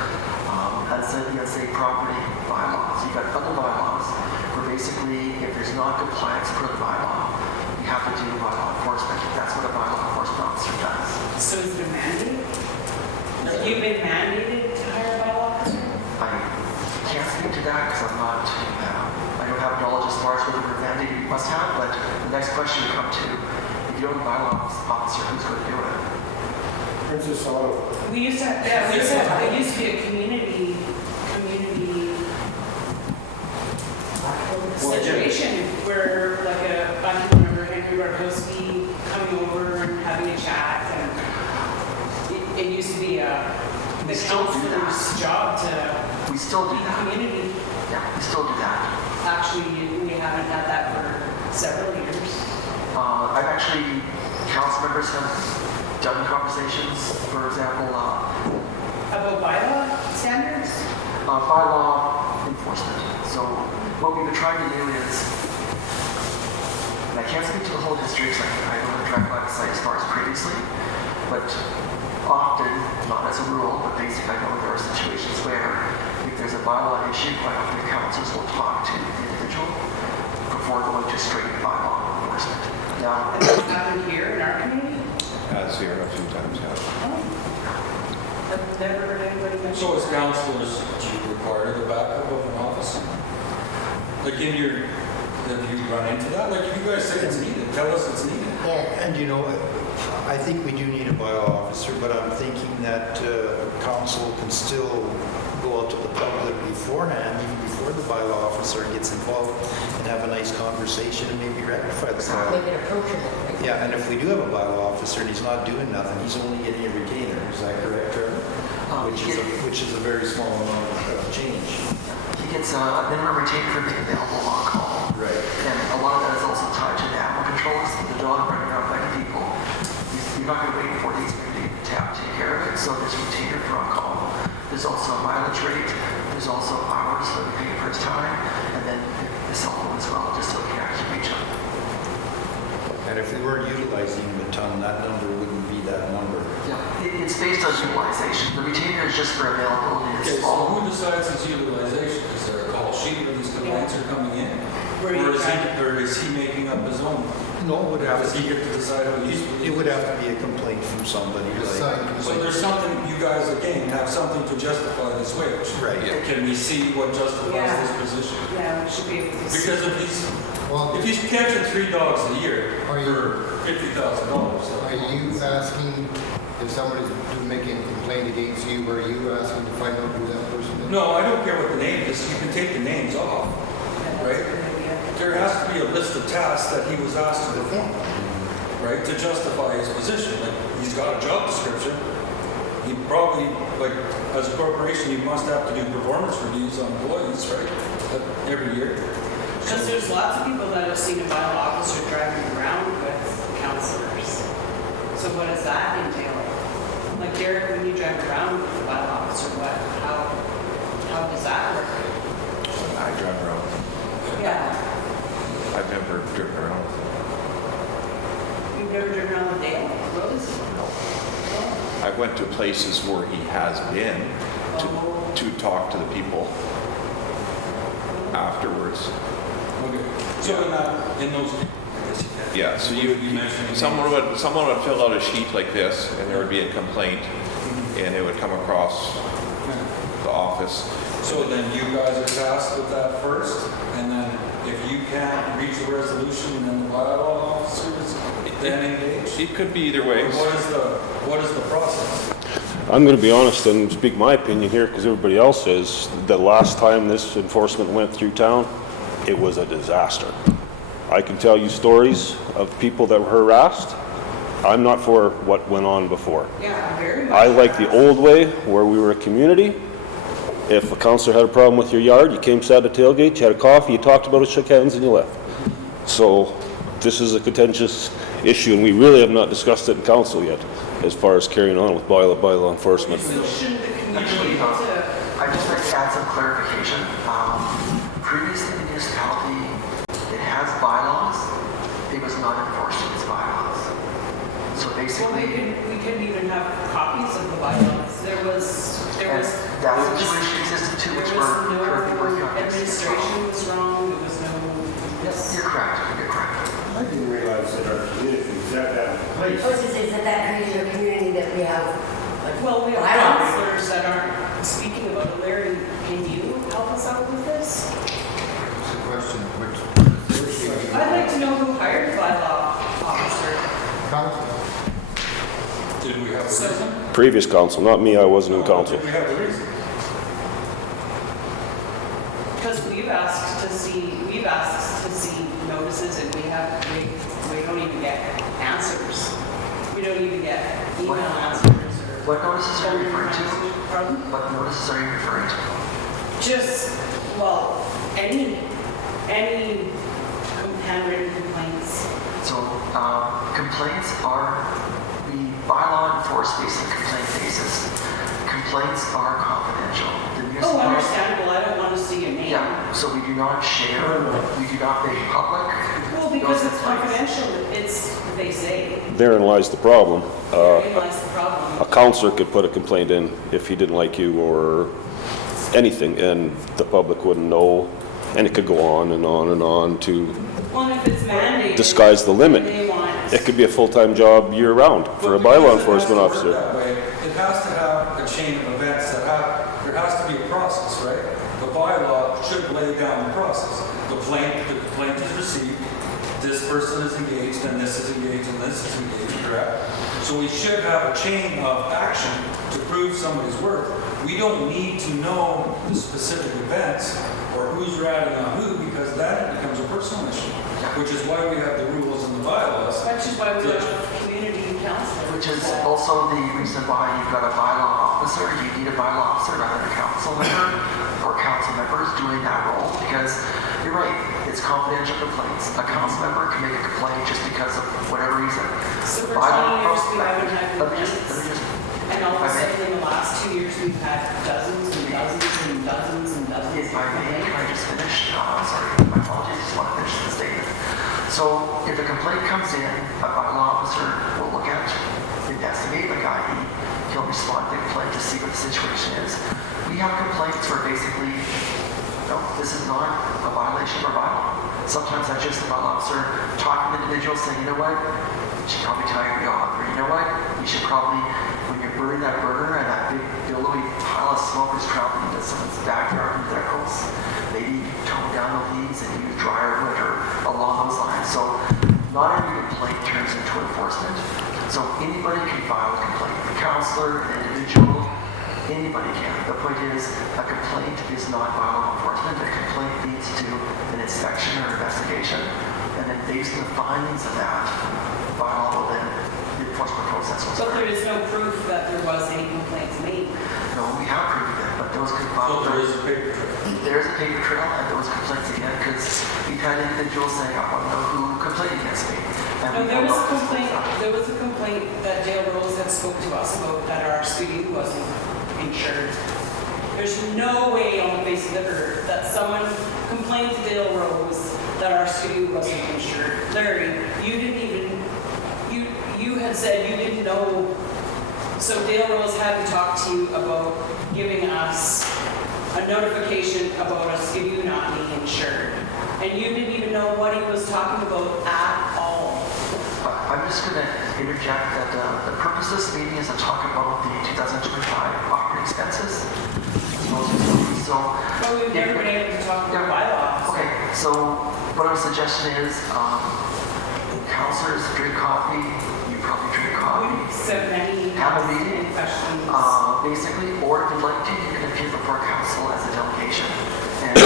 unsafe property bylaws, you've got other bylaws where basically if there's not compliance per the bylaw, you have to do bylaw enforcement. That's what a bylaw enforcement officer does. So is it a mandate? Have you been mandated to hire a bylaw officer? I can't speak to that because I'm not, I don't have knowledge as far as whether we're mandated you must have, but the next question would come to, if you don't have a bylaw officer, who's going to do it? Princess Auto. We used to, yeah, it used to be a community situation where like I can remember Henry Barkowski coming over and having a chat, and it used to be the councilor's job to We still do that. community. Yeah, we still do that. Actually, we haven't had that for several years. I've actually, council members have done conversations, for example, About bylaw standards? bylaw enforcement. So what we've been trying to do is, and I can't speak to the whole district, I don't have a track by the site as far as previously, but often, not as a rule, but basically I know there are situations where if there's a bylaw issue, quite often councils will talk to the individual before going to straight bylaw enforcement. Now, And that's happened here in our community? That's here a few times, yeah. I've never heard anybody mention. So as councilors, do you require the backup of an officer? Like in your, have you run into that? Like if you guys say it's needed, tell us it's needed. And you know, I think we do need a bylaw officer, but I'm thinking that council can still go out to the public beforehand, even before the bylaw officer gets involved, and have a nice conversation and maybe rectify the bylaw. Make it approachable. Yeah, and if we do have a bylaw officer and he's not doing nothing, he's only getting a retainer, is that correct, Trevor? Which is a very small amount of change. he gets a minimum retainer for being available on call. Right. And a lot of that is also tied to the animal controls, the dog running around biting people. You're not going to wait 4 days for him to get tapped take care of it. So there's retainer for on-call. There's also a mileage rate. There's also hours that we pay for his time. And then the cell phone as well, just so we can actually reach him. And if we weren't utilizing the ton, that number wouldn't be that number. Yeah, it's based on utilization. The retainer is just for availability. Okay, It's so all. who decides his utilization? Is there a call sheet where these complaints are coming in? Where you Or is he making up his own? No, it would have Does to he be, get to decide how he's? it would have to be a complaint from somebody, like, So there's something, you guys again have something to justify this wage. right, yeah. Can we see what justifies Yeah. this position? Yeah, we should be able to see. Because Well, if he's catching 3 dogs a year Are you- for $50,000. are you asking if somebody's making a complaint against you, are you asking to find out who that person is? No, I don't care what the name is, you can take the names off, right? There has to be a list of tasks that he was asked to perform, right, to justify his position. Like, he's got a job description. He probably, like, as a corporation, you must have to do performance reviews on employees, right, every year. Because there's lots of people that have seen a bylaw officer driving around with counselors. So what does that entail? Like Derek, when you drive around with the bylaw officer, how does that work? I drive around. Yeah, I've never driven around with them. you've never driven around the Dale Roads? I went to places where he has been to talk to the people afterwards. Okay. So in those, I guess you can. Yeah, so you mentioned someone would fill out a sheet like this, and there would be a complaint, and it would come across the office. So then you guys are tasked with that first, and then if you can't reach a resolution, then the bylaw officer is then engaged? It could be either way. What is the process? I'm going to be honest and speak my opinion here because everybody else is. The last time this enforcement went through town, it was a disaster. I can tell you stories of people that were harassed. I'm not for what went on before. Yeah, very much. I like the old way where we were a community. If a counselor had a problem with your yard, you came, sat at the tailgate, you had a coffee, you talked about it, shook hands, and you left. So this is a contentious issue, and we really have not discussed it in council yet, as far as carrying on with bylaw enforcement. So shouldn't the community Actually, be able to? I'd just like to add some clarification. Previously, the municipality, it has bylaws. It was not enforcing its bylaws. So Well, basically, we couldn't even have copies of the bylaws. There was that situation existed too, which we're currently working on. administration was wrong, there was no, Yes, you're correct. You're correct. I didn't realize that our community is that place. I was just saying, is that crazy a community that we have? well, we have bylaws? counselors that aren't speaking about it. Larry, can you help us out with this? It's a question which. I'd like to know who hired the bylaw officer. Council. Did we have a reason? Previous council, not me, I wasn't in council. Did we have a reason? Because we've asked to see notices and we don't even get answers. We don't even get email answers or. What notices are you referring to? Pardon? What notices are you referring to? Just, well, any handwritten complaints. So complaints are, we bylaw enforce based on complaint basis. Complaints are confidential. The Oh, municipality- understandable, I don't want to see a name. Yeah, so we do not share, we do not make public. Well, because those it's complaints. confidential, they say. Therein lies the problem. Therein lies the problem. A counselor could put a complaint in if he didn't like you or anything, and the public wouldn't know, and it could go on and on and on to Well, and if it's mandated. disguise the limit. They want. It could be a full-time job year-round for a bylaw enforcement But because it has to work officer. that way, it has to have a chain of events that happen. There has to be a process, right? The bylaw should lay down the process. The complaint is received, this person is engaged, and this is engaged, and this is engaged, correct? So we should have a chain of action to prove somebody's worth. We don't need to know the specific events or who's ratting on who, because then it becomes a personal issue, which is why we have the rules and the bylaws. Which is why we have community council. Which is also the reason why you've got a bylaw officer. You need a bylaw officer rather than a council member or council members doing that role, because you're right, it's confidential complaints. A council member can make a complaint just because of whatever reason. So for Bylaw 20 years, we officer- haven't had let me just And all of a sudden, in the last 2 years, we've had dozens and dozens and dozens and dozens. If I may, can I just finish? Sorry, my apologies, just want to finish the statement. So if a complaint comes in, a bylaw officer will look at, investigate, like i.e., he'll respond to the complaint to see what the situation is. We have complaints where basically, no, this is not a violation of our bylaw. Sometimes that's just the bylaw officer talking to the individual saying, you know what, you should probably tie your dog, or you know what, you should probably, when you're burning that burner and that big billowy pile of smoke is traveling into someone's backyard in their house, maybe you tone down the leaves and use dryer wood or along those lines. So not every complaint turns into enforcement. So anybody can file a complaint. A counselor, an individual, anybody can. The point is, a complaint is not bylaw enforcement. A complaint leads to an inspection or investigation, and then based on the findings of that, bylaw will then the enforcement process will But start. there is no proof that there was any complaints made. No, we have proof of it, but those could file. So there is a paper trail. There is a paper trail, and those complaints again, because we've had individuals saying, I want to know who complained against me. And No, we there don't was know a if this complaint, is up. there was a complaint that Dale Rose had spoke to us about that our studio wasn't insured. There's no way on the face of the earth that someone complained to Dale Rose that our studio wasn't insured. Larry, you didn't even, you had said you didn't know, so Dale Rose had to talk to you about giving us a notification about a studio not being insured. And you didn't even know what he was talking about at all. I'm just going to interject that the purpose of this meeting is to talk about the 2025 operating expenses. So, But we've never been able to talk about bylaws. okay, so what our suggestion is, counselors drink coffee, you probably drink coffee, We've sent many have a emails meeting, and questions. basically, or if you'd like to, you can appear before council as a delegation and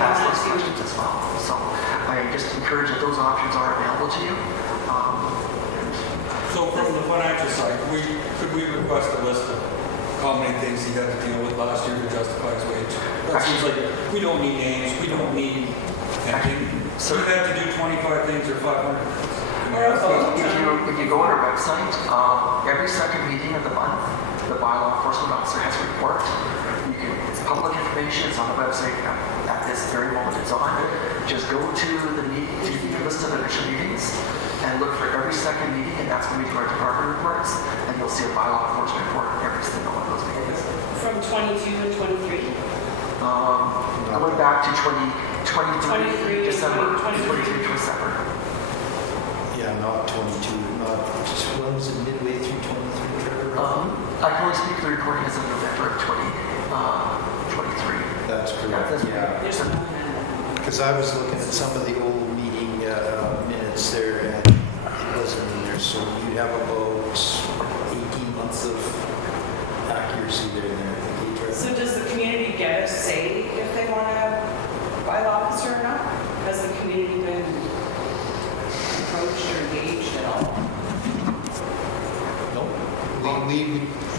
ask those questions as well. So I just encourage that those options are available to you. So from the financial side, could we request a list of how many things he had to deal with last year to justify his wage? That seems like, we don't need names, we don't need anything. So you have to do 25 things or 500 things. If you go on our website, every second meeting of the month, the bylaw enforcement officer has a report. It's public information, it's on the website at this very moment it's on. Just go to the list of initial meetings and look for every second meeting, and that's when we do our department reports, and you'll see a bylaw enforcement report every single one of those meetings. From 22 and 23? Going back to 23 December, 23 December. Yeah, not 22, not, when was it, midway through 23, Trevor? I can only speak for the recording as of November of 23. That's correct, yeah. There's no Because I was looking at some of the old meeting minutes there, and it wasn't in there, so you'd have about 18 months of accuracy there. So does the community get a say if they want a bylaw officer or not? Has the community been approached or engaged at all? No,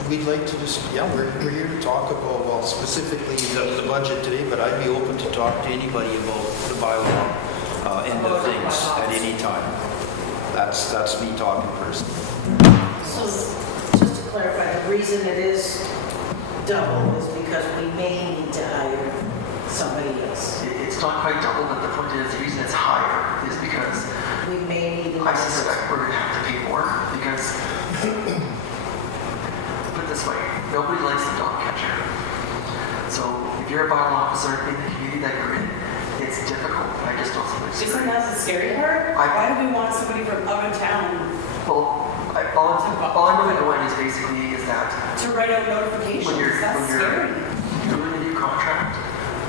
we'd like to just, yeah, we're here to talk about, well, specifically the budget today, but I'd be open to talk to anybody about the bylaw end of things at any time. That's me talking personally. So, just to clarify, the reason it is double is because we may need to hire somebody else. It's not quite double, but the point is, the reason it's higher is because We may need to. I suspect we're going to have to pay more because, put it this way, nobody likes the dog catcher. So if you're a bylaw officer in the community that you're in, it's difficult. I just don't see what's Isn't that the scary part? Why do we want somebody from out of town Well, all I'm really going is basically is that to write out notifications? when you're That's scary. doing a new contract,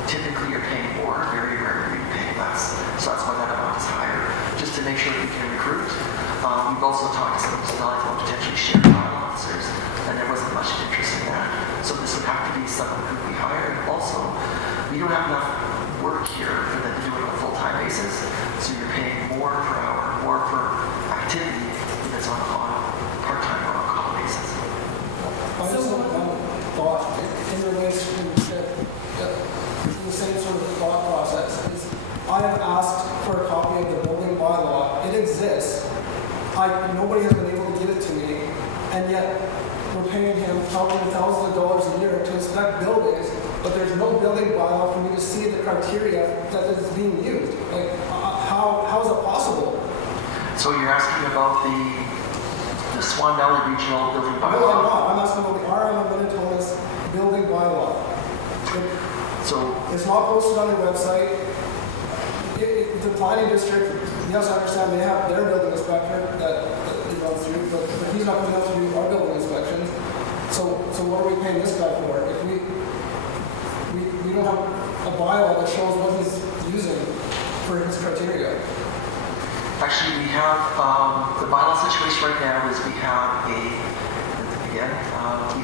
typically you're paying more, very rarely you pay less. So that's why that amount is higher, just to make sure that we can recruit. We've also talked to some municipalities about potentially shared bylaw officers, and there wasn't much interest in that. So this would have to be someone who we hire. Also, we don't have enough work here for them to do it on a full-time basis, so you're paying more per hour, more per activity if it's on a part-time or on-call basis. I just have one thought in relationship to the same sort of thought process. Is I have asked for a copy of the building bylaw. It exists. nobody has been able to give it to me, and yet we're paying him probably thousands of dollars a year to inspect buildings, but there's no building bylaw for me to see the criteria that is being used. Like, how is it possible? So you're asking about the Swan Valley Regional Building No, I'm Bylaw? not. I'm asking about the RM of Minitonas building bylaw. So, It's not posted on their website. The planning district, yes, I understand they have their building inspector that they run through, but he's not going to have to do our building inspections. So what are we paying this guy for? If we don't have a bylaw that shows what he's using for his criteria. actually, we have, the bylaw situation right now is we have we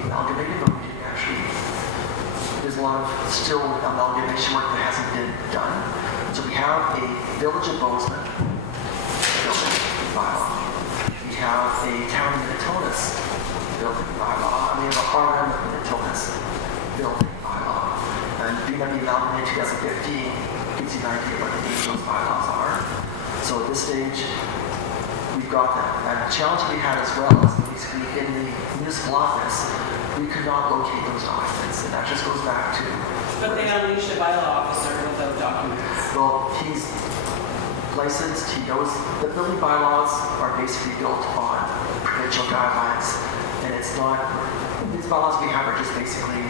amalgamated, but we didn't actually, there's a lot of still amalgamation work that hasn't been done. So we have a Village of Bowsman building bylaw. We have a Town of Minitonas building bylaw. And we have a RM of Minitonas building bylaw. And being that we amalgamated 2015 gives you an idea what the age those bylaws are. So at this stage, we've got that. And the challenge we had as well is basically in the municipal office, we could not locate those documents. And that just goes back to... But they unleashed a bylaw officer without documents. Well, he's licensed, he knows the building bylaws are basically built on provincial guidelines, and it's not, these bylaws we have are just basically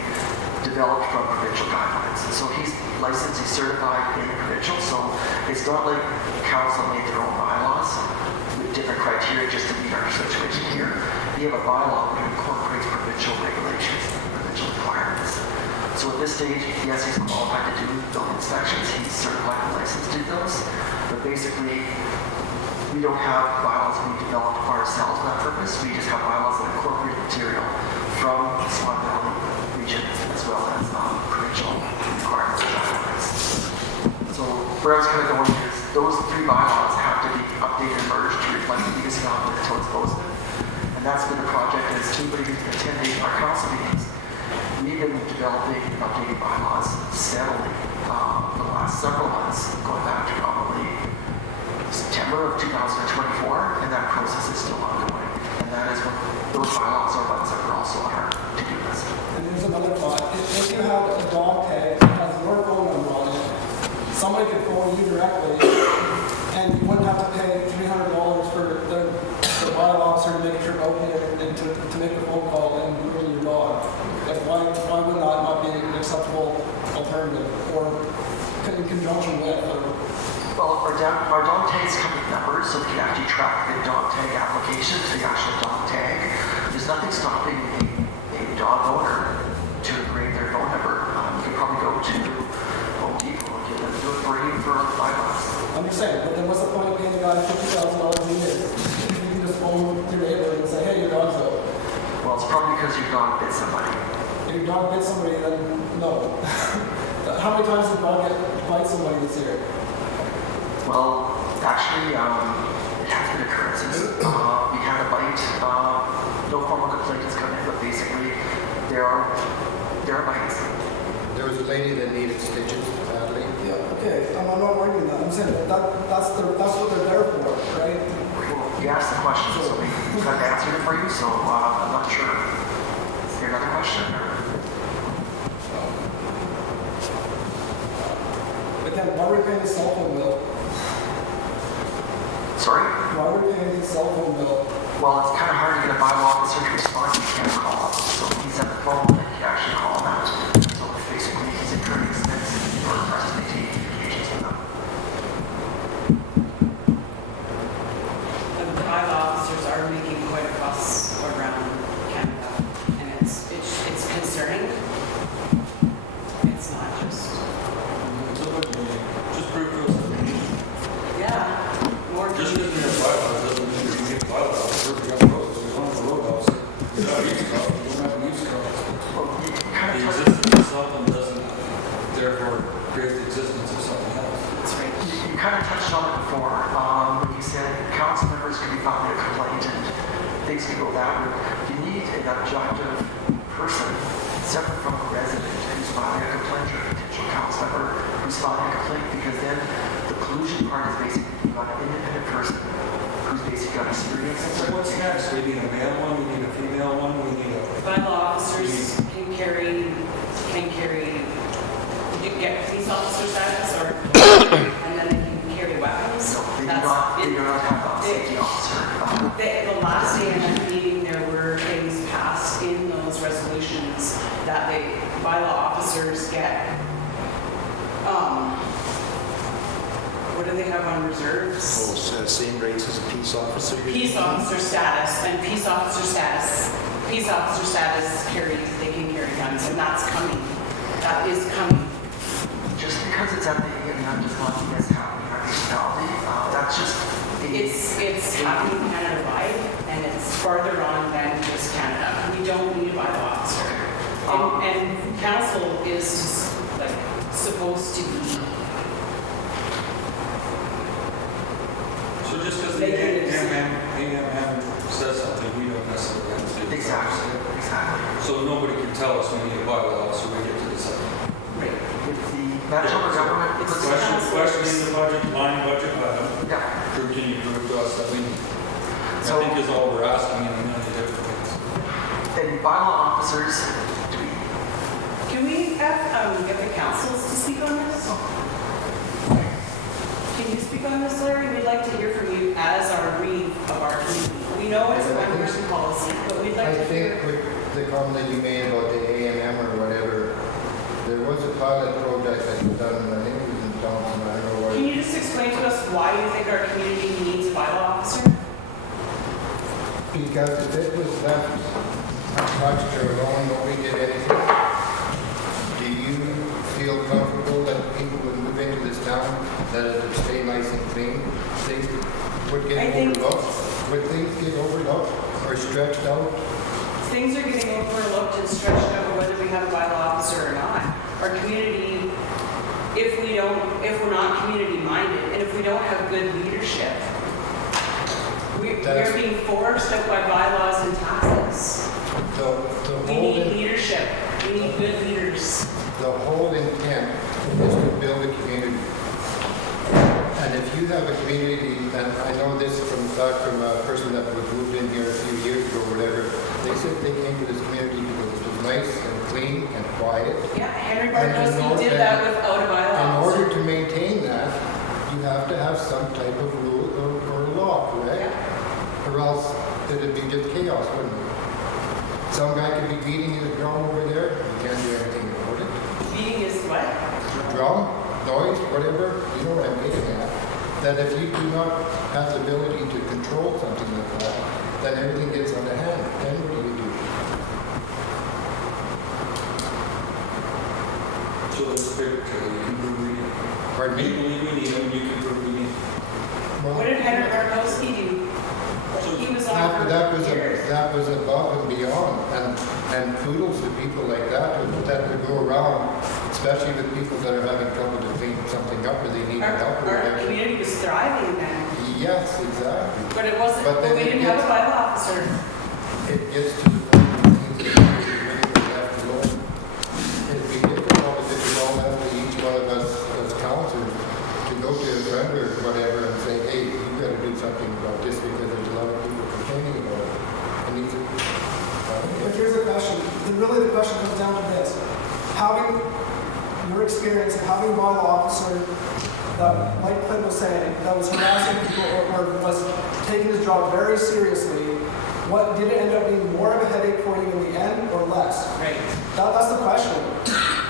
developed from provincial guidelines. So he's licensed, he's certified in the provincial, so it's not like council made their own bylaws with different criteria just to meet our situation here. We have a bylaw that incorporates provincial regulations, provincial requirements. So at this stage, yes, he's qualified to do building inspections. He's certified and licensed to do those. But basically, we don't have bylaws we developed ourselves for that purpose. We just have bylaws that incorporate material from the Swan Valley region as well as provincial requirements and guidelines. So where I was kind of going is those three bylaws have to be updated and merged to reflect the municipality towards Bowsman. And that's been a project as anybody who's been attending our council meetings. We've been developing and updating bylaws steadily for the last several months, going back to probably September of 2024, and that process is still ongoing. And that is when those bylaws are ones that are also on our to-do list. And there's another thought. If you have a dog tag that has your phone number on it, somebody could phone you directly, and you wouldn't have to pay $300 for the bylaw officer to make a trip out here and to make a phone call and bring your dog. Like, why would that not be an acceptable alternative, or in conjunction with? Well, our dog tags come with numbers, so we can actually track the dog tag application to the actual dog tag. There's nothing stopping a dog owner to engrave their phone number. You could probably go to Home Depot and get them to do it for you for $5. I'm just saying, but then what's the point of paying the guy $50,000 a year? You can just phone your neighbor and say, hey, your dog's out. Well, it's probably because your dog bit somebody. If your dog bit somebody, then no. How many times did your dog bite somebody this year? Well, actually, it has been occurrences. We had a bite. No formal complaint has come in, but basically, there are bites. There was a lady that needed stitches badly. Yeah, okay, I'm not arguing that. I'm saying that's what they're there for, right? Well, you asked the question, so we kind of answered it for you, so I'm not sure. Is there another question? Or? Again, why are we paying the cell phone bill? Sorry? Why are we paying the cell phone bill? Well, it's kind of hard to get a bylaw officer to respond. You can't call up. So he's at the phone, and you actually call him out. So basically, he's incurring expense for us to maintain communications with them. The bylaw officers are making quite a fuss around Canada, and it's concerning. It's not just, Just prove to us that we need it. yeah, more. Just because we have bylaws doesn't mean we need bylaws. First, we got roads, we don't have a road officer. We don't have use cars, we don't have a use cars. Well, you kind The of existence of something doesn't therefore create the existence of something else. That's right. You kind of touched on it before when you said council members could be found in a complaint and things could go that route. You need an objective person separate from a resident who's filing a complaint or a potential council member who's filing a complaint, because then the collusion part is basically you've got an independent person who's basic experience. So what's next? We need a male one, we need a female one, we need a... Bylaw officers can carry, you get police officer status or, and then they can carry weapons. So they do That's not, it. they do not have a safety officer. The last day of the meeting, there were things passed in those resolutions that the bylaw officers get, what do they have on reserves? Same rates as a peace officer? Peace officer status, and peace officer status carries, they can carry guns, and that's coming. That is coming. Just because it's at the AMM does not mean it's happening at municipality. That's just It's happening Canada-wide, and it's farther on than just Canada. We don't need a bylaw officer. And council is like supposed to be. So just because the AMM says something, we don't necessarily have to do it. exactly. So nobody can tell us we need a bylaw, so we get to decide. If the Manitoba government puts Questioning the budget, line budget item, yeah. can you prove to us that we need? So- I think is all we're asking in a million different things. And bylaw officers, do we, Can we get the councils to speak on this? Can you speak on this, Larry? We'd like to hear from you as our read of our community. We know it's a one-person policy, but we'd like I to think hear. with the comment that you made about the AMM or whatever, there was a pilot project that was done, I think it was in Thompson, I don't know Can what. you just explain to us why you think our community needs a bylaw officer? Because if it was left untouched or alone, nobody did anything, do you feel comfortable that people would move into this town, that it would stay nice and clean? Things would I get think- overlooked? Would things get overlooked or stretched out? Things are getting overlooked and stretched out whether we have a bylaw officer or not. Our community, if we're not community minded, and if we don't have good leadership, we're being forced out by bylaws and taxes. The We whole need leadership. We need good leaders. The whole intent is to build a community. And if you have a community, and I know this from a person that was moved in here a few years ago, whatever, they said they came to this community because it was nice and clean and quiet. Yeah, Henry And in Bartowski order- did that without a bylaw In officer. order to maintain that, you have to have some type of rule or law, correct? Or else it'd be just chaos, wouldn't it? Some guy could be beating his drum over there, you can't do anything about it. Beating is what? Drum, noise, whatever, you know what I'm getting at. That if you do not have the ability to control something like that, then everything gets out of hand. Then what do you do? So there's a paper trail, you can prove we need. Pardon You me? believe we need them, you can prove we need. Well, What did Henry Bartowski do? He was on for years. that was above and beyond, and kudos to people like that that go around, especially with people that are having trouble to clean something up or they need help or Our whatever. community was thriving then, Yes, exactly. but it wasn't, But then we it didn't have a gets- bylaw officer. It gets to the point where things that really have to go. It'd be difficult if it was all up to each one of us as counselors to go to a friend or whatever and say, hey, you gotta do something about this because there's a lot of people complaining about it. And these are, But here's the question, the question comes down to this. Having your experience of having a bylaw officer that, like Clint was saying, that was harassing people or was taking his job very seriously, what did it end up being more of a headache for you in the end or less? Right. That's the question,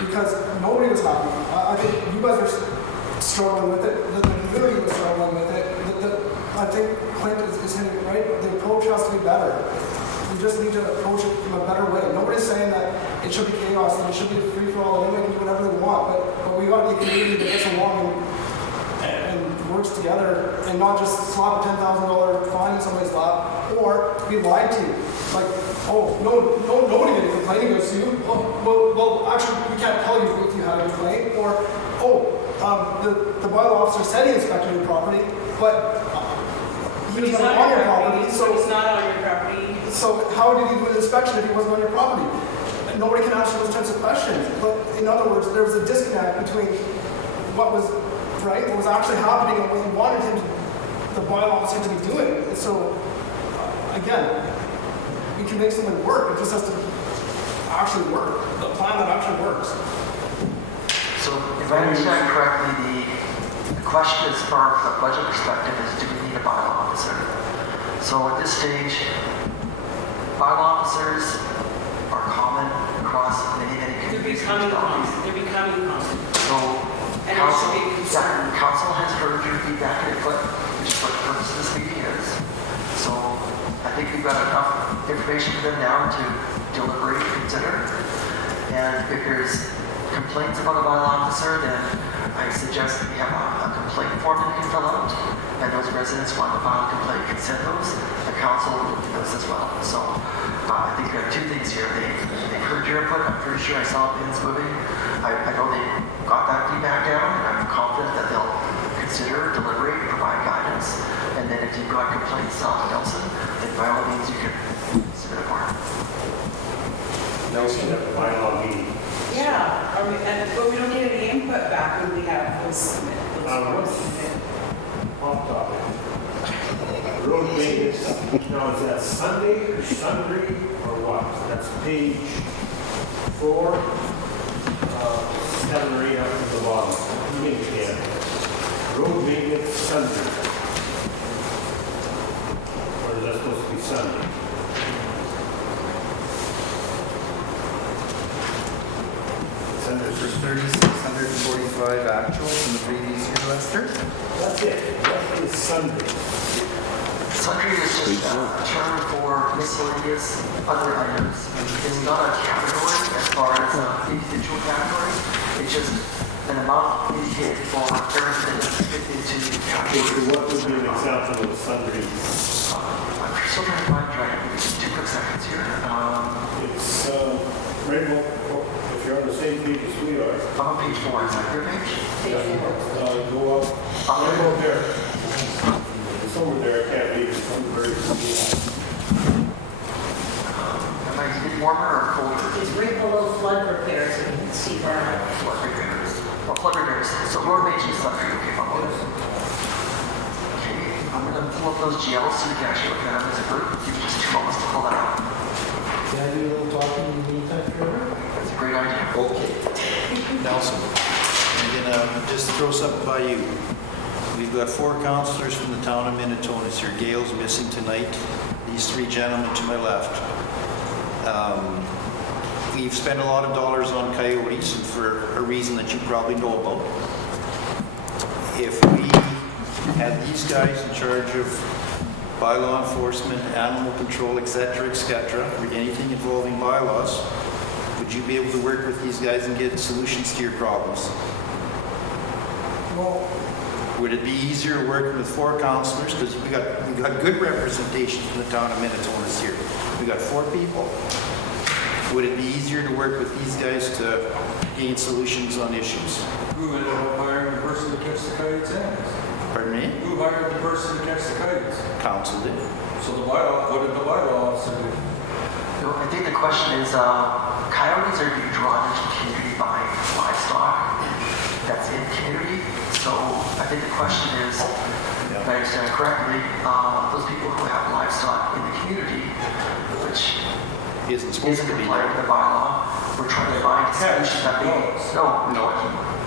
because nobody was happy. I think you guys are struggling with it, the community was struggling with it. I think Clint is hitting it right, the approach has to be better. We just need to approach it from a better way. Nobody's saying that it should be chaos and it should be a free-for-all and anybody can do whatever they want, but we got to be a community that gets along and works together and not just slap a $10,000 fine in somebody's lap or be lied to. Like, oh, nobody made a complaint against you. Oh, well, actually, we can't tell you if you had a complaint. Or, the bylaw officer said he inspected your property, but he was He's not not on your your property, property. so he's not on your property. So how did he do an inspection if he wasn't on your property? Nobody can answer those types of questions. But in other words, there was a disconnect between what was right, what was actually happening, and what you wanted him to the bylaw seems to be doing. And so, again, we can make something work, it just has to actually work, a plan that actually works. So if I understand correctly, the question as far from a budget perspective is, do we need a bylaw officer? So at this stage, bylaw officers are common across many They're communities. becoming common. They're becoming common. So And it council, should be a concern. council has heard your feedback and input, which is what the purpose of this meeting is. So I think we've got enough information for them now to deliberate and consider. And if there's complaints about a bylaw officer, then I suggest that we have a complaint form that you can fill out. And those residents want to file a complaint, can send those. The council will do those as well. So I think there are two things here. They've heard your input. I'm pretty sure I saw pins moving. I know they got that feedback down, and I'm confident that they'll consider, deliberate, provide guidance. And then if you've got complaints, Nelson, then by all means you can submit a form. Nelson, at the bylaw meeting. Yeah, but we don't get any input back when we have those submit. Off topic. Road maintenance, now is that Sunday or Sundry or what? That's page 4, 7 or 8 up at the bottom. You can. Road maintenance Sundry. Or is that supposed to be Sunday? It's under for 3,645 actual from the previous year, Lester. That's it. What is Sunday? Sundry is just a term for miscellaneous other items. It's not a category as far as individual categories. It's just an amount indicated for everything that's fit into the Okay, so category. what would be an example of Sunday? I'm still trying to give you 2 quick seconds here. It's right if you're on the same page as we are. I'm on page 4. Is that your page? Go up. Right over there. It's over there. I can't read it. It's on the very Am I getting warmer or colder? It's right below flood repairs, you can see that. Flood repairs. Well, flood repairs. So road maintenance Sundry. Okay, I'm on this. Okay, I'm going to pull up those GLs so you can actually look at them as a group. Give me just 2 moments to pull that out. Can I do a little talking in the meantime, Trevor? That's a great idea. Okay. Nelson, I'm gonna just throw something by you. We've got 4 councillors from the town of Minitonas here. Gail's missing tonight. These 3 gentlemen to my left. We've spent a lot of dollars on coyotes, and for a reason that you probably know about. If we had these guys in charge of bylaw enforcement, animal control, et cetera, or anything involving bylaws, would you be able to work with these guys and get solutions to your problems? Well, Would it be easier working with 4 councillors? Because we got good representation from the town of Minitonas here. We got 4 people. Would it be easier to work with these guys to gain solutions on issues? Who ended up hiring the person to catch the coyotes anyways? Pardon me? Who hired the person to catch the coyotes? Council did. So what did the bylaw officer do? So I think the question is, coyotes are being drawn into the community by livestock that's in the community. So I think the question is, if I understand correctly, those people who have livestock in the community, which Isn't supposed isn't to be compliant with the bylaw, we're trying to find solutions that they, no,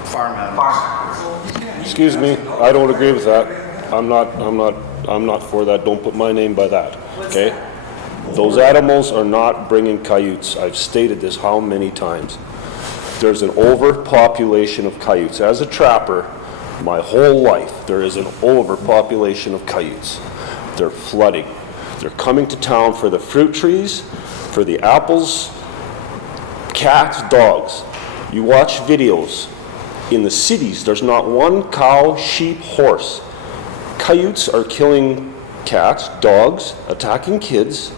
farm animals. farm. Excuse me, I don't agree with that. I'm not for that. Don't put my name by that, okay? Those animals are not bringing coyotes. I've stated this how many times. There's an overpopulation of coyotes. As a trapper, my whole life, there is an overpopulation of coyotes. They're flooding. They're coming to town for the fruit trees, for the apples, cats, dogs. You watch videos. In the cities, there's not one cow, sheep, horse. Coyotes are killing cats, dogs, attacking kids.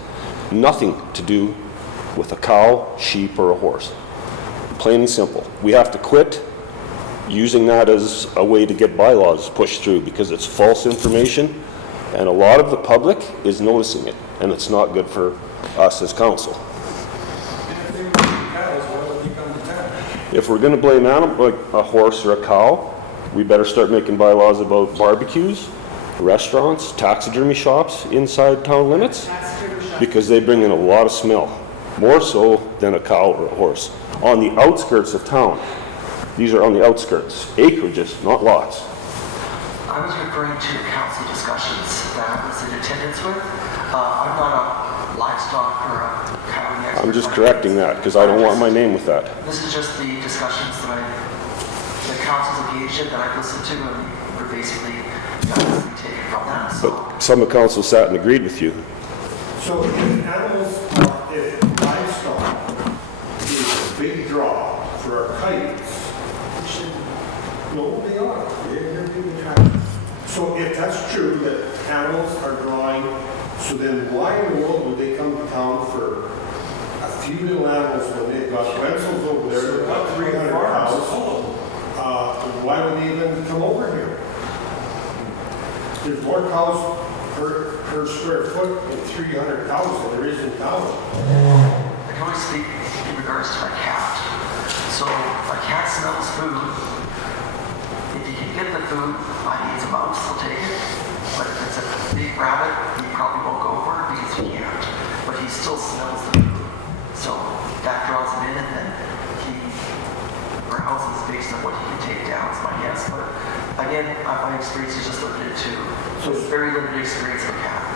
Nothing to do with a cow, sheep, or a horse. Plain and simple. We have to quit using that as a way to get bylaws pushed through because it's false information and a lot of the public is noticing it and it's not good for us as council. If they were cows, why would they come to town? If we're going to blame animal, like a horse or a cow, we better start making bylaws about barbecues restaurants, taxidermy shops inside town limits Taxidermy shop. because they bring in a lot of smell, more so than a cow or a horse. On the outskirts of town, these are on the outskirts, acreages, not lots. I was referring to council discussions that I was in attendance with. I'm not a livestock or a cow expert. I'm just correcting that because I don't want my name with that. This is just the discussions that the council's engaged in that I've listened to, and we're basically taken from that. So. But some of council sat and agreed with you. So if animals, if livestock is a big draw for our kites, no, they are. They're being attracted. So if that's true, that animals are drawing, so then why in the world would they come to town for a few little animals when they've got rentals over there, they've got 300 cows? Why would they even come over here? There's more cows per square foot in 300 cows than there is in town. I can only speak in regards to my cat. So my cat smells food. If you can get the food, it's a mouse, he'll take it. But if it's a big rabbit, he probably won't go for it because he can't. But he still smells the food. So that draws him in, and then he browses based on what he can take down, is my guess. But again, my experience is just limited to, so it's very limited experience with cat.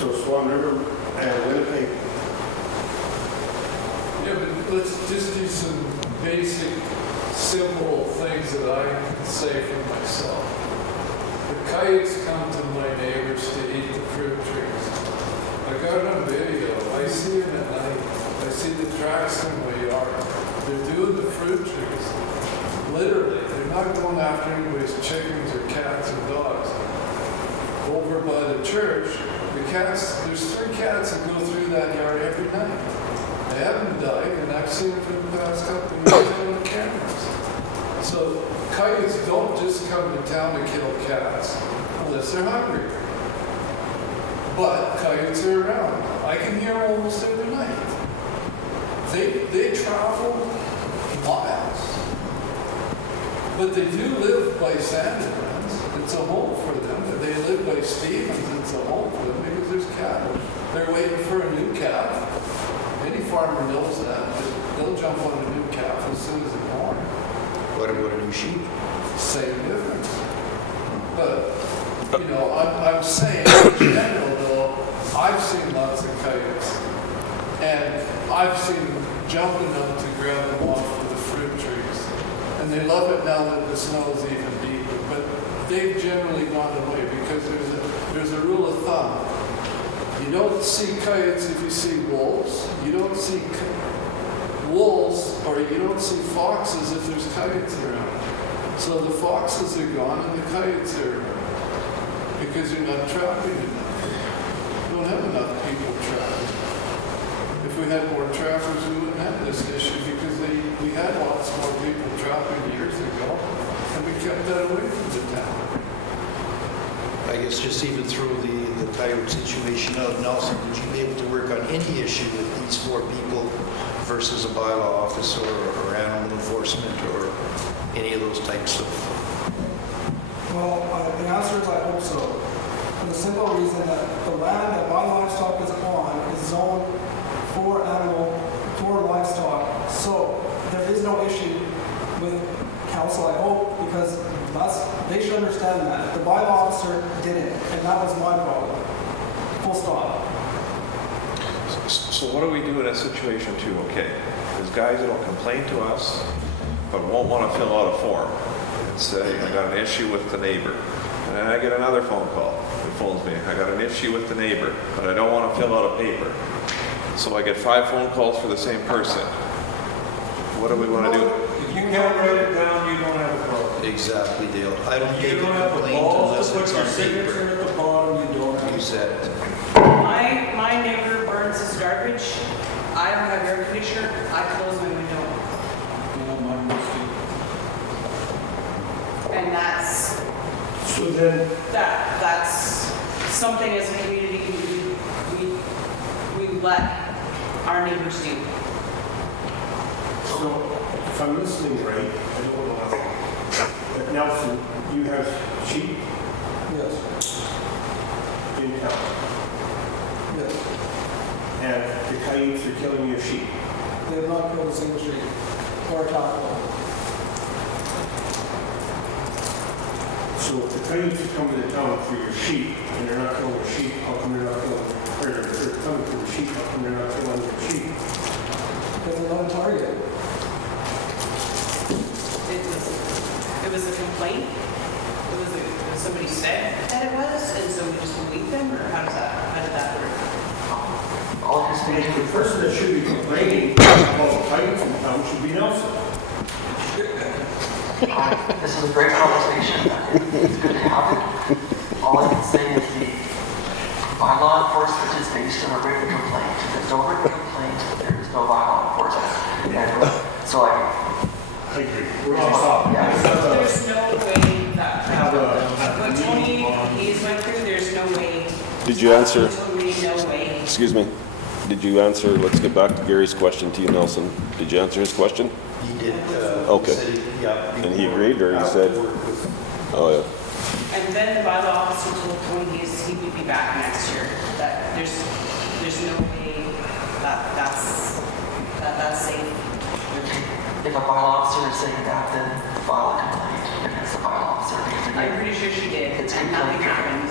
So Swan River and Winnipeg. Yeah, but let's just do some basic, simple things that I can say for myself. The coyotes come to my neighbors to eat the fruit trees. I got it on video. I see them at night. I see the tracks in my yard. They're doing the fruit trees. Literally, they're not going after anybody's chickens or cats or dogs. Over by the church, the cats, there's 3 cats that go through that yard every night. They haven't died, and I've seen them for the past couple of years on the cameras. So coyotes don't just come to town to kill cats unless they're hungry. But coyotes are around. I can hear them almost every night. They travel miles. But they do live by Sandilands. It's a home for them. They live by Stevens. It's a home for them because there's cattle. They're waiting for a new calf. Any farmer knows that. They'll jump on a new calf as soon as they're born. What about a new sheep? Same difference. But, I'm saying in general, though, I've seen lots of coyotes. And I've seen them jumping up to grab them off of the fruit trees. And they love it now that the snow is even deeper. But they've generally gone away because there's a rule of thumb. You don't see coyotes if you see wolves. You don't see wolves, or you don't see foxes if there's coyotes around. So the foxes are gone and the coyotes are around because you're not trapping enough. You don't have enough people trapping. If we had more trappers, we wouldn't have this issue because we had lots more people trapping years ago, and we kept that away from the town. I guess just even through the coyote situation of Nelson, would you be able to work on any issue with these 4 people versus a bylaw officer or animal enforcement or any of those types of? Well, the answer is I hope so. For the simple reason that the land that my livestock is on is zoned for livestock. So there is no issue with council, I hope, because they should understand that. The bylaw officer didn't, and that was my problem. Full stop. So what do we do in a situation too? Okay, there's guys that'll complain to us, but won't want to fill out a form and say, I got an issue with the neighbor. And then I get another phone call that phones me, I got an issue with the neighbor, but I don't want to fill out a paper. So I get 5 phone calls for the same person. What do we want to do? If you can't write it down, you don't have a problem. Exactly, Dale. I don't You take a don't have the complaint balls unless to put it's your on signature paper. at the bottom, you don't have. You said it. My neighbor burns his garbage. I don't have air conditioner. I close my window. You know, mine was too. And that's So then, that's something as a community we let our neighbors do. so if I'm listening right, I don't know. But Nelson, you have sheep? Yes. town. Yes. And the coyotes are killing your sheep. They have not killed a single sheep or talked about it. So if the coyotes are coming to town for your sheep and they're not killing your sheep, how come they're not killing, or they're coming for the sheep, how come they're not killing your sheep? Because they're not a target. It was a complaint? Somebody said that it was, and somebody just believed them, or how did that work? All I can speak The to person that should be complaining about the coyotes in town should be Nelson. This is a great conversation. It's good to have it. All I can say is the bylaw enforcement is based on a written complaint. If there's no written complaint, there is no bylaw enforcement. And so I agree. We're on top. Yeah. There's no way that, what Tony, he's went through, there's no way. Did you answer? Totally no way. Excuse me. Did you answer? Let's get back to Gary's question to you, Nelson. Did you answer his question? He did, Okay. said he- yeah. And he agreed, or he said? Oh, yeah. And then the bylaw officer told Tony he would be back next year. That there's no way that's safe. if a bylaw officer is saying that, then file a complaint against the bylaw officer. Because I'm again, pretty sure she did, It's and nothing happened.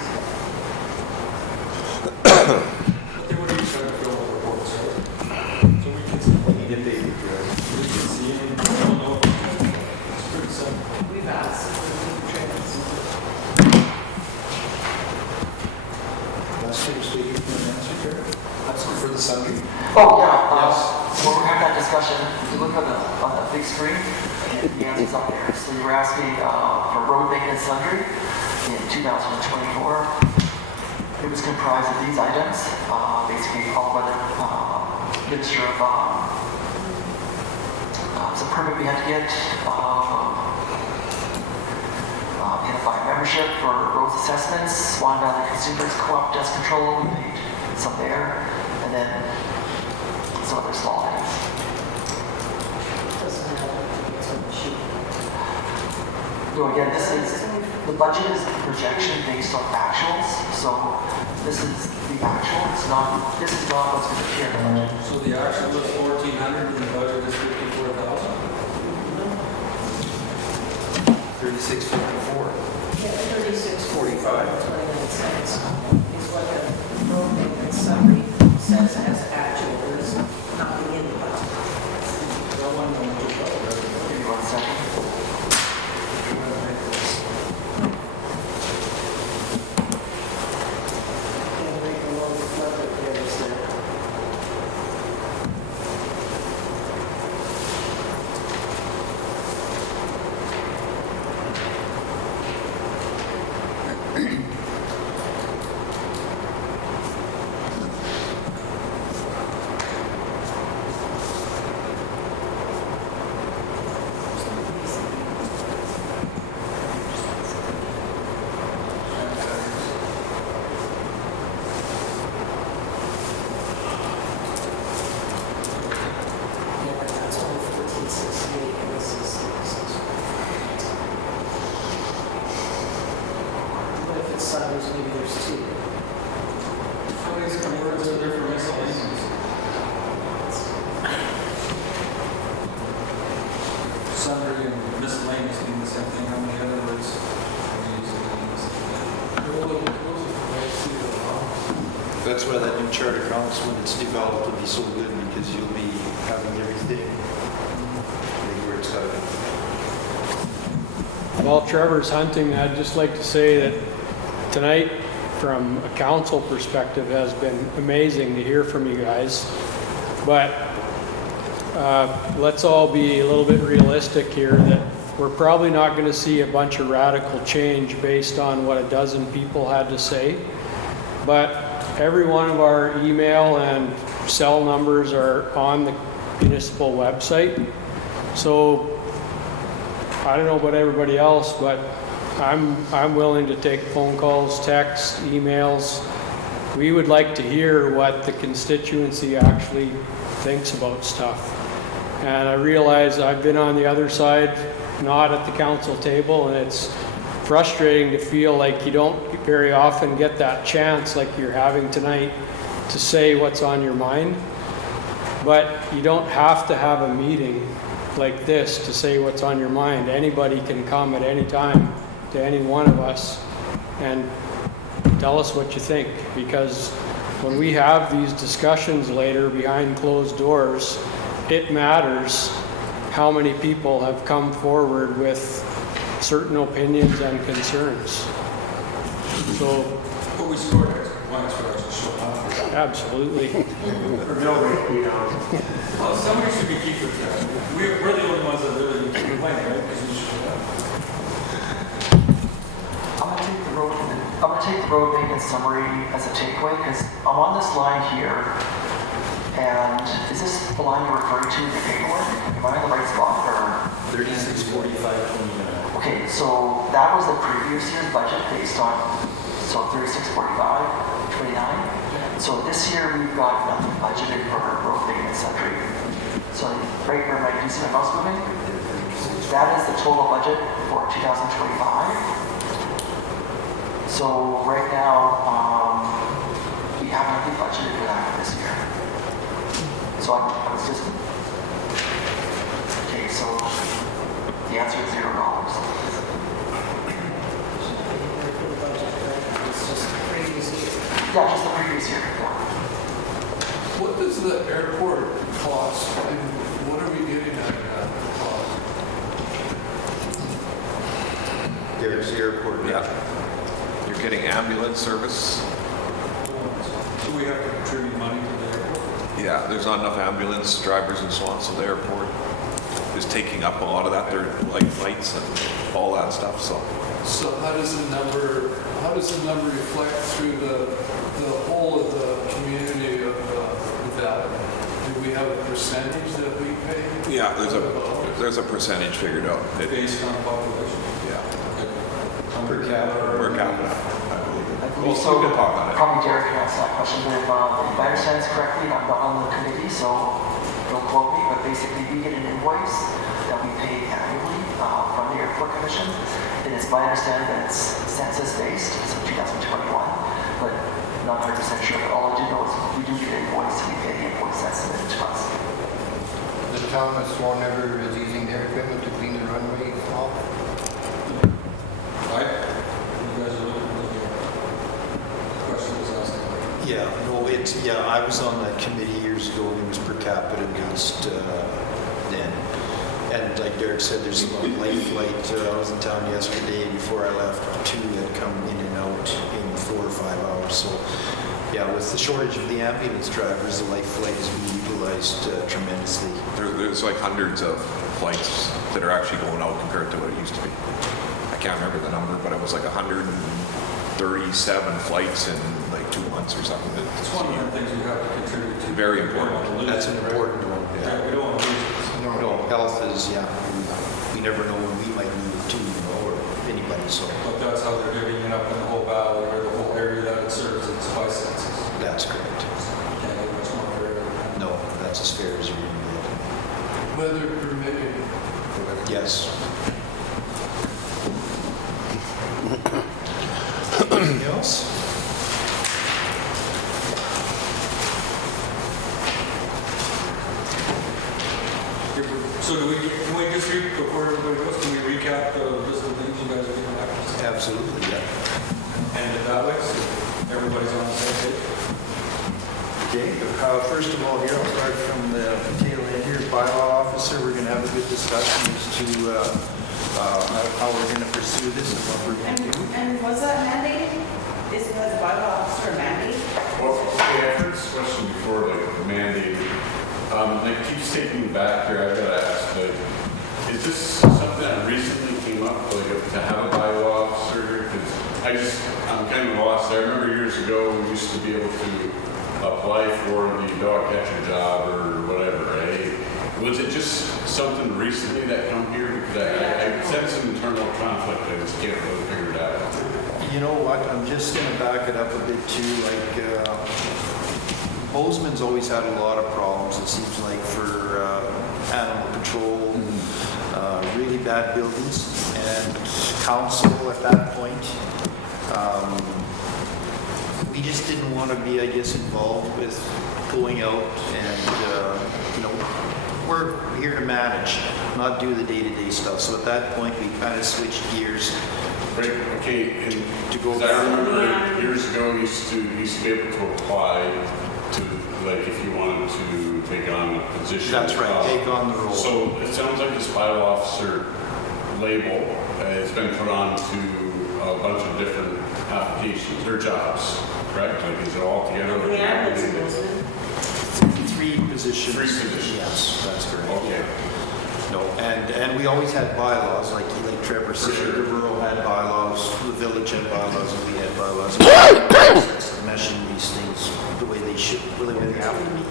But they wouldn't be trying to fill out reports, right? So we can see, He did pay the we can see, and we don't know. It's pretty simple. We've asked for the trails. Last year, speaking from an answer, Jared? For the sundry? oh yeah, Yes. when we had that discussion, if you look on the big screen, the answer's up there. So you were asking for road maintenance sundry in 2024. It was comprised of these items, basically all weather, mixture of some permit we had to get, unified membership for roads assessments, Swan Valley Consumers Co-op dust control, we paid some there, and then some other small items. Doesn't matter. It's on the sheet. So again, the budget is the projection based on actuals, so this is the actual, this is not what's going to appear in the budget. So the actual was 1,400 and the budget is 54,000? 3654. Yeah, 36, 45. 29 cents is what the road maintenance summary says as actual. There's nothing in the budget. That one, no, just about revenue. Give me 1 second. And read the one budget there is there. Yeah, but that's only 1468, and this is 66. What if it's Sundays, maybe there's two? How many converted to different miscellaneous? Sundry and miscellaneous mean the same thing, how many other words are we using to mean the same thing? That's why that new charter counts when it's developed will be so good because you'll be having everything like where it's gotta be. While Trevor's hunting, I'd just like to say that tonight, from a council perspective, has been amazing to hear from you guys. But let's all be a little bit realistic here that we're probably not going to see a bunch of radical change based on what a dozen people had to say. But every one of our email and cell numbers are on the municipal website. So I don't know about everybody else, but I'm willing to take phone calls, texts, emails. We would like to hear what the constituency actually thinks about stuff. And I realize I've been on the other side, not at the council table, and it's frustrating to feel like you don't very often get that chance like you're having tonight to say what's on your mind. But you don't have to have a meeting like this to say what's on your mind. Anybody can come at any time to any one of us and tell us what you think, because when we have these discussions later behind closed doors, it matters how many people have come forward with certain opinions and concerns. So, But we scored extra points for us to show up. absolutely. Well, somebody should be keeping track. We're the only ones that really need to complain, right? Because we should have. I'm gonna take the road maintenance summary as a takeaway, because I'm on this line here, and is this the line you're referring to in the paperwork? Am I in the right spot, or? 364529. Okay, so that was the previous year's budget based on, so 364529. So this year we've got nothing budgeted for road maintenance sundry. So right where my DC and mouse moving, that is the total budget for 2025. So right now, we have nothing budgeted for that for this year. So I was just, okay, so the answer is $0. It's just the previous year. Yeah, just the previous year, yeah. What does the airport cost, and what are we getting at that cost? There's the airport. Yeah. You're getting ambulance service. So we have to contribute money to the airport? Yeah, there's not enough ambulance drivers and so on, so the airport is taking up a lot of that. They're like flights and all that stuff, so. So how does the number reflect through the whole of the community of that? Do we have a percentage that we pay? Yeah, there's a percentage figured out. Based on population? Yeah. Per capita. Per capita. Well, So, we can talk on it. probably Derek can answer that question, but if I understand this correctly, and I'm not on the committee, so don't quote me, but basically we get an invoice that we pay annually from the airport commission. And it's my understanding that it's census-based, so 2021, but not 100% sure. But all I do know is we do get an invoice, we pay the invoice that's submitted to us. The town of Swan River is using their equipment to clean the runway off. Right? You guys are looking at the question was asked. Yeah, no, I was on that committee years ago, and it was per capita based then. And like Derek said, there's a light flight. I was in town yesterday before I left, 2 had come in and out in 4 or 5 hours. So yeah, with the shortage of the ambulance drivers, the light flight has been utilized tremendously. There's like hundreds of flights that are actually going out compared to what it used to be. I can't remember the number, but it was like 137 flights in like 2 months or something. It's one of the things we have to contribute to. Very important. That's an important one. Yeah, we don't want to lose it. No, health is, we never know when we might need it too, or anybody, so. But that's how they're divvying it up in the whole valley or the whole area that it serves. It's by census. That's correct. Can't get much more fair than that. No, that's as fair as you're going to Weather permitting. get. Yes. Anything else? So can we just before everybody goes, can we recap the list of things you guys are getting back? Absolutely, yeah. And it that way, so everybody's on the same page? Okay, first of all, here, I'll start from the tail end here. Bylaw officer, we're going to have a good discussion as to how we're going to pursue this and what we're going to do. And was that mandated? Is the bylaw officer mandated? Well, okay, I heard this question before, like mandated. Like keeps taking me back here, I've got to ask, like, is this something that recently came up, like to have a bylaw officer here? Because I'm kind of lost. I remember years ago we used to be able to apply for the dog catcher job or whatever, right? Was it just something recently that come here? Because I sense an internal conflict, I just can't really figure it out. You know what, I'm just going to back it up a bit too, like, Bowsman's always had a lot of problems, it seems like, for animal control, really bad buildings, and council at that point. We just didn't want to be, I guess, involved with going out and, we're here to manage, not do the day-to-day stuff. So at that point, we kind of switched gears. Right, okay, and to go. I remember years ago, you used to be able to apply to, like, if you wanted to take on a position. That's right, take on the role. So it sounds like this bylaw officer label has been put on to a bunch of different applications or jobs, correct? Like, is it all together? Yeah, that's Bowsman. Three positions. Three positions. Yes, that's correct. Okay. No, and we always had bylaws, like Trevor said, the borough had bylaws, the village had bylaws, and we had bylaws. Meshing these things the way they should, the way they have to be.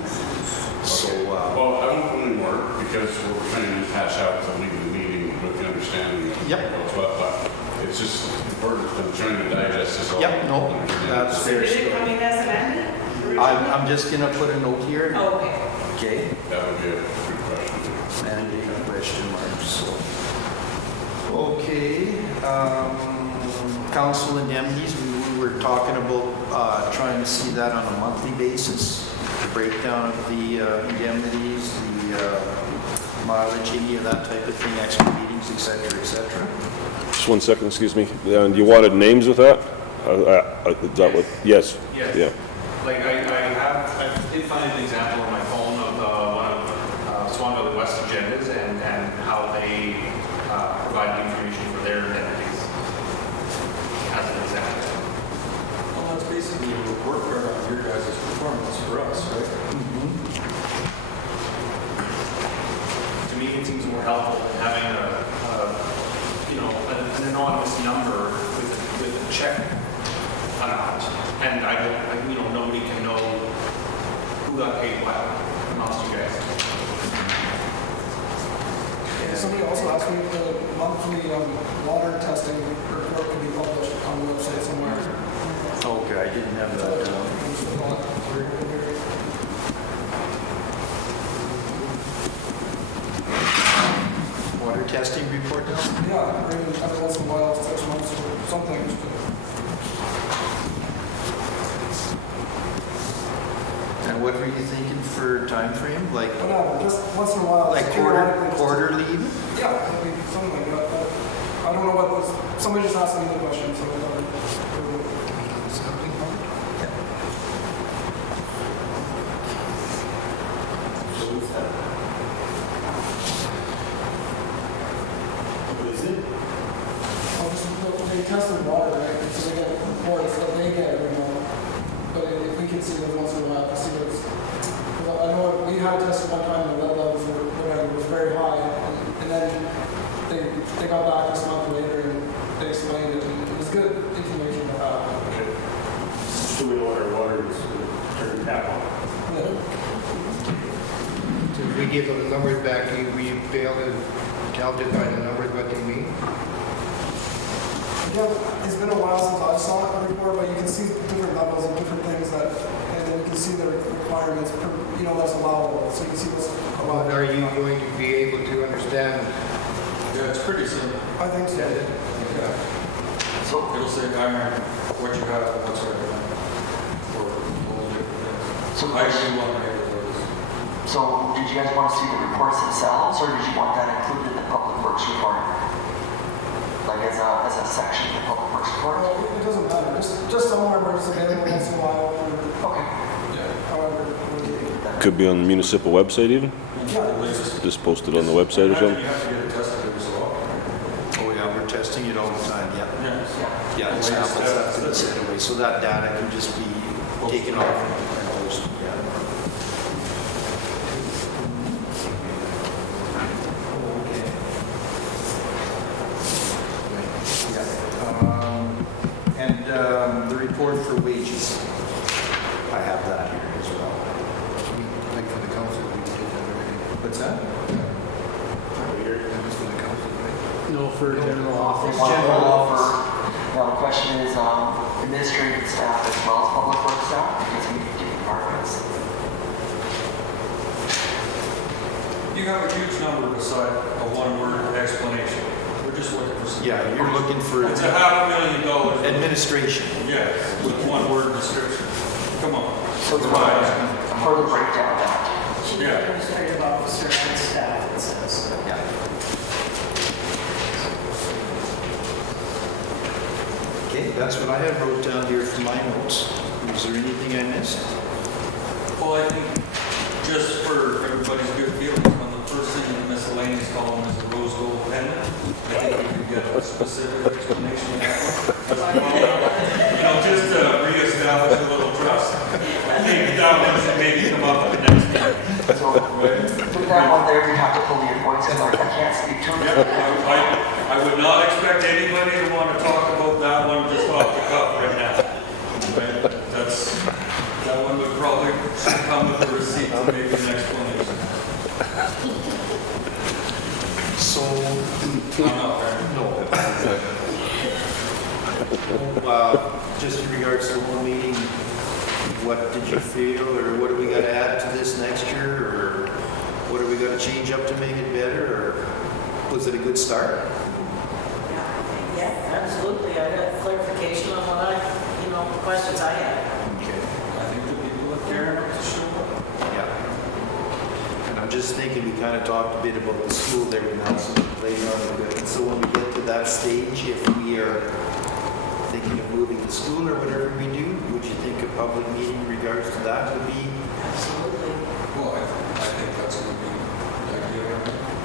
So, well, I won't go anymore because we're trying to hash out to leave the meeting with the understanding of what's what, but it's just important. I'm trying to digest this all. Yep, no, that's fair. Is it coming as amended? I'm just gonna put a note here. Oh, okay. Okay. That would be a good question. Mandate question marks, so. Okay, council indemnities, we were talking about trying to see that on a monthly basis, the breakdown of the indemnities, the mileage, any of that type of thing, extra meetings, et cetera, et cetera. Just 1 second, excuse me. And you wanted names with that? Is that what? Yes. Yes. Yeah. Like I did find an example on my phone of one of Swan Valley West agendas and how they provide the information for their entities as an example. Well, that's basically a report card on your guys' performance for us, right? To me, it seems more helpful than having an anonymous number with a check amount, and nobody can know who got paid what amongst you guys. Somebody also asked me if the monthly water testing report could be published on the website somewhere. Okay, I didn't have that. Water testing report now? Yeah, or even every once in a while, 6 months or something. And what were you thinking for time frame? Like, Whatever, just once in a while. like periodically, quarterly even? Yeah, I mean, something like that. But I don't know what this, somebody just asked me the question, so whatever. They tested water, right? So they get reports that they get every month. But if we can see them once in a while, to see what's. I know we had a test one time and the lead levels was very high. And then they got back this month later and they explained it. And it was good information to have. Okay. So we know what our water is, turn the tap on. Yeah. So if we give them the numbers back, we fail to tell just by the numbers what they mean? Yeah, it's been a while since I saw a report, but you can see different levels and different things that, and then you can see the requirements per, that's allowable. So you can see what's Well, allowed. are you going to be able to understand? Yeah, it's pretty simple. I think so. Yeah. So, It'll say iron, what you have, and what's right now. Or all the different things. So I see one right there. so did you guys want to see the reports themselves, or did you want that included in the public works report? Like as a section of the public works report? Well, it doesn't matter. Just somewhere where it's available once in a while. Okay. However. Could be on the municipal website even? Yeah. Just post it on the website or something? You have to get it tested every so often. Oh yeah, we're testing it all the time, yeah. Yeah. Yeah, the samples have to be sent away, so that data can just be taken off and posted, yeah. And the report for wages, I have that here as well. Like for the council, we did that already. What's that? That was for the council, right? No, for general office. General offer. Now the question is administrative staff as well as public works staff, because we have different departments. You have a huge number beside a one-word explanation. We're just looking for some. Yeah, you're looking for It's $500,000. administration. Yeah, with one word description. Come on. So it's a further breakdown of that. Chief Yeah. Administrative Officer and staff, it says. Yeah. Okay, that's what I have wrote down here for my notes. Is there anything I missed? Well, I think just for everybody's good feelings, on the first thing in the miscellaneous column is a rose gold pendant. I think we could get a specific explanation of that one. You know, just to reestablish a little trust. Maybe that one should maybe come up at the next meeting. So with that one there, we have to pull the appointments, like I can't speak to Yep, it. I would not expect anybody to want to talk about that one just off the cuff right now. Okay? That one would probably come with a receipt and maybe an explanation. So, I'm not there. no. Just in regards to the whole meeting, what did you feel, or what do we got to add to this next year, or what do we got to change up to make it better, or was it a good start? Yeah, absolutely. I got clarification on what questions I had. Okay. I think the people that care enough to show up. Yeah. And I'm just thinking, we kind of talked a bit about the school there, and that's later on. And so when we get to that stage, if we are thinking of moving to school or whatever we do, would you think a public meeting in regards to that would be? Absolutely. Well, I think that's going to be the idea.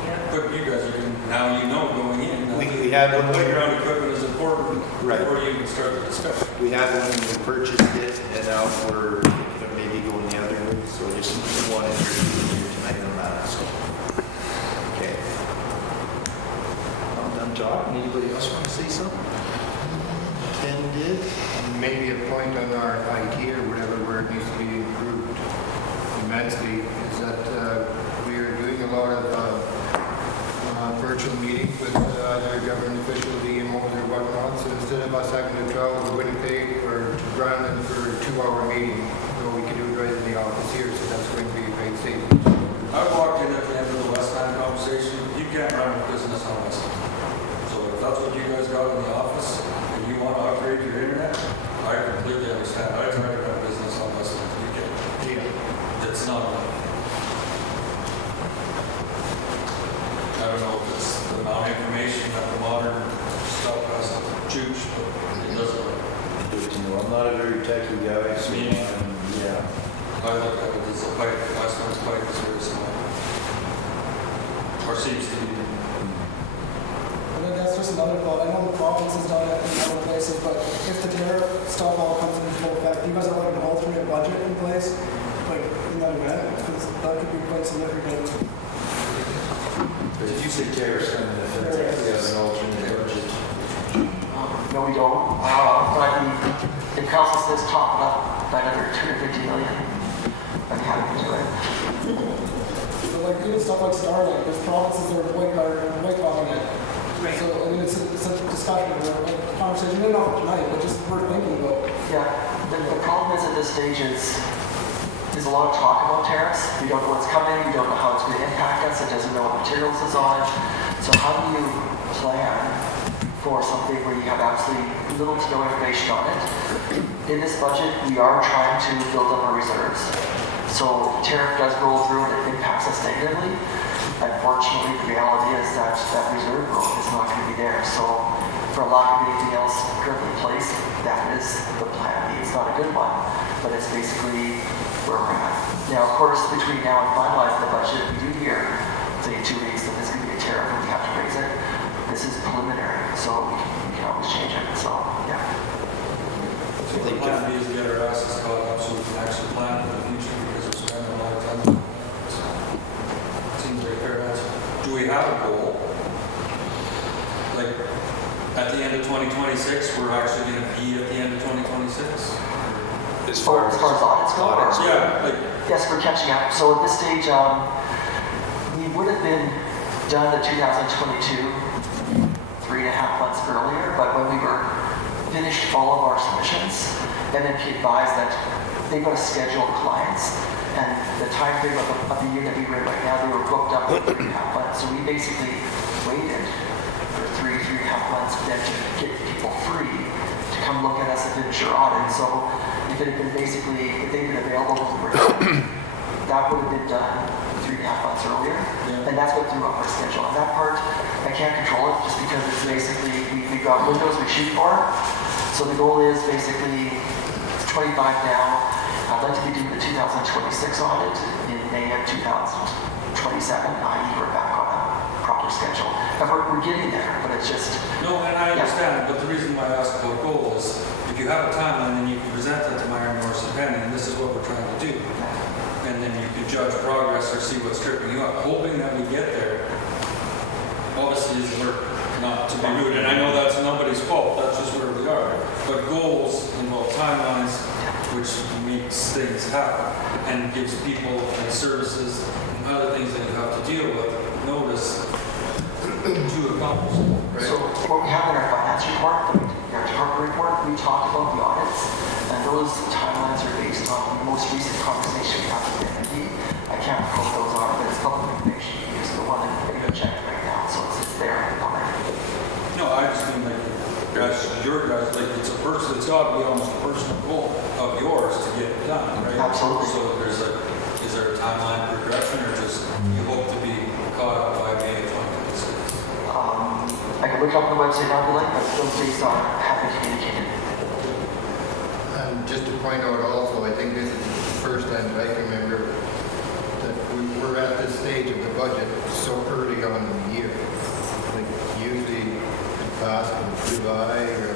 Yeah. But you guys are going, now you know going in. We had the one. playground equipment is important Right. before you even start the discussion. We had one when we purchased it, and now we're thinking of maybe going the other way, so I just wanted to hear tonight on that, so. Okay. I'm done talking. Anybody else want to say something? Ken did? Maybe a point on our IT or whatever where it needs to be improved immensely is that we are doing a lot of virtual meetings with either government officials, EMOs or whatnot. So instead of us having to travel to Winnipeg or to Brandon for a 2-hour meeting, we can do it right in the office here. So that's going to be a great savings. I walked in at the end of the Westland conversation. You can't run a business on Westland. So if that's what you guys got in the office and you want to upgrade your internet, I completely understand. I tried to run a business on Westland. You can't. Yeah. It's not enough. I don't know if it's the amount of information that the modern stuff has to juice, but it doesn't. Good to know. I'm not a very techy guy, so Me neither. yeah. I look at it as a pipe. Westland's pipe is very small. Or seems to be. And then that's just another thought. I know the province has done it in other places, but if the tariff stuff all comes into full effect, you guys have like an alternate budget in place, like in that event, because that could be quite significant. But if you say tariffs come into effect, we have an alternate budget. No, we don't. But if council says top it up by another 250 million, I'd be happy to do it. So like even stuff like Starlink, there's provinces that are boycotting it. Right. So I mean, it's a discussion or a conversation, maybe not tonight, but just worth thinking about. Yeah, the problem is at this stage is there's a lot of talk about tariffs. We don't know what's coming, we don't know how it's going to impact us, it doesn't know what materials is on it. So how do you plan for something where you have absolutely little to no information on it? In this budget, we are trying to build up our reserves. So if tariff does roll through and it impacts us negatively, unfortunately, the reality is that that reserve growth is not going to be there. So for lack of anything else currently in place, that is the plan B. It's not a good one, but it's basically where we're at. Now, of course, between now and finalizing the budget, we do hear, say, 2 weeks that there's going to be a tariff and we have to raise it. This is preliminary, so we can always change it. So, yeah. So the plan B is to get our asses caught up so we can actually plan for the future because we're spending a lot of time. So, seems like a fair answer. Do we have a goal? Like, at the end of 2026, we're actually going to be at the end of 2026? As far as audits go? Yeah, like, Yes, we're catching up. So at this stage, we would have been done the 2022 3.5 months earlier, but when we were finished all of our submissions, MNP advised that they've got to schedule clients, and the time frame of the year that we were in right now, they were booked up for 3.5 months. So we basically waited for 3.5 have plans for them to get people free to come look at us and finish your audit. So if it had been basically, if they'd been available to the that would have been done 3.5 months earlier. And that's what threw up our schedule. And that part, I can't control it just because it's basically, we've got windows we shoot for. So the goal is basically, it's 25 now. I'd like to be doing the 2026 audit in May of 2027, i.e. we're back on a proper schedule. And we're getting there, but it's just... No, and I understand, but the reason why I asked about goal is, if you have a timeline, then you can present that to Myron Morrison Penn, and this is what we're trying to do. And then you can judge progress or see what's tripping you up, hoping that we get there. Obviously, is work not to be rude, and I know that's nobody's fault, that's just where we are. But goals involve timelines, which makes things happen and gives people and services and other things that you have to deal with notice to accomplish. Right. So what we have in our finance report, our department report, we talk about the audits, and those timelines are based on the most recent conversation we have with the MD. I can't recall what those are, but it's public information. It's the one that we checked right now, so it's there on there. No, I just mean like, guys, your guys, like it's a person, it's got to be almost a personal goal of yours to get it done, right? Absolutely. So there's like, is there a timeline progression or just you hope to be caught up by May of 2026? I can look up the website if you like, but those dates have been communicated. And just to point out also, I think this is the first time that I can remember that we're at this stage of the budget so early on in the year. Like usually it passed in July or...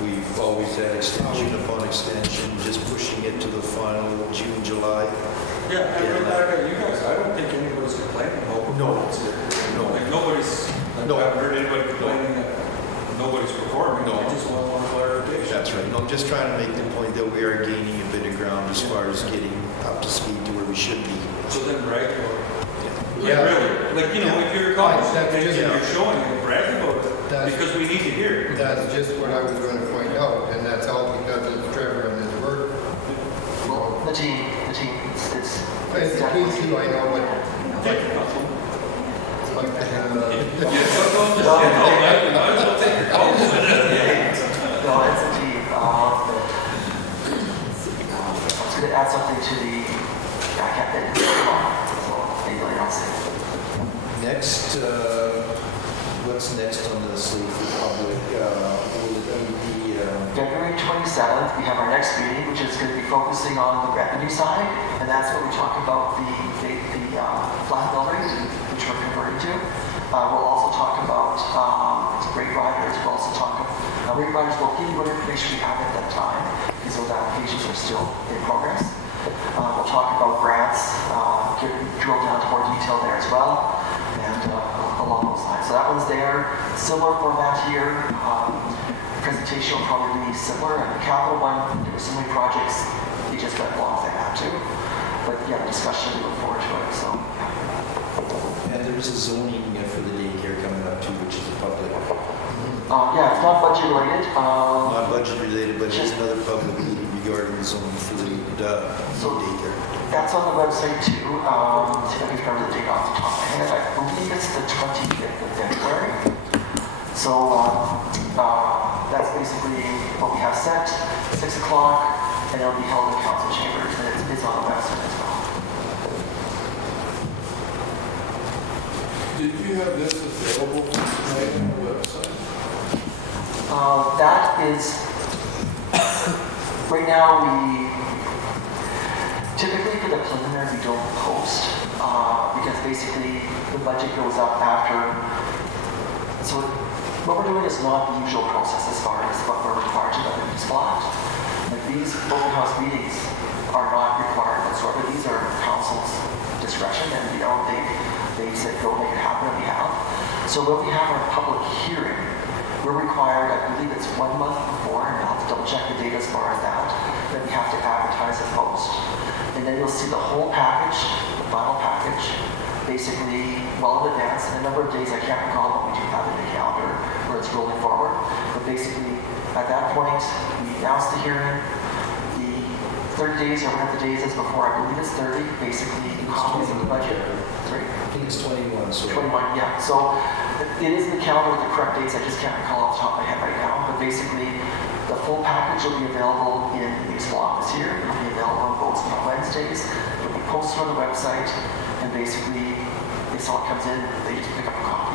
We've always had extension upon extension, just pushing it to the final June, July. Yeah, and look back at you guys, I don't think anybody's complaining about performance here. No. Like nobody's, No. I haven't heard anybody complaining that nobody's performing. No. I just want clarification. That's right. No, I'm just trying to make the point that we are gaining a bit of ground as far as getting up to speed to where we should be. So then brag or Yeah. really, like, you know, if you're a college That's and just- you're showing it, brag about it, That's- because we need to hear it. That's just what I was going to point out, and that's all because of Trevor and his work. Well, the team, it's It's the team too, I know, but... No, it's a team. I was going to add something to the, I can't think of it. So maybe later I'll say. Next, what's next on the slate for public? Will it be the, February 27th, we have our next meeting, which is going to be focusing on the revenue side, and that's where we talk about the flat bill rate, which we're converting to. We'll also talk about rate riders. We'll also talk about rate riders. We'll give you what information we have at that time, because those applications are still in progress. We'll talk about grants, drill down to more detail there as well, and along those lines. So that one's there. Similar format here. Presentation will probably be similar. And the capital one, there were so many projects, they just went long if they had to. But yeah, discussion, we look forward to it. So. and there's a zoning for the daycare coming up too, which is a public. Yeah, it's not budget related. Not budget related, but it's another public meeting regarding the zoning for the daycare. That's on the website too. See if I can remember the date off the top of my head. I believe it's the 25th of February. So that's basically what we have set, 6 o'clock, and it'll be held in council chambers, and it's on the website as well. Did you have this available tonight on the website? That is, right now typically for the preliminary we don't post, because basically the budget goes up after, so what we're doing is not the usual process as far as what we're required to do in this spot. Like these open house meetings are not required whatsoever. These are council's discretion, and they said go make it happen, and we have. So when we have our public hearing, we're required, I believe it's 1 month before, and I'll have to double check the date as far as that, then we have to advertise and post. And then you'll see the whole package, the final package, basically well in advance, and a number of days, I can't recall what we do have in the calendar where it's rolling forward, but basically at that point, we announce the hearing, the 30 days or whatever the days is before, I believe it's 30, basically copies of the budget. Sorry? think it's 21, so. 21, yeah. So it is in the calendar with the correct dates. I just can't recall off the top of my head right now. But basically, the full package will be available in the municipal office here. It'll be available on votes on Wednesdays. It'll be posted on the website. And basically, if someone comes in, they just pick up a copy.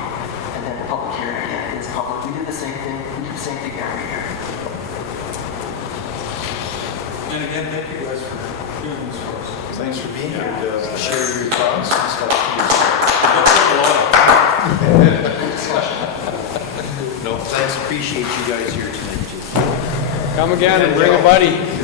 And then the public hearing again is public. We do the same thing. We do the same thing every year. And again, thank you guys for doing this for us. Thanks for being here to share your thoughts and stuff. No, thanks, appreciate you guys here tonight too. Come again and bring a buddy.